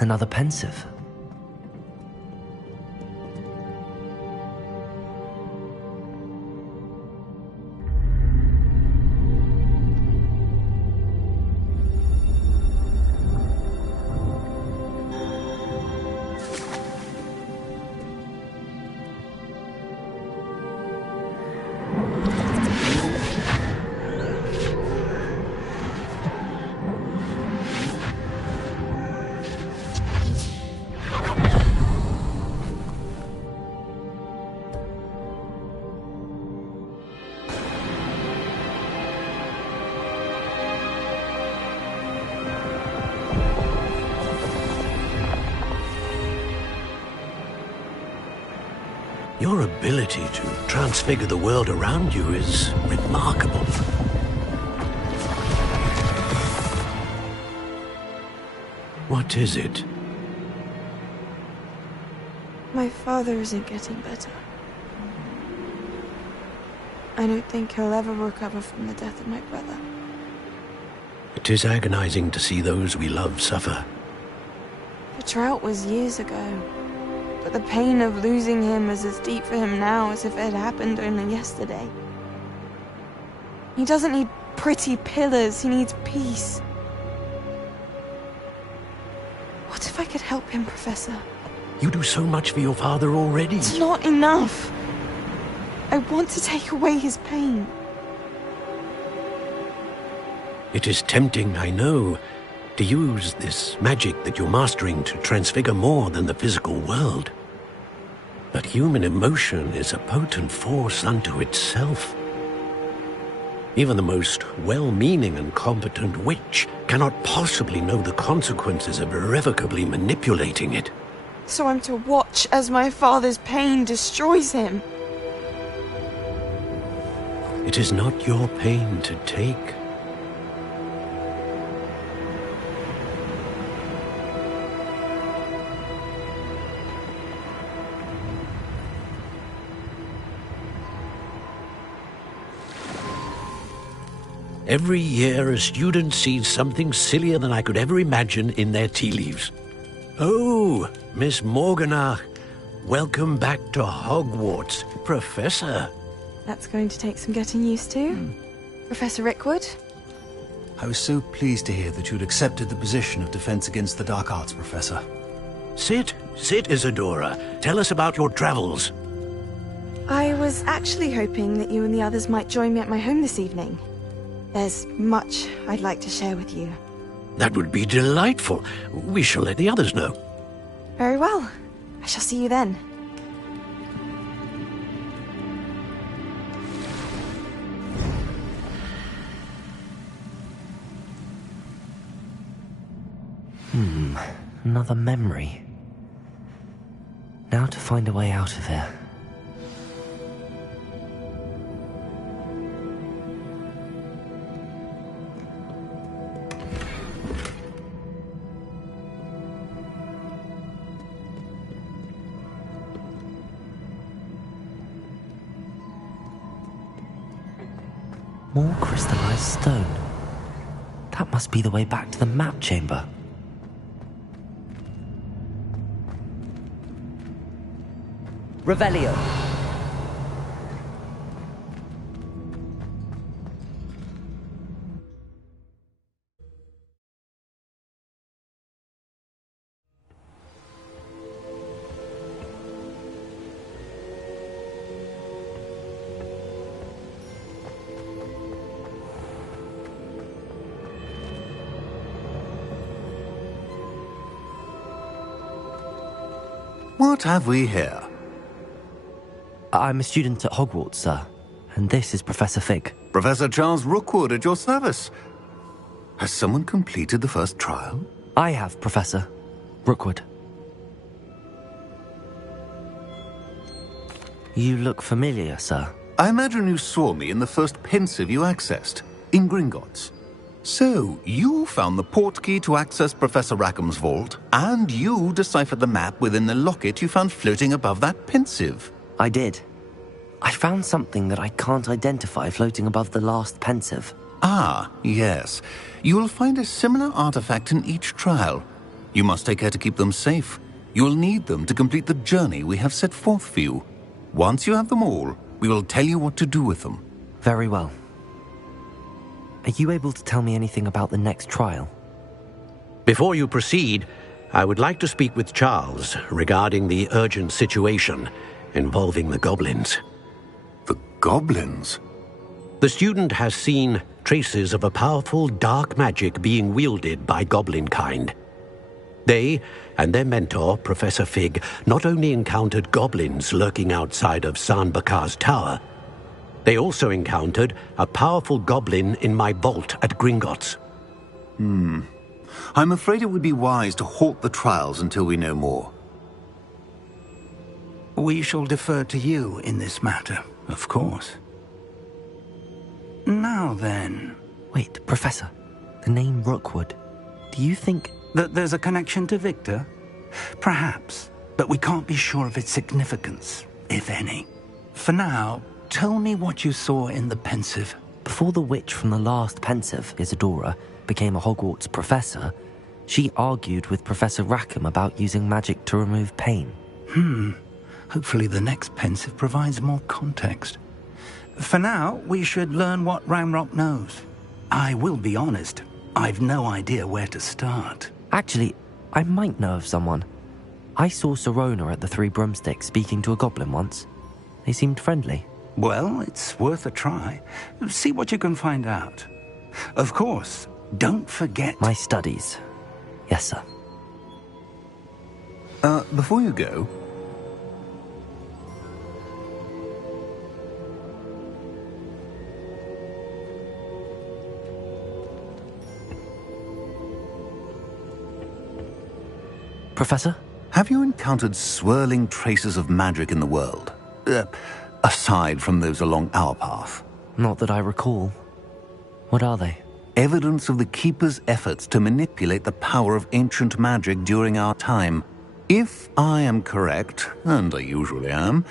Another pensive. Your ability to transfigure the world around you is remarkable. What is it? My father isn't getting better. I don't think he'll ever recover from the death of my brother. It is agonizing to see those we love suffer. The drought was years ago, but the pain of losing him is as deep for him now as if it had happened only yesterday. He doesn't need pretty pillars, he needs peace. What if I could help him, Professor? You do so much for your father already. It's not enough. I want to take away his pain. It is tempting, I know, to use this magic that you're mastering to transfigure more than the physical world. But human emotion is a potent force unto itself. Even the most well-meaning and competent witch cannot possibly know the consequences of irrevocably manipulating it. So I'm to watch as my father's pain destroys him. It is not your pain to take. Every year, a student sees something sillier than I could ever imagine in their tea leaves. Oh, Miss Morganach, welcome back to Hogwarts, Professor. That's going to take some getting used to. Professor Rickwood? I was so pleased to hear that you'd accepted the position of Defense Against the Dark Arts, Professor. Sit, Isadora. Tell us about your travels. I was actually hoping that you and the others might join me at my home this evening. There's much I'd like to share with you. That would be delightful. We shall let the others know. Very well. I shall see you then. Another memory. Now to find a way out of here. More crystallized stone. That must be the way back to the map chamber. Revelio. What have we here? I'm a student at Hogwarts, sir, and this is Professor Fig. Professor Charles Rookwood at your service. Has someone completed the first trial? I have, Professor Rookwood. You look familiar, sir. I imagine you saw me in the first pensive you accessed, in Gringotts. So, you found the portkey to access Professor Rackham's vault, and you deciphered the map within the locket you found floating above that pensive. I did. I found something that I can't identify floating above the last pensive. Ah, yes. You will find a similar artifact in each trial. You must take care to keep them safe. You will need them to complete the journey we have set forth for you. Once you have them all, we will tell you what to do with them. Very well. Are you able to tell me anything about the next trial? Before you proceed, I would like to speak with Charles regarding the urgent situation involving the goblins. The goblins? The student has seen traces of a powerful dark magic being wielded by goblin kind. They and their mentor, Professor Fig, not only encountered goblins lurking outside of Sanbakar's tower, they also encountered a powerful goblin in my vault at Gringotts. I'm afraid it would be wise to halt the trials until we know more. We shall defer to you in this matter, of course. Now then... Wait, Professor. The name Rookwood. Do you think... that there's a connection to Victor? Perhaps, but we can't be sure of its significance, if any. For now, tell me what you saw in the pensive. Before the witch from the last pensive, Isadora, became a Hogwarts professor, she argued with Professor Rackham about using magic to remove pain. Hopefully the next pensive provides more context. For now, we should learn what Ramrock knows. I will be honest, I've no idea where to start. Actually, I might know of someone. I saw Sirona at the Three Broomsticks speaking to a goblin once. They seemed friendly. Well, it's worth a try. See what you can find out. Of course, don't forget... My studies. Yes, sir. Before you go... Professor? Have you encountered swirling traces of magic in the world? Aside from those along our path? Not that I recall. What are they? Evidence of the Keeper's efforts to manipulate the power of ancient magic during our time. If I am correct, and I usually am,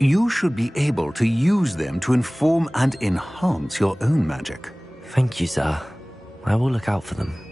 you should be able to use them to inform and enhance your own magic. Thank you, sir. I will look out for them.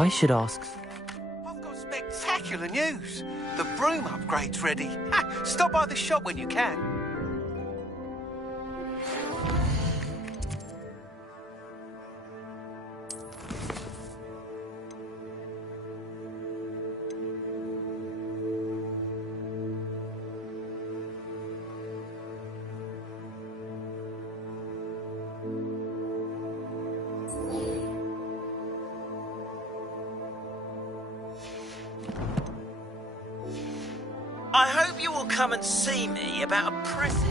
I should ask... I've got spectacular news. The broom upgrade's ready. Ha, stop by the shop when you can. I hope you will come and see me about a pressing...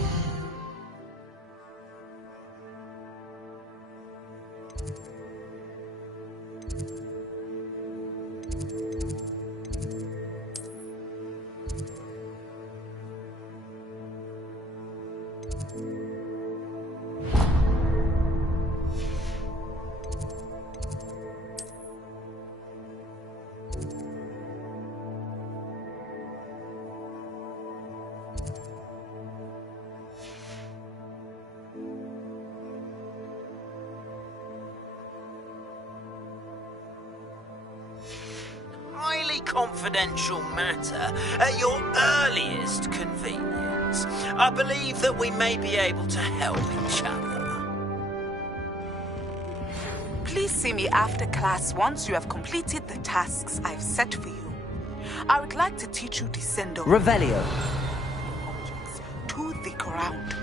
confidential matter at your earliest convenience. I believe that we may be able to help each other. Please see me after class once you have completed the tasks I've set for you. I would like to teach you Descendo. Revelio. Objects to the ground.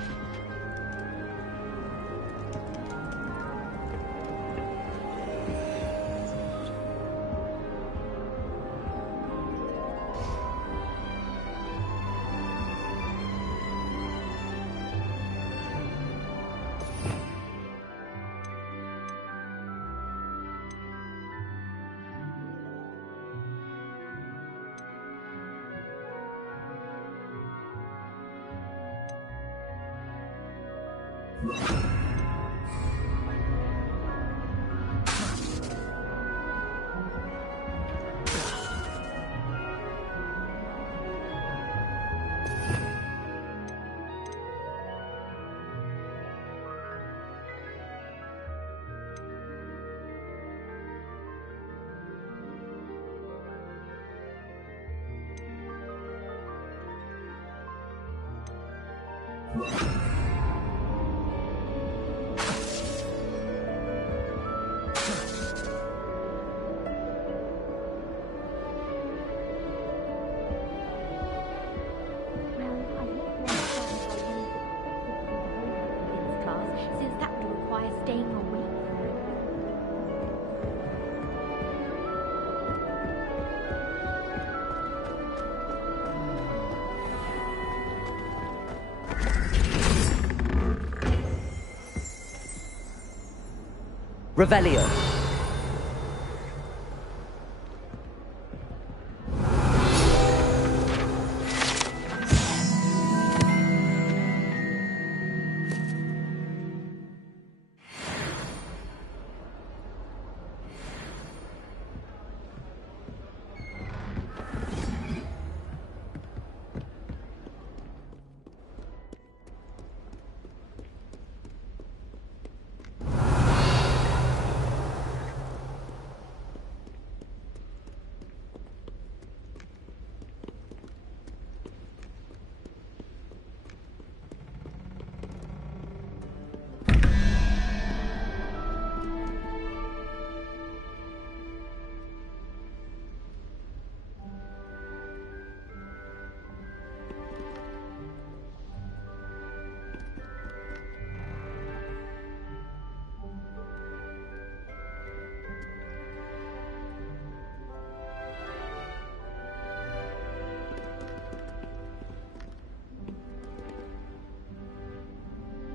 Revelio.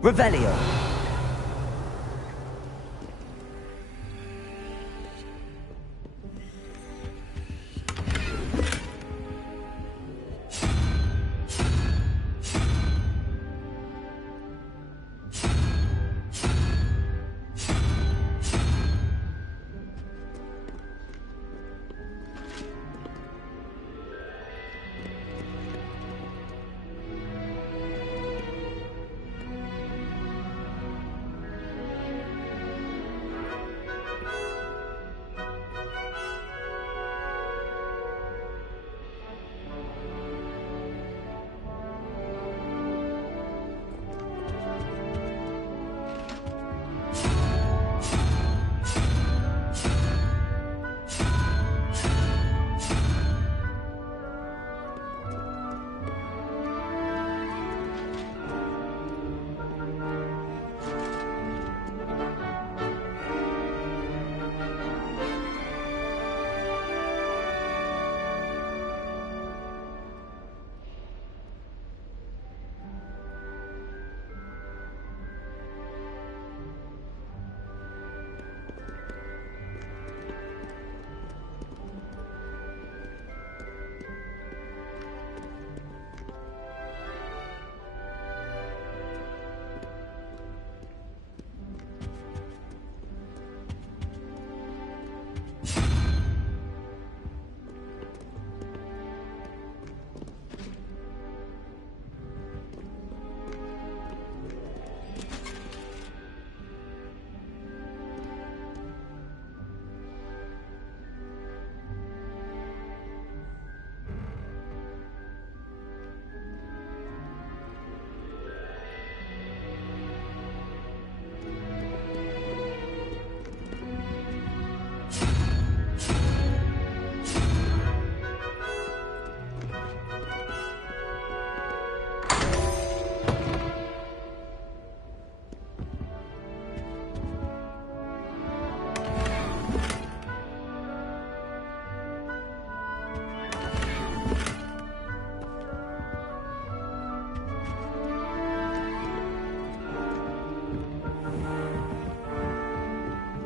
Revelio.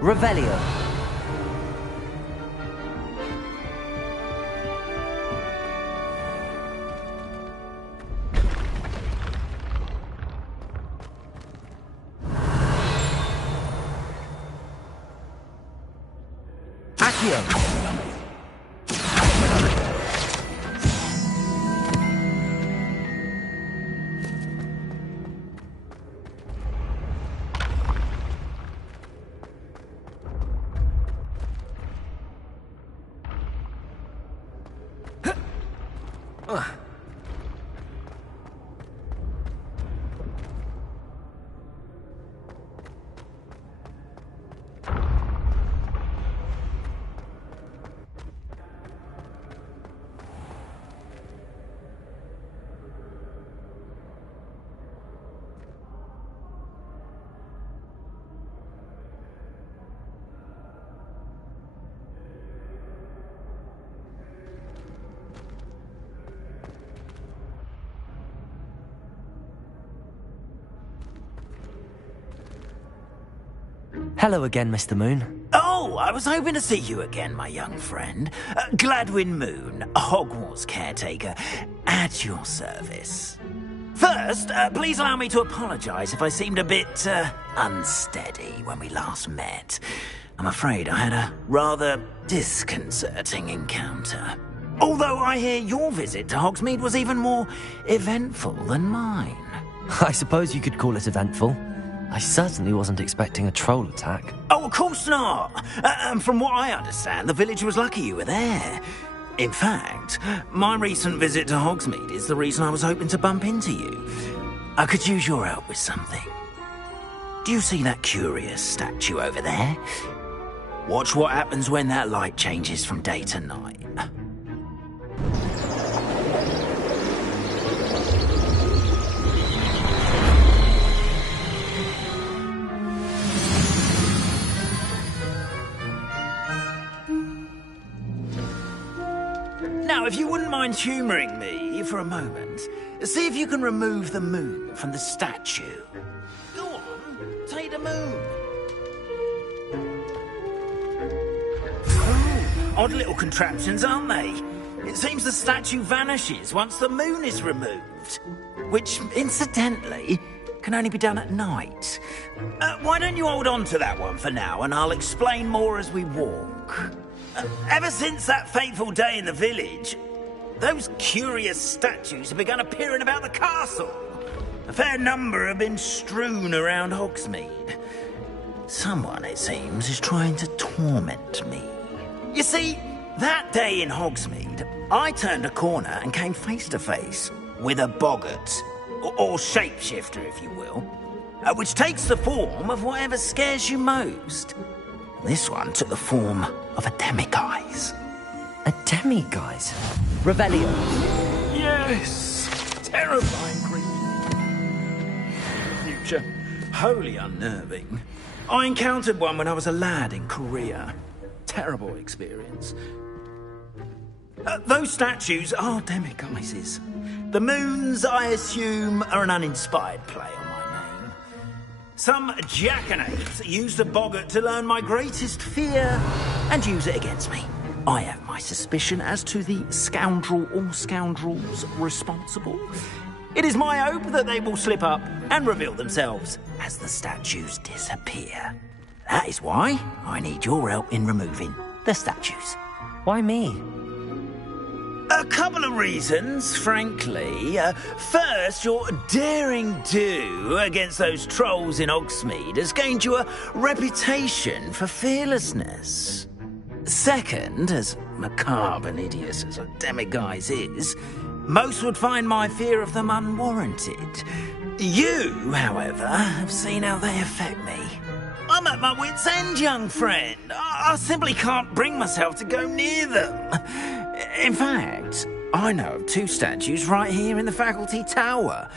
Revelio. Accio. Hello again, Mr. Moon. Oh, I was hoping to see you again, my young friend. Gladwin Moon, Hogwarts caretaker, at your service. First, please allow me to apologise if I seemed a bit, unsteady when we last met. I'm afraid I had a rather disconcerting encounter. Although I hear your visit to Hogsmeade was even more eventful than mine. I suppose you could call it eventful. I certainly wasn't expecting a troll attack. Oh, of course not. And from what I understand, the village was lucky you were there. In fact, my recent visit to Hogsmeade is the reason I was hoping to bump into you. I could use your help with something. Do you see that curious statue over there? Watch what happens when that light changes from day to night. Now, if you wouldn't mind humouring me for a moment, see if you can remove the moon from the statue. Go on, take the moon. Oh, odd little contraptions, aren't they? It seems the statue vanishes once the moon is removed. Which, incidentally, can only be done at night. Why don't you hold on to that one for now, and I'll explain more as we walk. Ever since that fateful day in the village, those curious statues have begun appearing about the castle. A fair number have been strewn around Hogsmeade. Someone, it seems, is trying to torment me. You see, that day in Hogsmeade, I turned a corner and came face to face with a boggart, or shapeshifter, if you will, which takes the form of whatever scares you most. This one took the form of a demiguise. A demiguise? Revelio. Yes! Terrifying creature. Future. Wholly unnerving. I encountered one when I was a lad in Korea. Terrible experience. Those statues are demiguises. The moons, I assume, are an uninspired play on my name. Some jackanapes used a boggart to learn my greatest fear and use it against me. I have my suspicion as to the scoundrel or scoundrels responsible. It is my hope that they will slip up and reveal themselves as the statues disappear. That is why I need your help in removing the statues. Why me? A couple of reasons, frankly. First, your daring do against those trolls in Hogsmeade has gained you a reputation for fearlessness. Second, as macabre and hideous as a demiguise is, most would find my fear of them unwarranted. You, however, have seen how they affect me. I'm at my wit's end, young friend. I simply can't bring myself to go near them. In fact, I know of two statues right here in the faculty tower.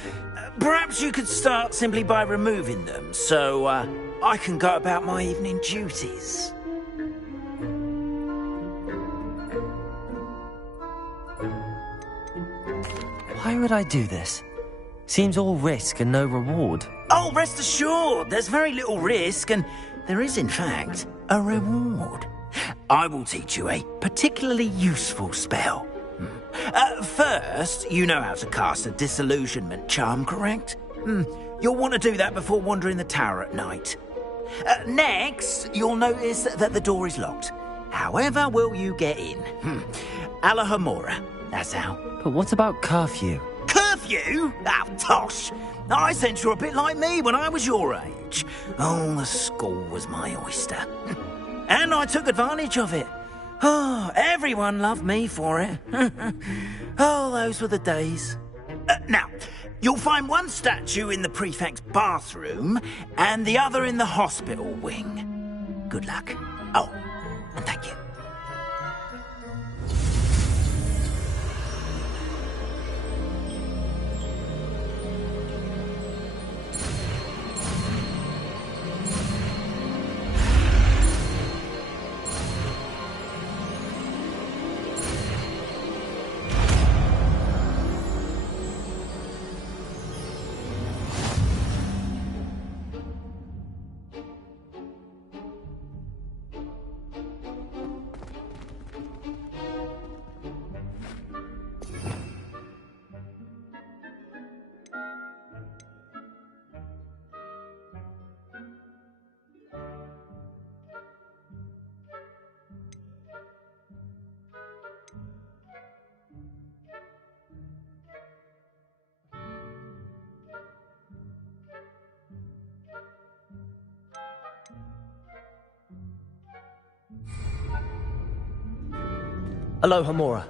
Perhaps you could start simply by removing them, so I can go about my evening duties. Why would I do this? Seems all risk and no reward. Oh, rest assured, there's very little risk and there is, in fact, a reward. I will teach you a particularly useful spell. First, you know how to cast a disillusionment charm, correct? You'll want to do that before wandering the tower at night. Next, you'll notice that the door is locked. However will you get in? Alahomora, that's how. But what about curfew? Curfew? Oh, tosh! I sense you're a bit like me when I was your age. Oh, the school was my oyster. And I took advantage of it. Oh, everyone loved me for it. Oh, those were the days. Now, you'll find one statue in the prefect's bathroom and the other in the hospital wing. Good luck. Oh, and thank you. Alohomora.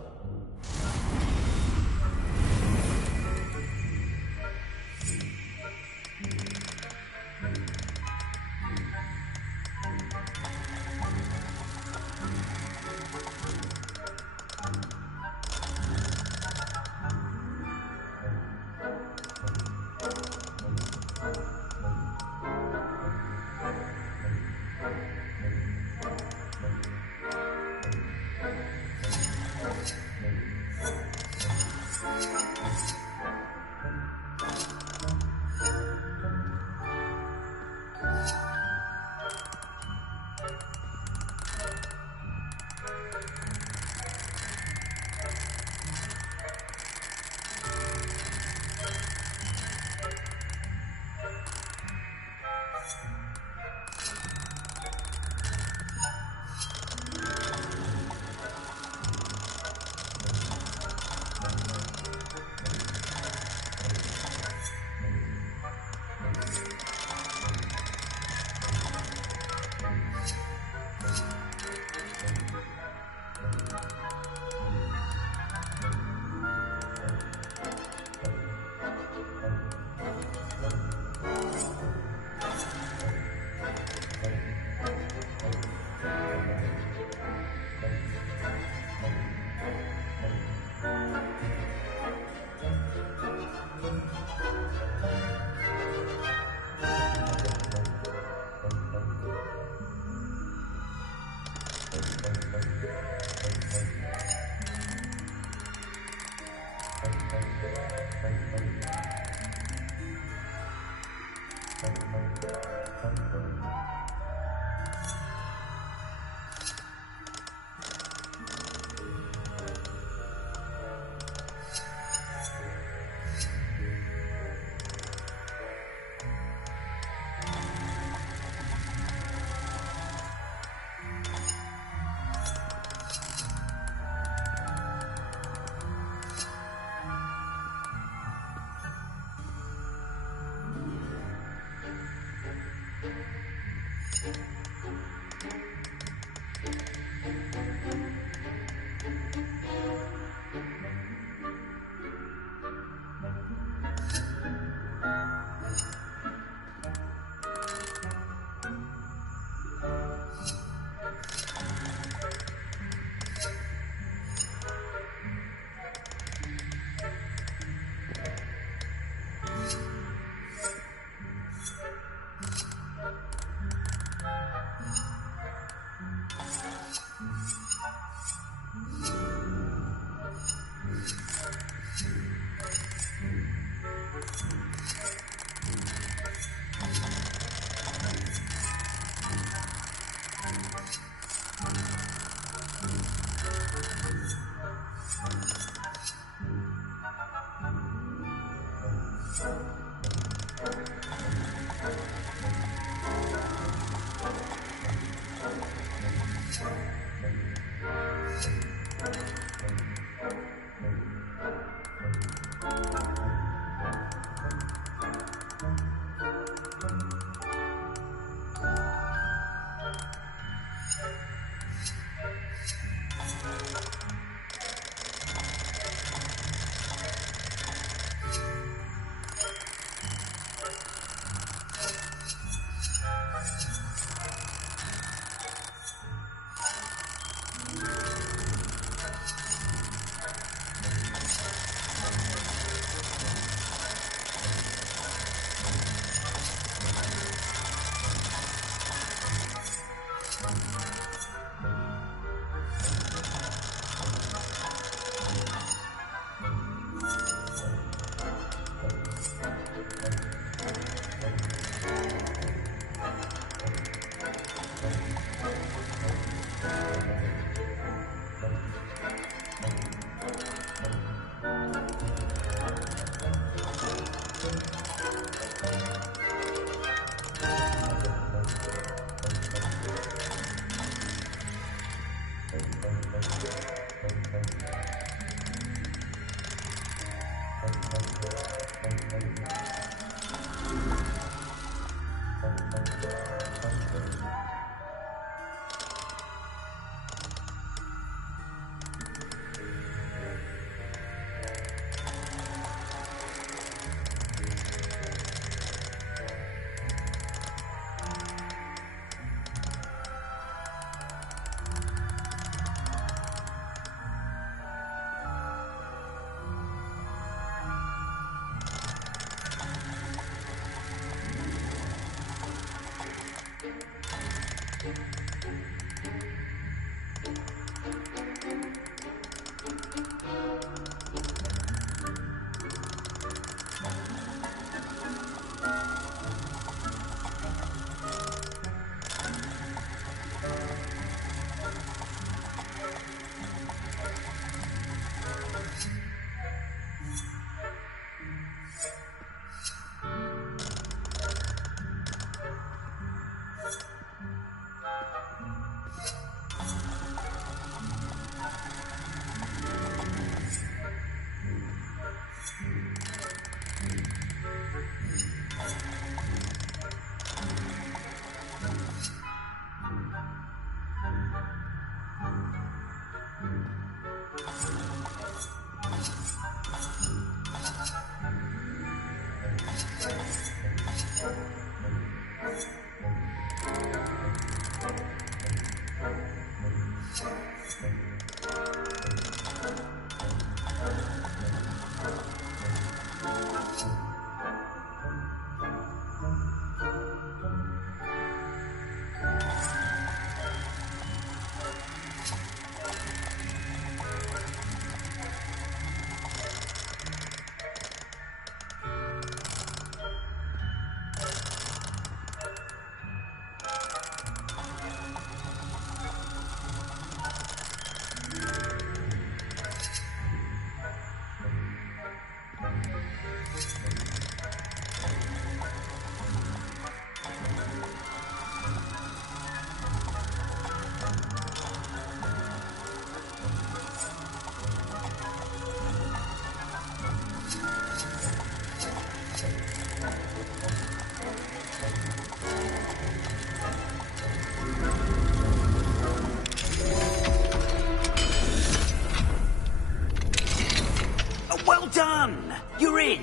done! You're in!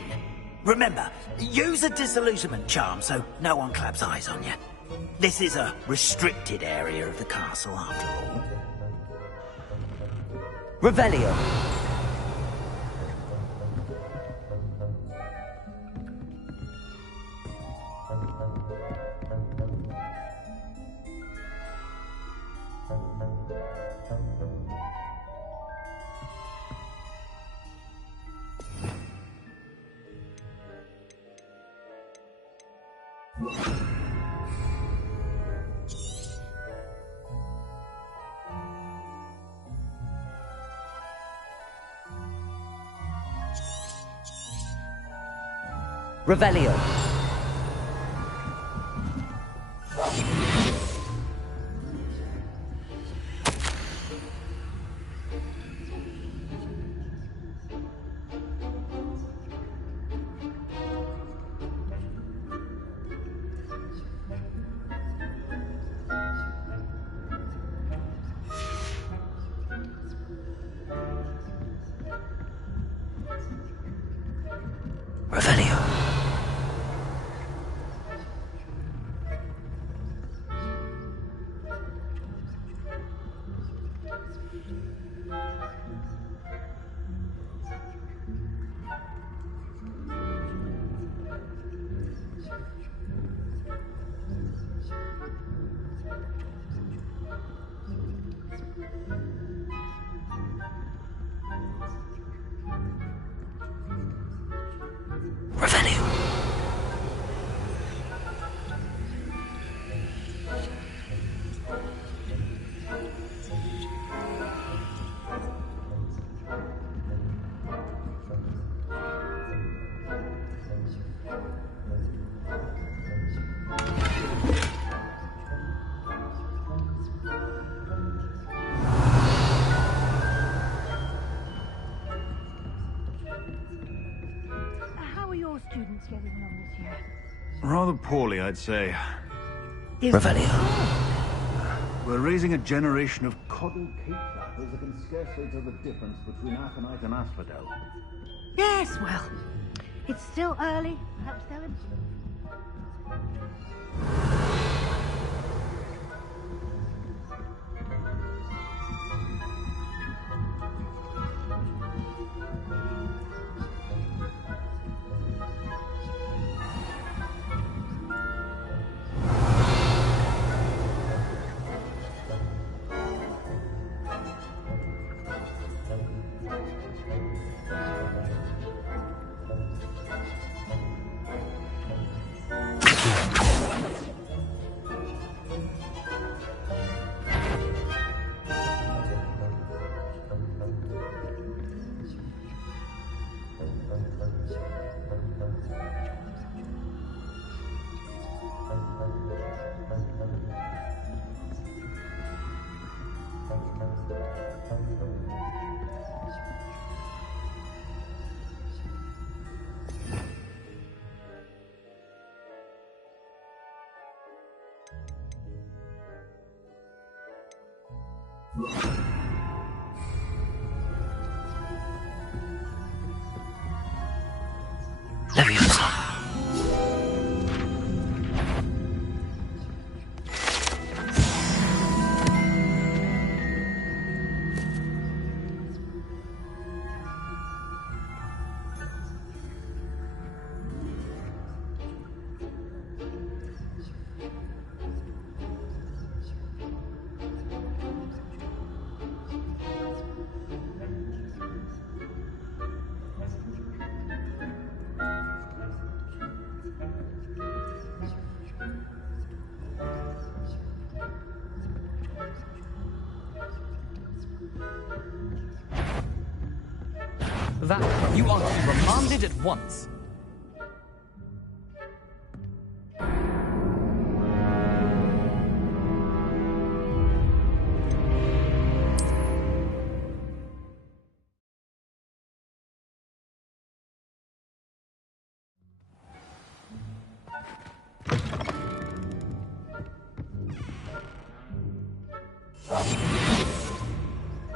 Remember, use a disillusionment charm so no one claps eyes on you. This is a restricted area of the castle, after all. Revelio. Revelio. Revelio. How are your students getting on this year? Rather poorly, I'd say. Revelio. We're raising a generation of coddled cake flappers that can scarcely tell the difference between aconite and asphodel. Yes, well, it's still early. Perhaps they'll improve. Leviosa. That you are to be remanded at once.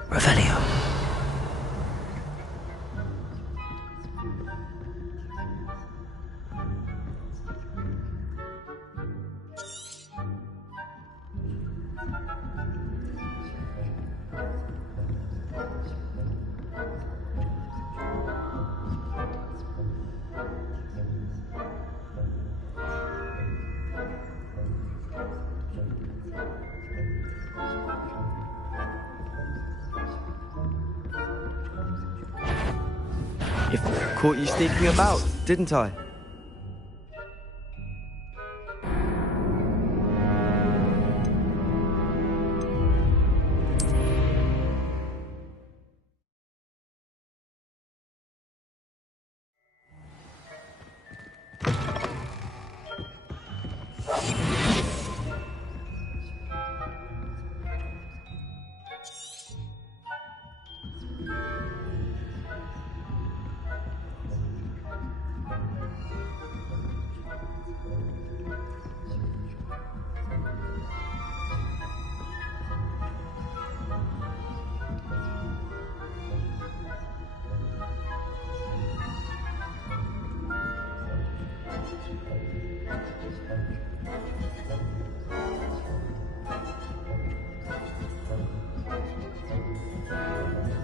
Revelio. Caught you sneaking about, didn't I?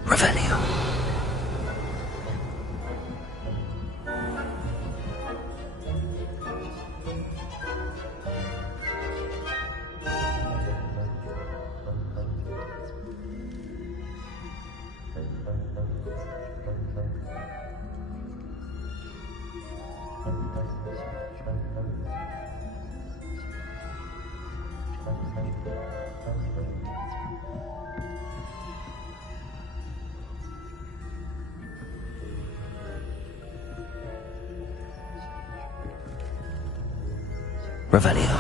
Revelio. Revelio.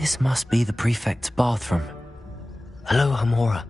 This must be the prefect's bathroom. Alohomora.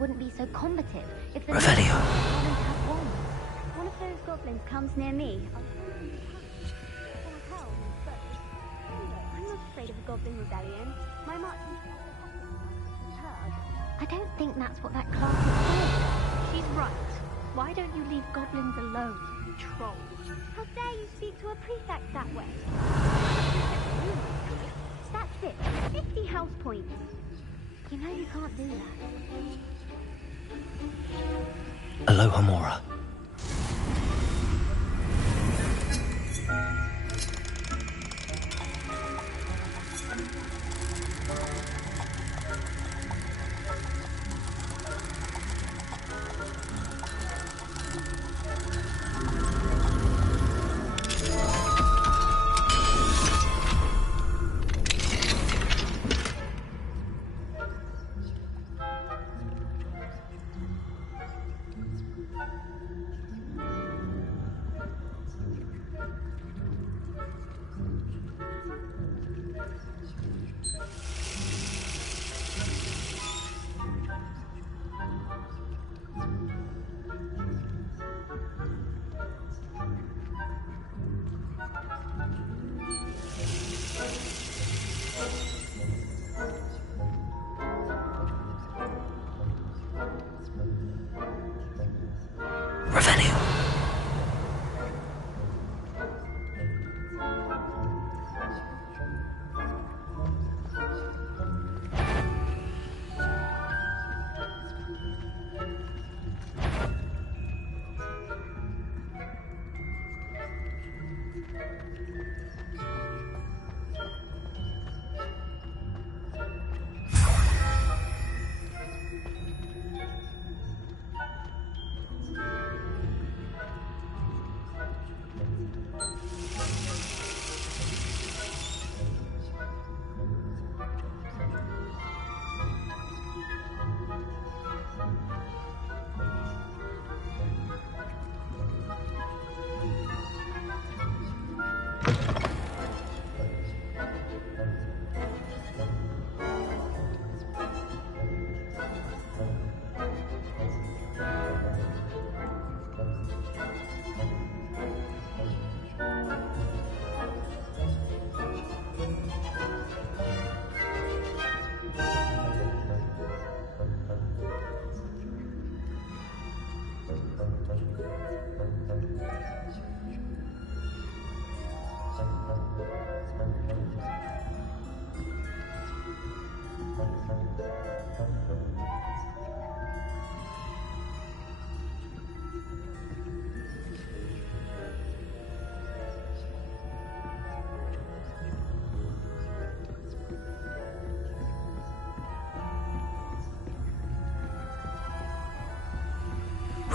Wouldn't be so combative if the Revelio. One of those goblins comes near me. I'm not afraid of a goblin rebellion. My march. I don't think that's what that class is for. She's right. Why don't you leave goblins alone, troll? How dare you speak to a prefect that way? That's it. 50 house points. You know you can't do that. Alohomora.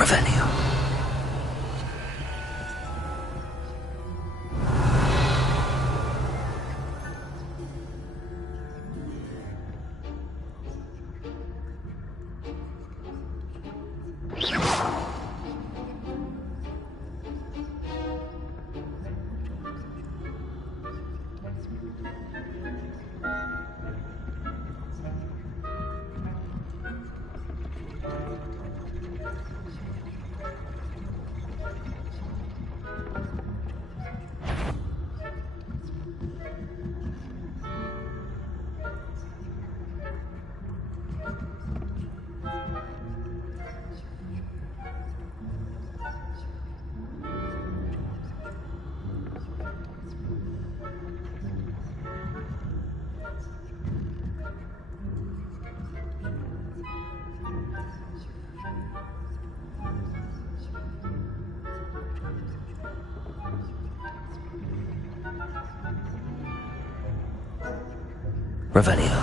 Revelio. Revelio.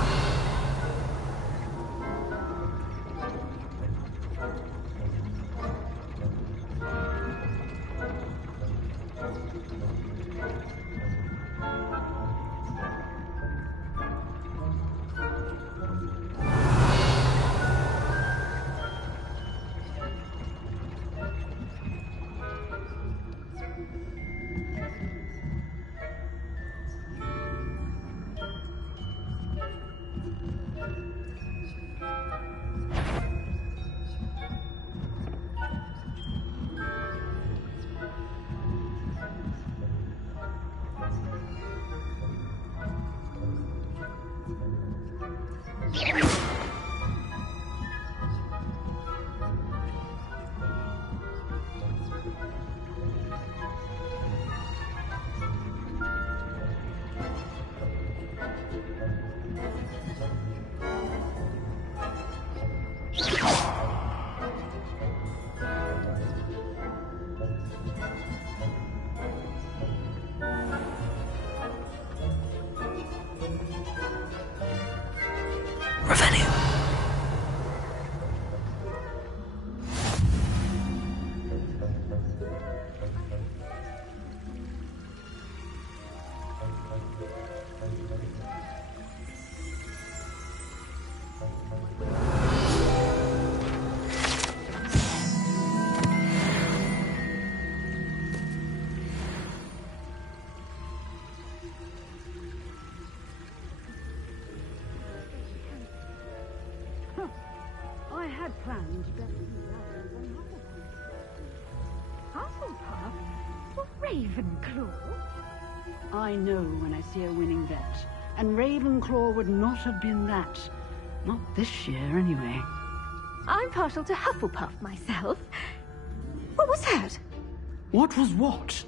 I had planned better than Hufflepuff? Or Ravenclaw? I know when I see a winning bet, and Ravenclaw would not have been that. Not this year, anyway. I'm partial to Hufflepuff myself. What was that? What was what?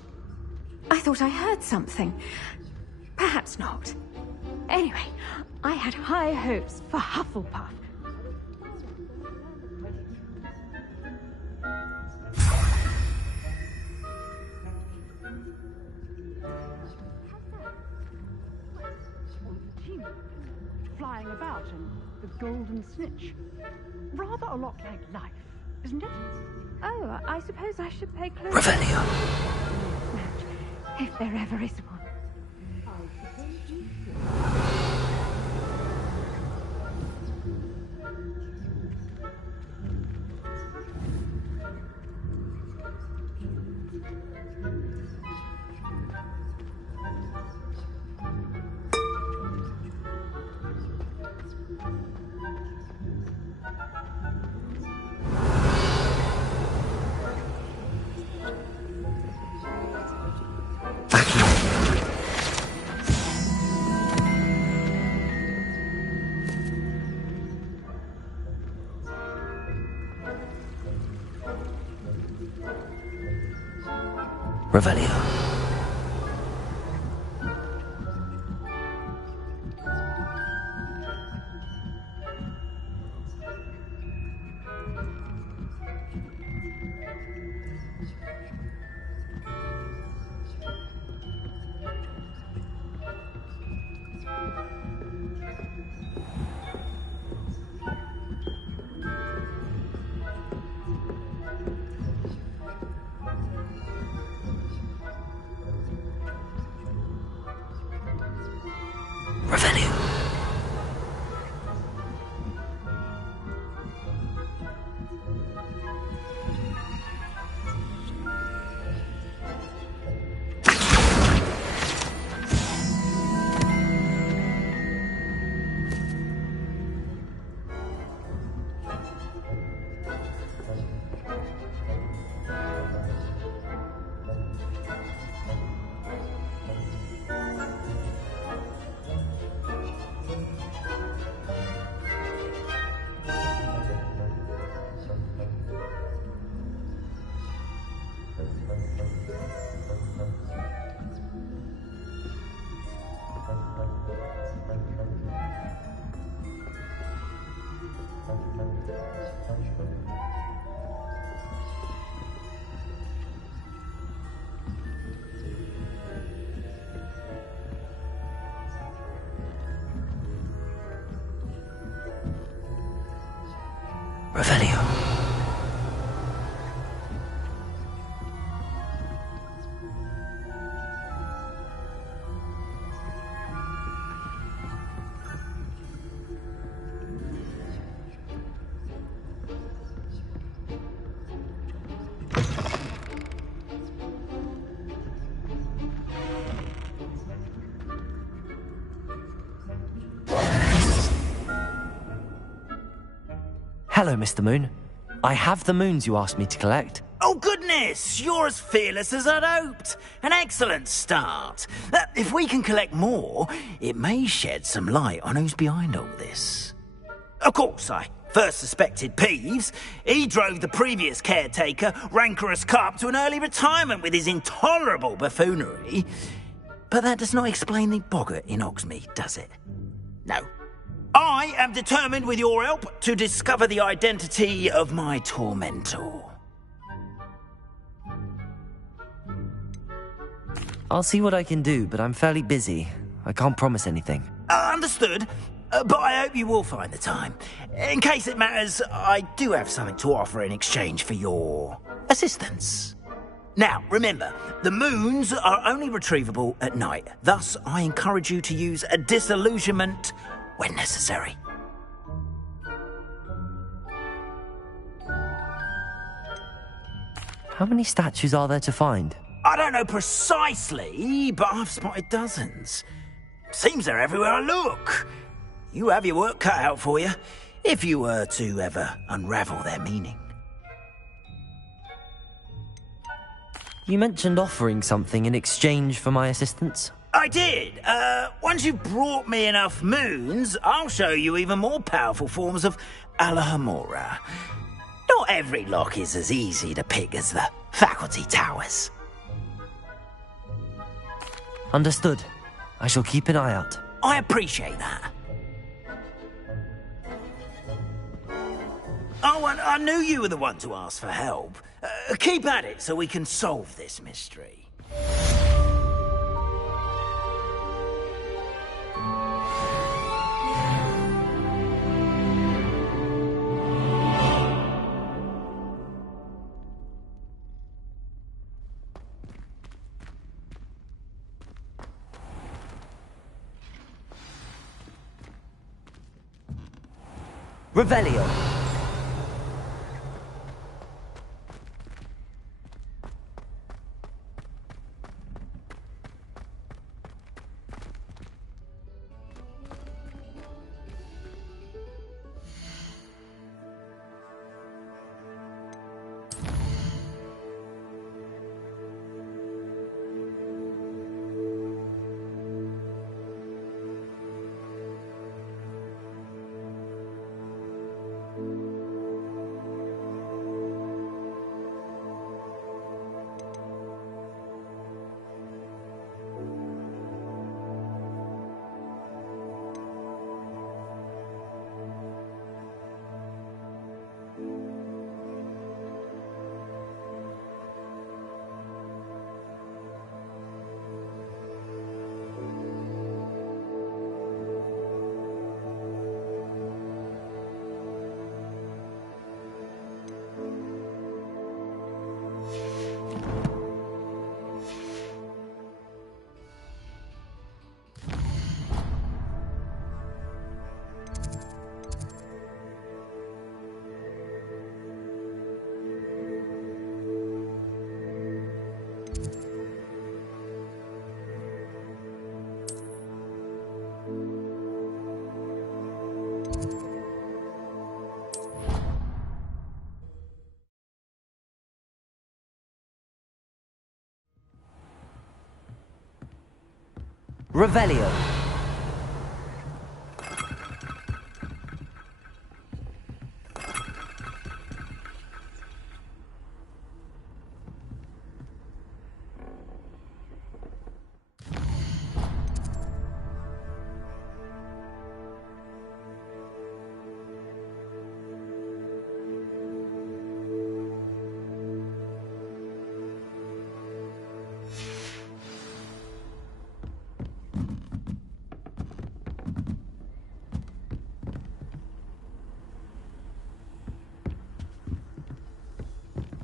I thought I heard something. Perhaps not. Anyway, I had high hopes for Hufflepuff. Flying about and the golden snitch. Rather a lot like life, isn't it? Oh, I suppose I should pay close Revelio. if there ever is one. Revelio. Revelio. Hello, Mr. Moon. I have the moons you asked me to collect. Oh, goodness! You're as fearless as I'd hoped. An excellent start. If we can collect more, it may shed some light on who's behind all this. Of course, I first suspected Peeves. He drove the previous caretaker, Rancorous Carp, to an early retirement with his intolerable buffoonery. But that does not explain the boggart in Hogsmeade, does it? No. I am determined, with your help, to discover the identity of my tormentor. I'll see what I can do, but I'm fairly busy. I can't promise anything. Understood. But I hope you will find the time. In case it matters, I do have something to offer in exchange for your assistance. Now, remember, the moons are only retrievable at night. Thus, I encourage you to use a disillusionment when necessary. How many statues are there to find? I don't know precisely, but I've spotted dozens. Seems they're everywhere I look. You have your work cut out for you, if you were to ever unravel their meaning. You mentioned offering something in exchange for my assistance? I did. Once you've brought me enough moons, I'll show you even more powerful forms of Alohomora. Not every lock is as easy to pick as the faculty towers. Understood. I shall keep an eye out. I appreciate that. Oh, and I knew you were the one to ask for help. Keep at it so we can solve this mystery. Revelio. Revelio.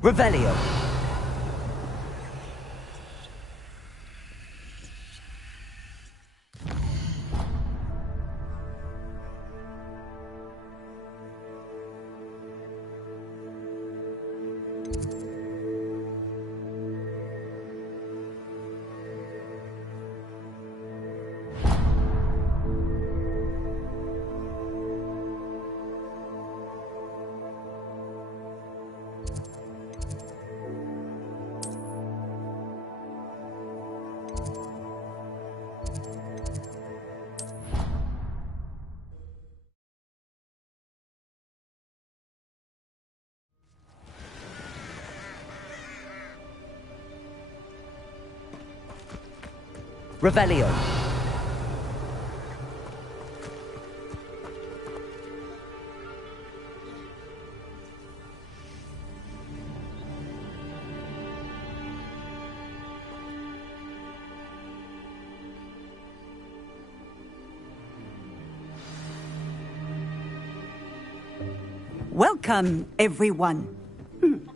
Revelio. Revelio. Welcome, everyone.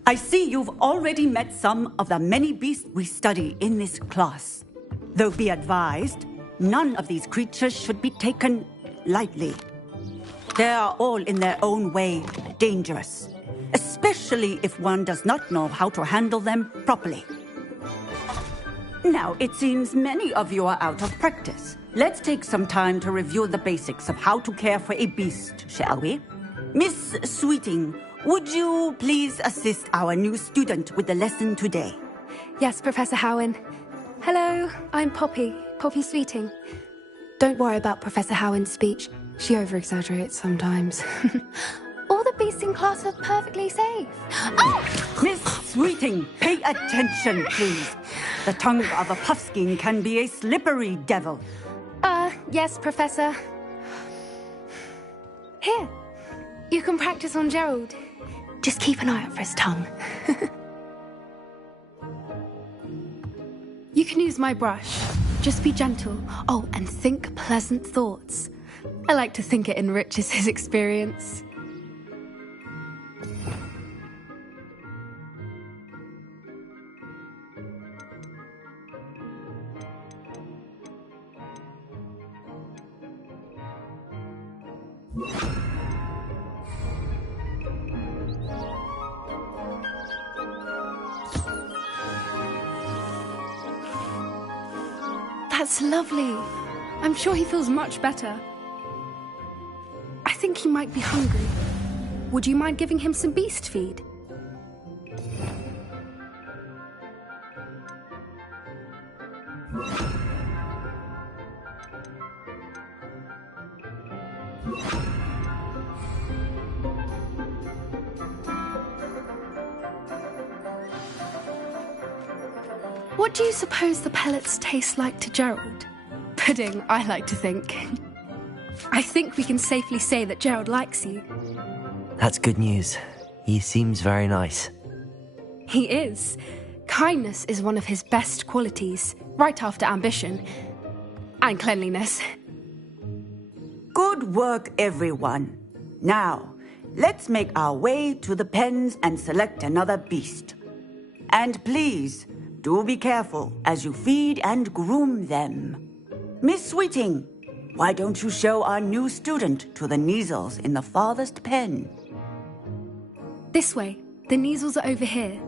I see you've already met some of the many beasts we study in this class. Though be advised, none of these creatures should be taken lightly. They are all in their own way dangerous, especially if one does not know how to handle them properly. Now, it seems many of you are out of practice. Let's take some time to review the basics of how to care for a beast, shall we? Miss Sweeting, would you please assist our new student with the lesson today? Yes, Professor Howen. Hello, I'm Poppy Sweeting. Don't worry about Professor Howen's speech. She over-exaggerates sometimes. All the beasts in class are perfectly safe. Oh! Miss Sweeting, pay attention, please. The tongue of a puffskein can be a slippery devil. Yes, Professor. Here, you can practice on Gerald. Just keep an eye out for his tongue. You can use my brush. Just be gentle. Oh, and think pleasant thoughts. I like to think it enriches his experience. That's lovely. I'm sure he feels much better. I think he might be hungry. Would you mind giving him some beast feed? What do you suppose the pellets taste like to Gerald? Pudding, I like to think. I think we can safely say that Gerald likes you. That's good news. He seems very nice. He is. Kindness is one of his best qualities, right after ambition. And cleanliness. Good work, everyone. Now, let's make our way to the pens and select another beast. And please, do be careful as you feed and groom them. Miss Sweeting, why don't you show our new student to the Kneazles in the farthest pen? This way. The Kneazles are over here.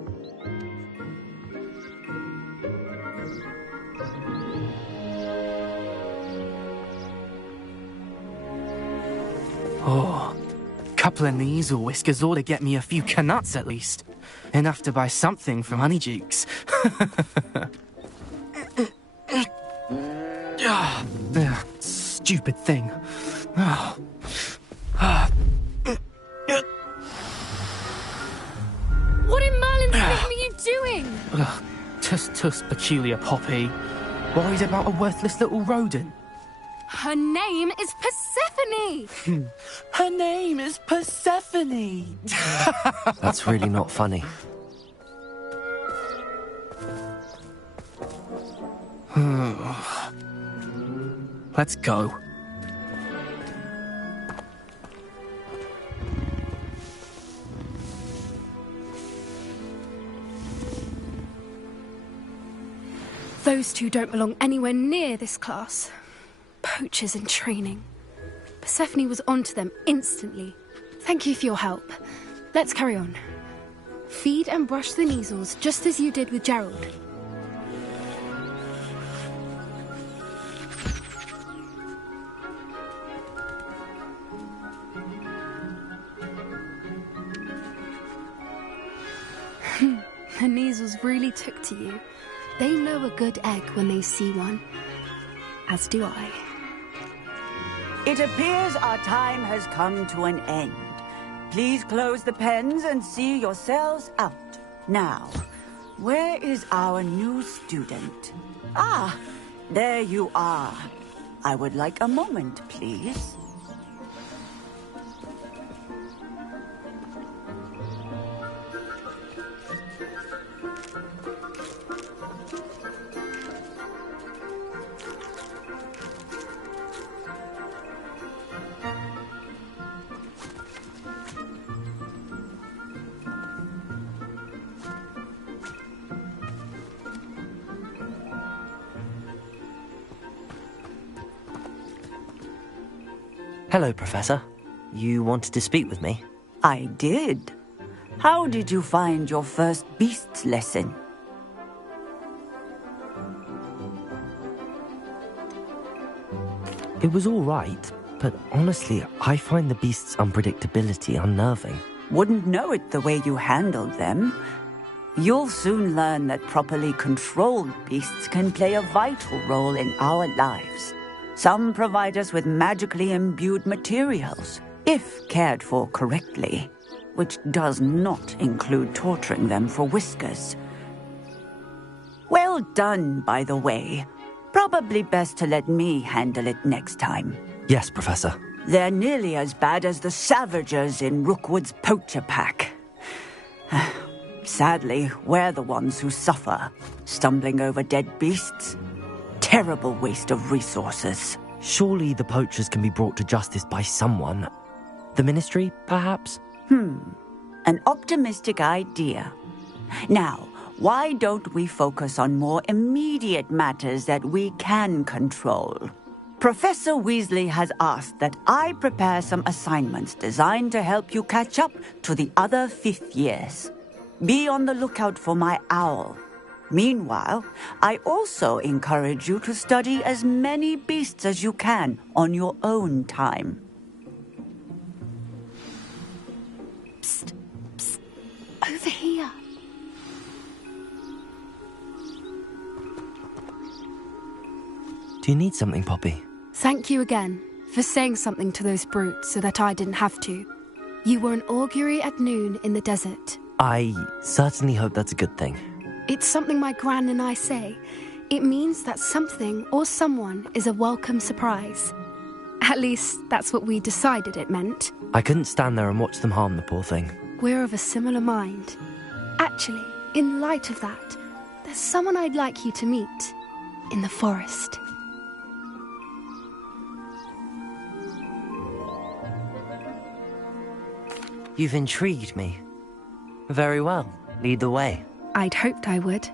Oh, couple of Kneazle whiskers ought to get me a few canuts at least. Enough to buy something from Honeydukes. Stupid thing. What in Merlin's name are you doing? Tuss, peculiar Poppy. Worried about a worthless little rodent? Her name is Persephone! Her name is Persephone! That's really not funny. Let's go. Those two don't belong anywhere near this class. Poachers in training. Persephone was onto them instantly. Thank you for your help. Let's carry on. Feed and brush the measles just as you did with Gerald. The measles really took to you. They know a good egg when they see one. As do I. It appears our time has come to an end. Please close the pens and see yourselves out. Now, where is our new student? Ah, there you are. I would like a moment, please. Hello, Professor. You wanted to speak with me? I did. How did you find your first beasts lesson? It was all right, but honestly, I find the beast's unpredictability unnerving. Wouldn't know it the way you handled them. You'll soon learn that properly controlled beasts can play a vital role in our lives. Some provide us with magically imbued materials, if cared for correctly, which does not include torturing them for whiskers. Well done, by the way. Probably best to let me handle it next time. Yes, Professor. They're nearly as bad as the Savagers in Rookwood's poacher pack. Sadly, we're the ones who suffer, stumbling over dead beasts. Terrible waste of resources. Surely the poachers can be brought to justice by someone. The Ministry, perhaps? An optimistic idea. Now, why don't we focus on more immediate matters that we can control? Professor Weasley has asked that I prepare some assignments designed to help you catch up to the other 5th years. Be on the lookout for my owl. Meanwhile, I also encourage you to study as many beasts as you can on your own time. Psst, psst, over here. Do you need something, Poppy? Thank you again for saying something to those brutes so that I didn't have to. You were an augury at noon in the desert. I certainly hope that's a good thing. It's something my gran and I say. It means that something or someone is a welcome surprise. At least, that's what we decided it meant. I couldn't stand there and watch them harm the poor thing. We're of a similar mind. Actually, in light of that, there's someone I'd like you to meet. In the forest. You've intrigued me. Very well. Lead the way. I'd hoped I would.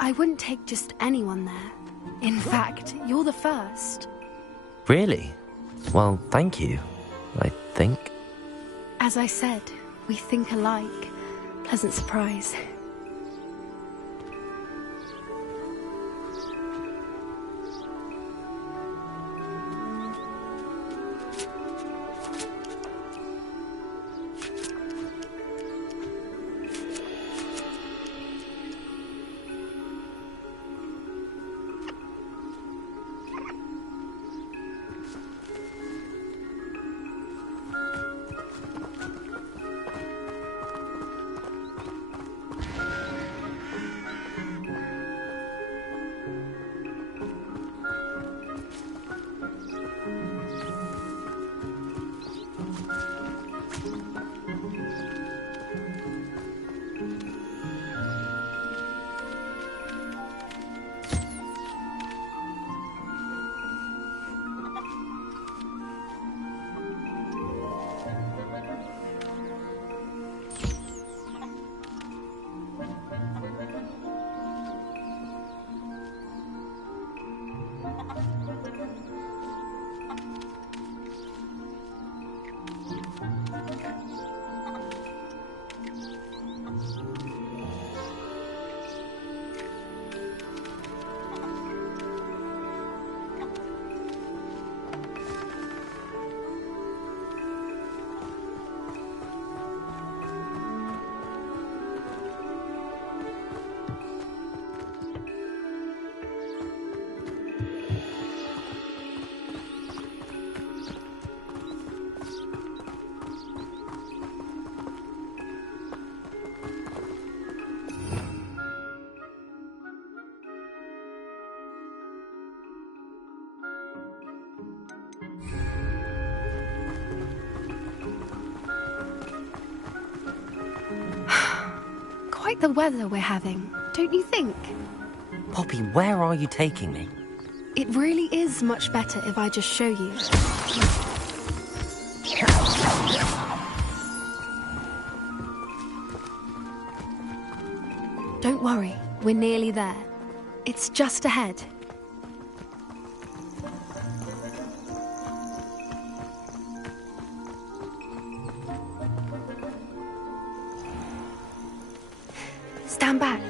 I wouldn't take just anyone there. In fact, you're the first. Really? Well, thank you, I think. As I said, we think alike. Pleasant surprise. like the weather we're having, don't you think? Poppy, where are you taking me? It really is much better if I just show you. Don't worry, we're nearly there. It's just ahead. Stand back.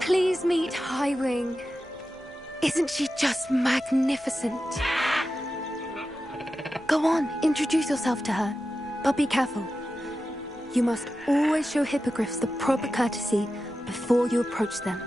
Please meet Highwing. Isn't she just magnificent? Go on, introduce yourself to her. But be careful. You must always show hippogriffs the proper courtesy before you approach them.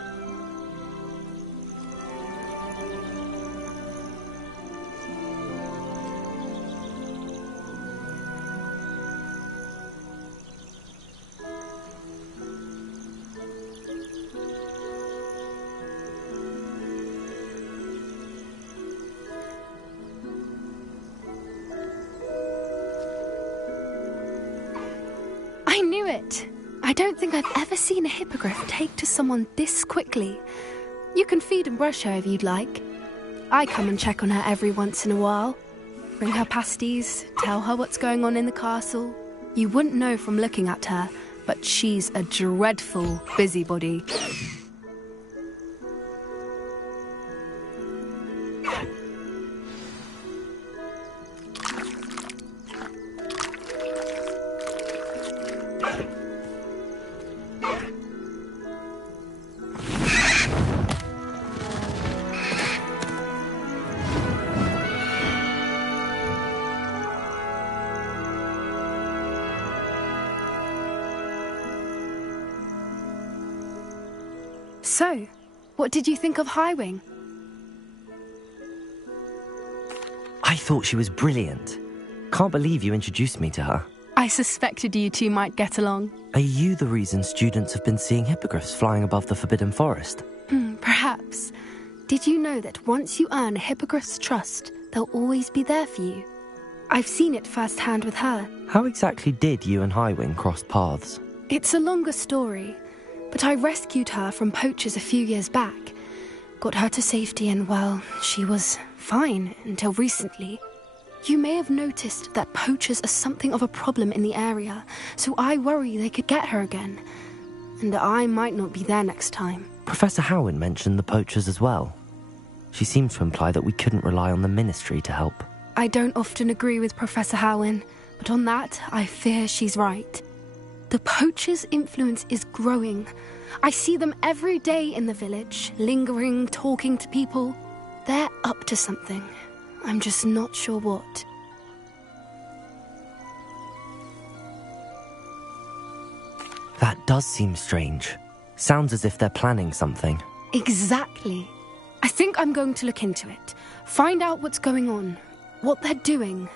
I knew it! I don't think I've ever seen a hippogriff take to someone this quickly. You can feed and brush her if you'd like. I come and check on her every once in a while. Bring her pasties, tell her what's going on in the castle. You wouldn't know from looking at her, but she's a dreadful busybody. So, what did you think of Highwing? I thought she was brilliant. Can't believe you introduced me to her. I suspected you two might get along. Are you the reason students have been seeing hippogriffs flying above the Forbidden Forest? Perhaps. Did you know that once you earn a hippogriff's trust, they'll always be there for you? I've seen it firsthand with her. How exactly did you and Highwing cross paths? It's a longer story, but I rescued her from poachers a few years back. Got her to safety and, well, she was fine until recently. You may have noticed that poachers are something of a problem in the area, so I worry they could get her again. And I might not be there next time. Professor Howin mentioned the poachers as well. She seemed to imply that we couldn't rely on the Ministry to help. I don't often agree with Professor Howin, but on that, I fear she's right. The poachers' influence is growing. I see them every day in the village, lingering, talking to people. They're up to something. I'm just not sure what. That does seem strange. Sounds as if they're planning something. Exactly. I think I'm going to look into it. Find out what's going on. What they're doing.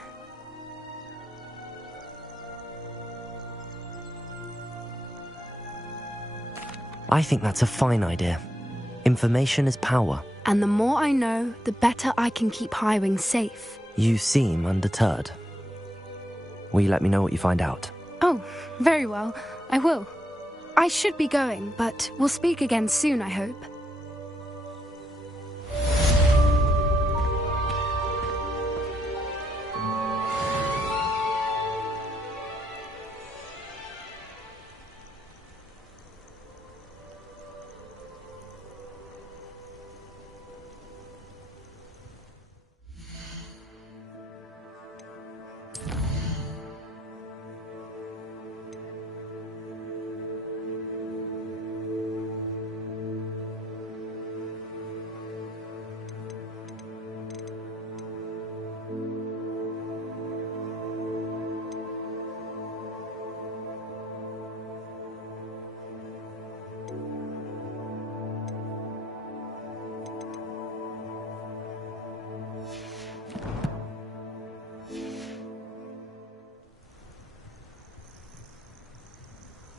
I think that's a fine idea. Information is power. And the more I know, the better I can keep Highwing safe. You seem undeterred. Will you let me know what you find out? Oh, very well. I will. I should be going, but we'll speak again soon, I hope.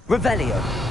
Revelio.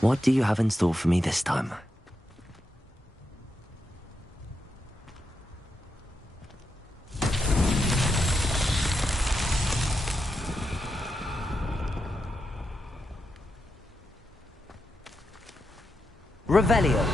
What do you have in store for me this time? Revelio.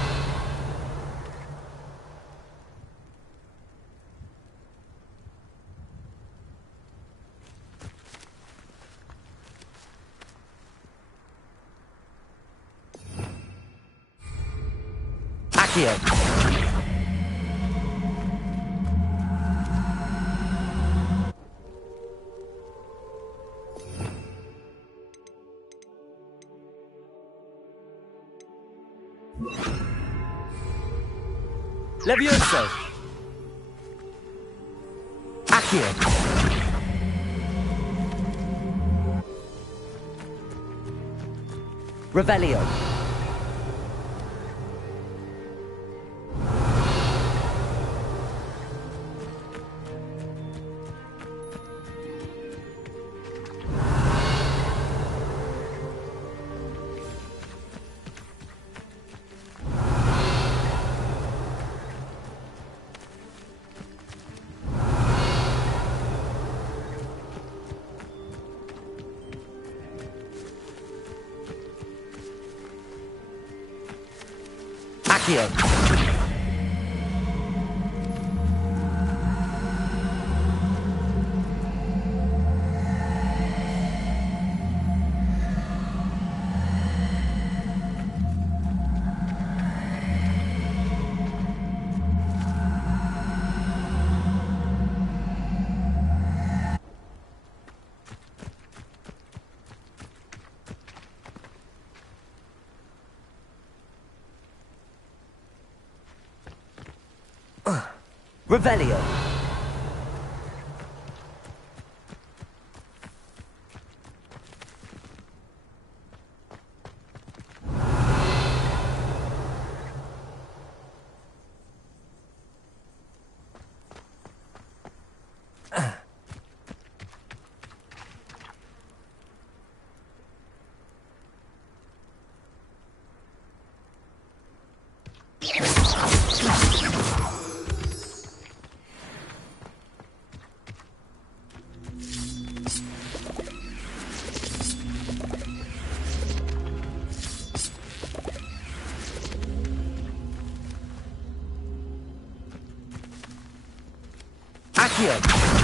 Accio. Levioso. Accio. Revelio. Accio. Revelio. Accio.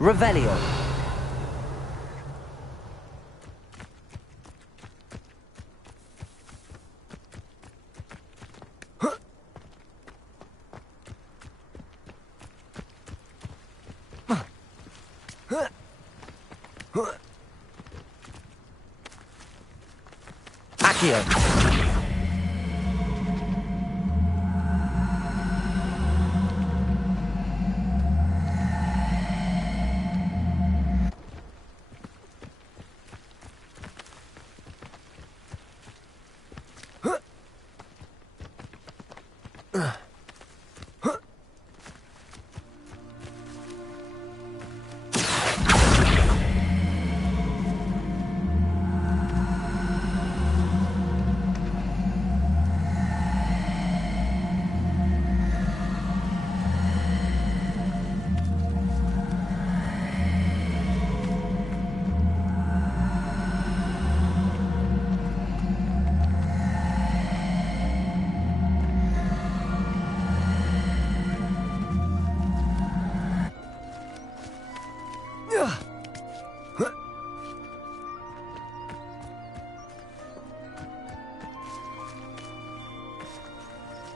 Revelio. Accio.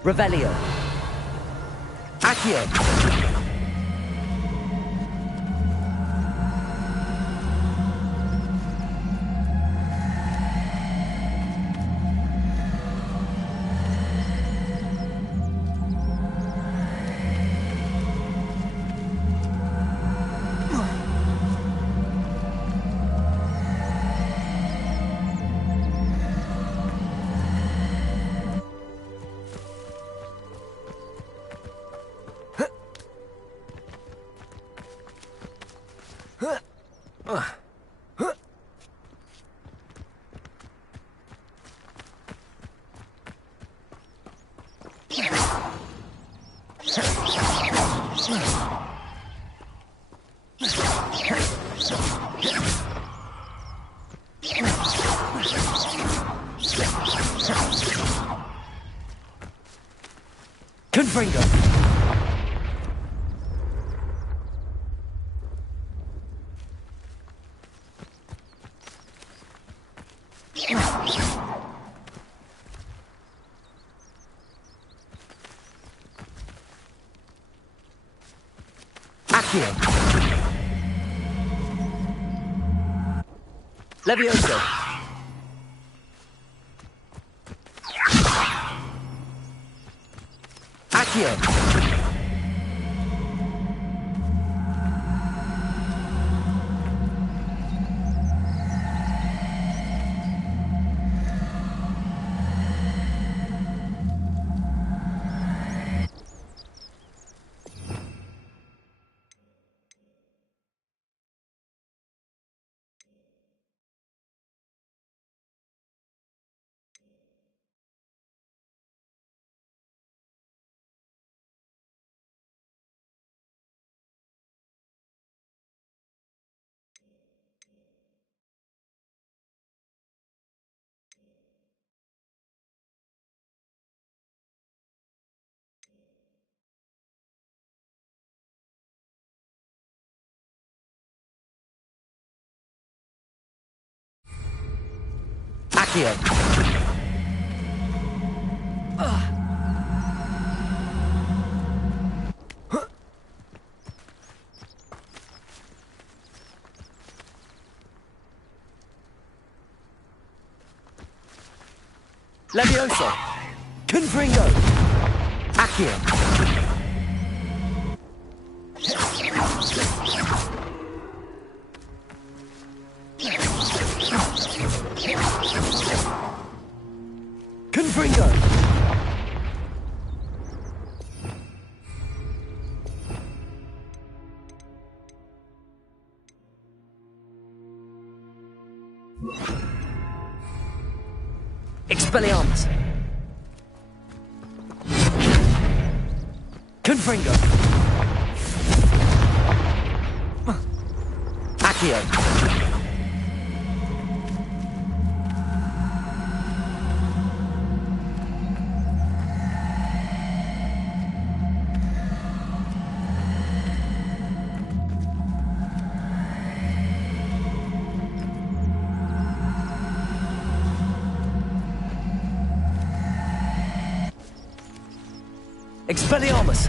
Revelio. Accio. Confringo. Accio. Levioso. Accio. Accio. Levioso. Confringo. Accio. Confringo. Expelliarmus. Confringo. Accio. Expelliarmus!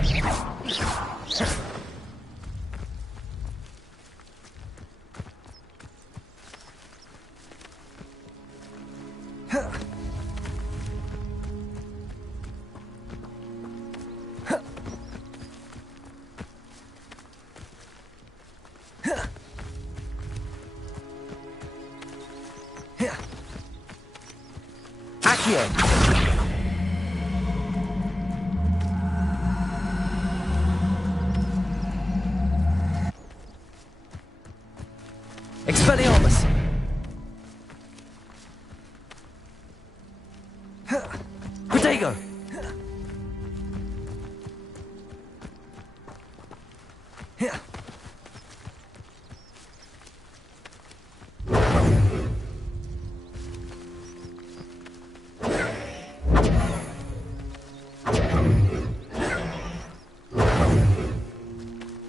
Accio! Expelliarmus! Protego!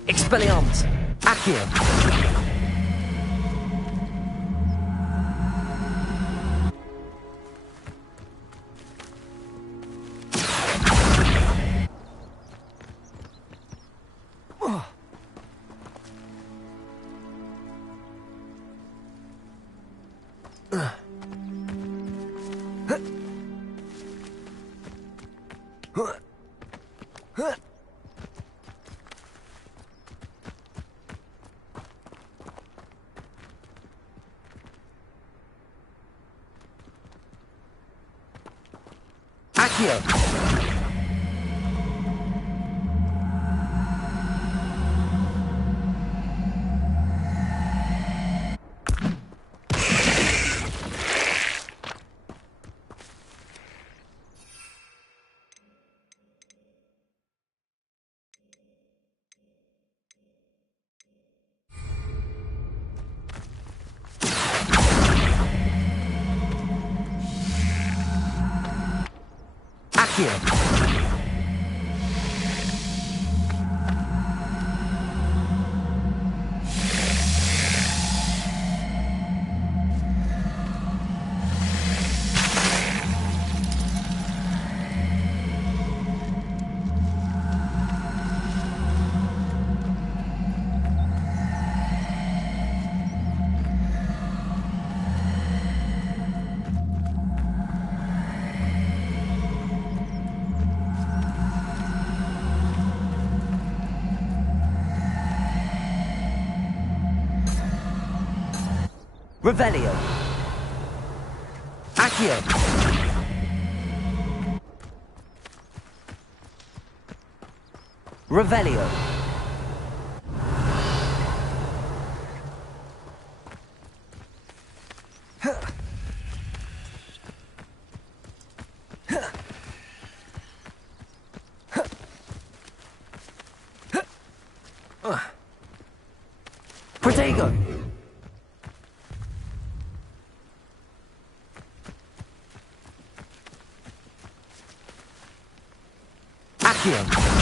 Expelliarmus! Accio! Accio! Accio! Revelio! Accio! Revelio! Protego! Accio!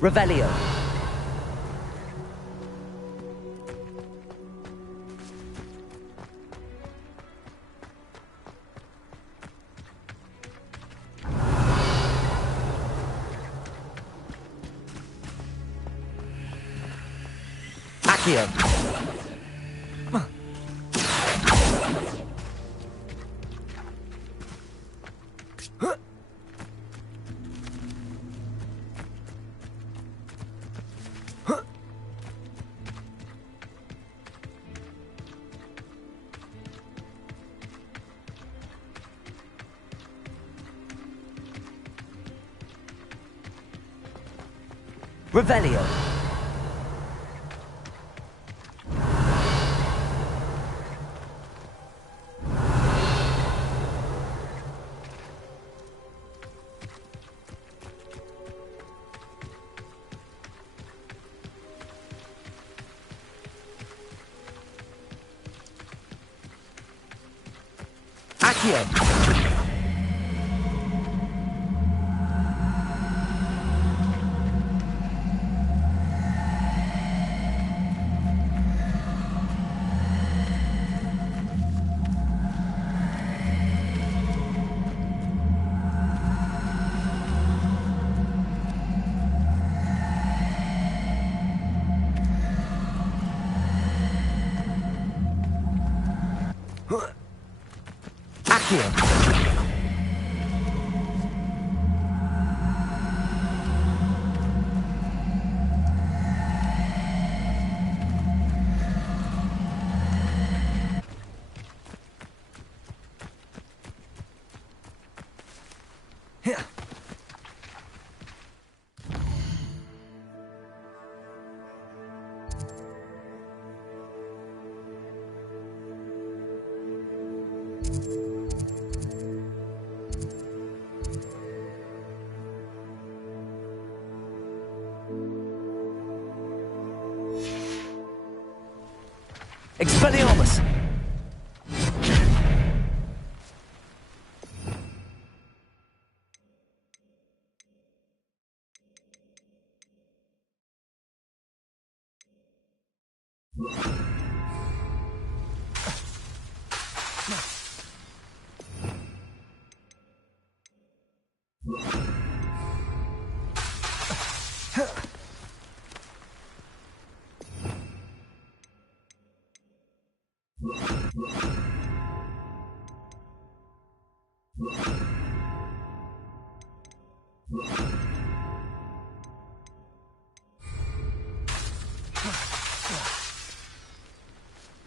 Revelio! Accio! Revelio! Accio! Expelliarmus!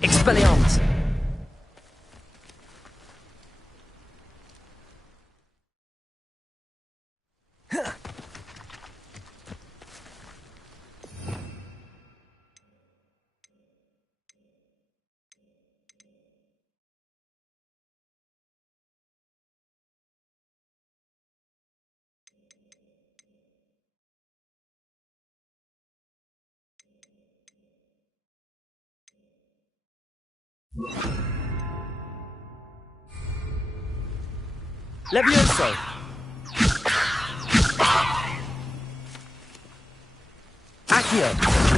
Expelliarmus! Levioso! Accio!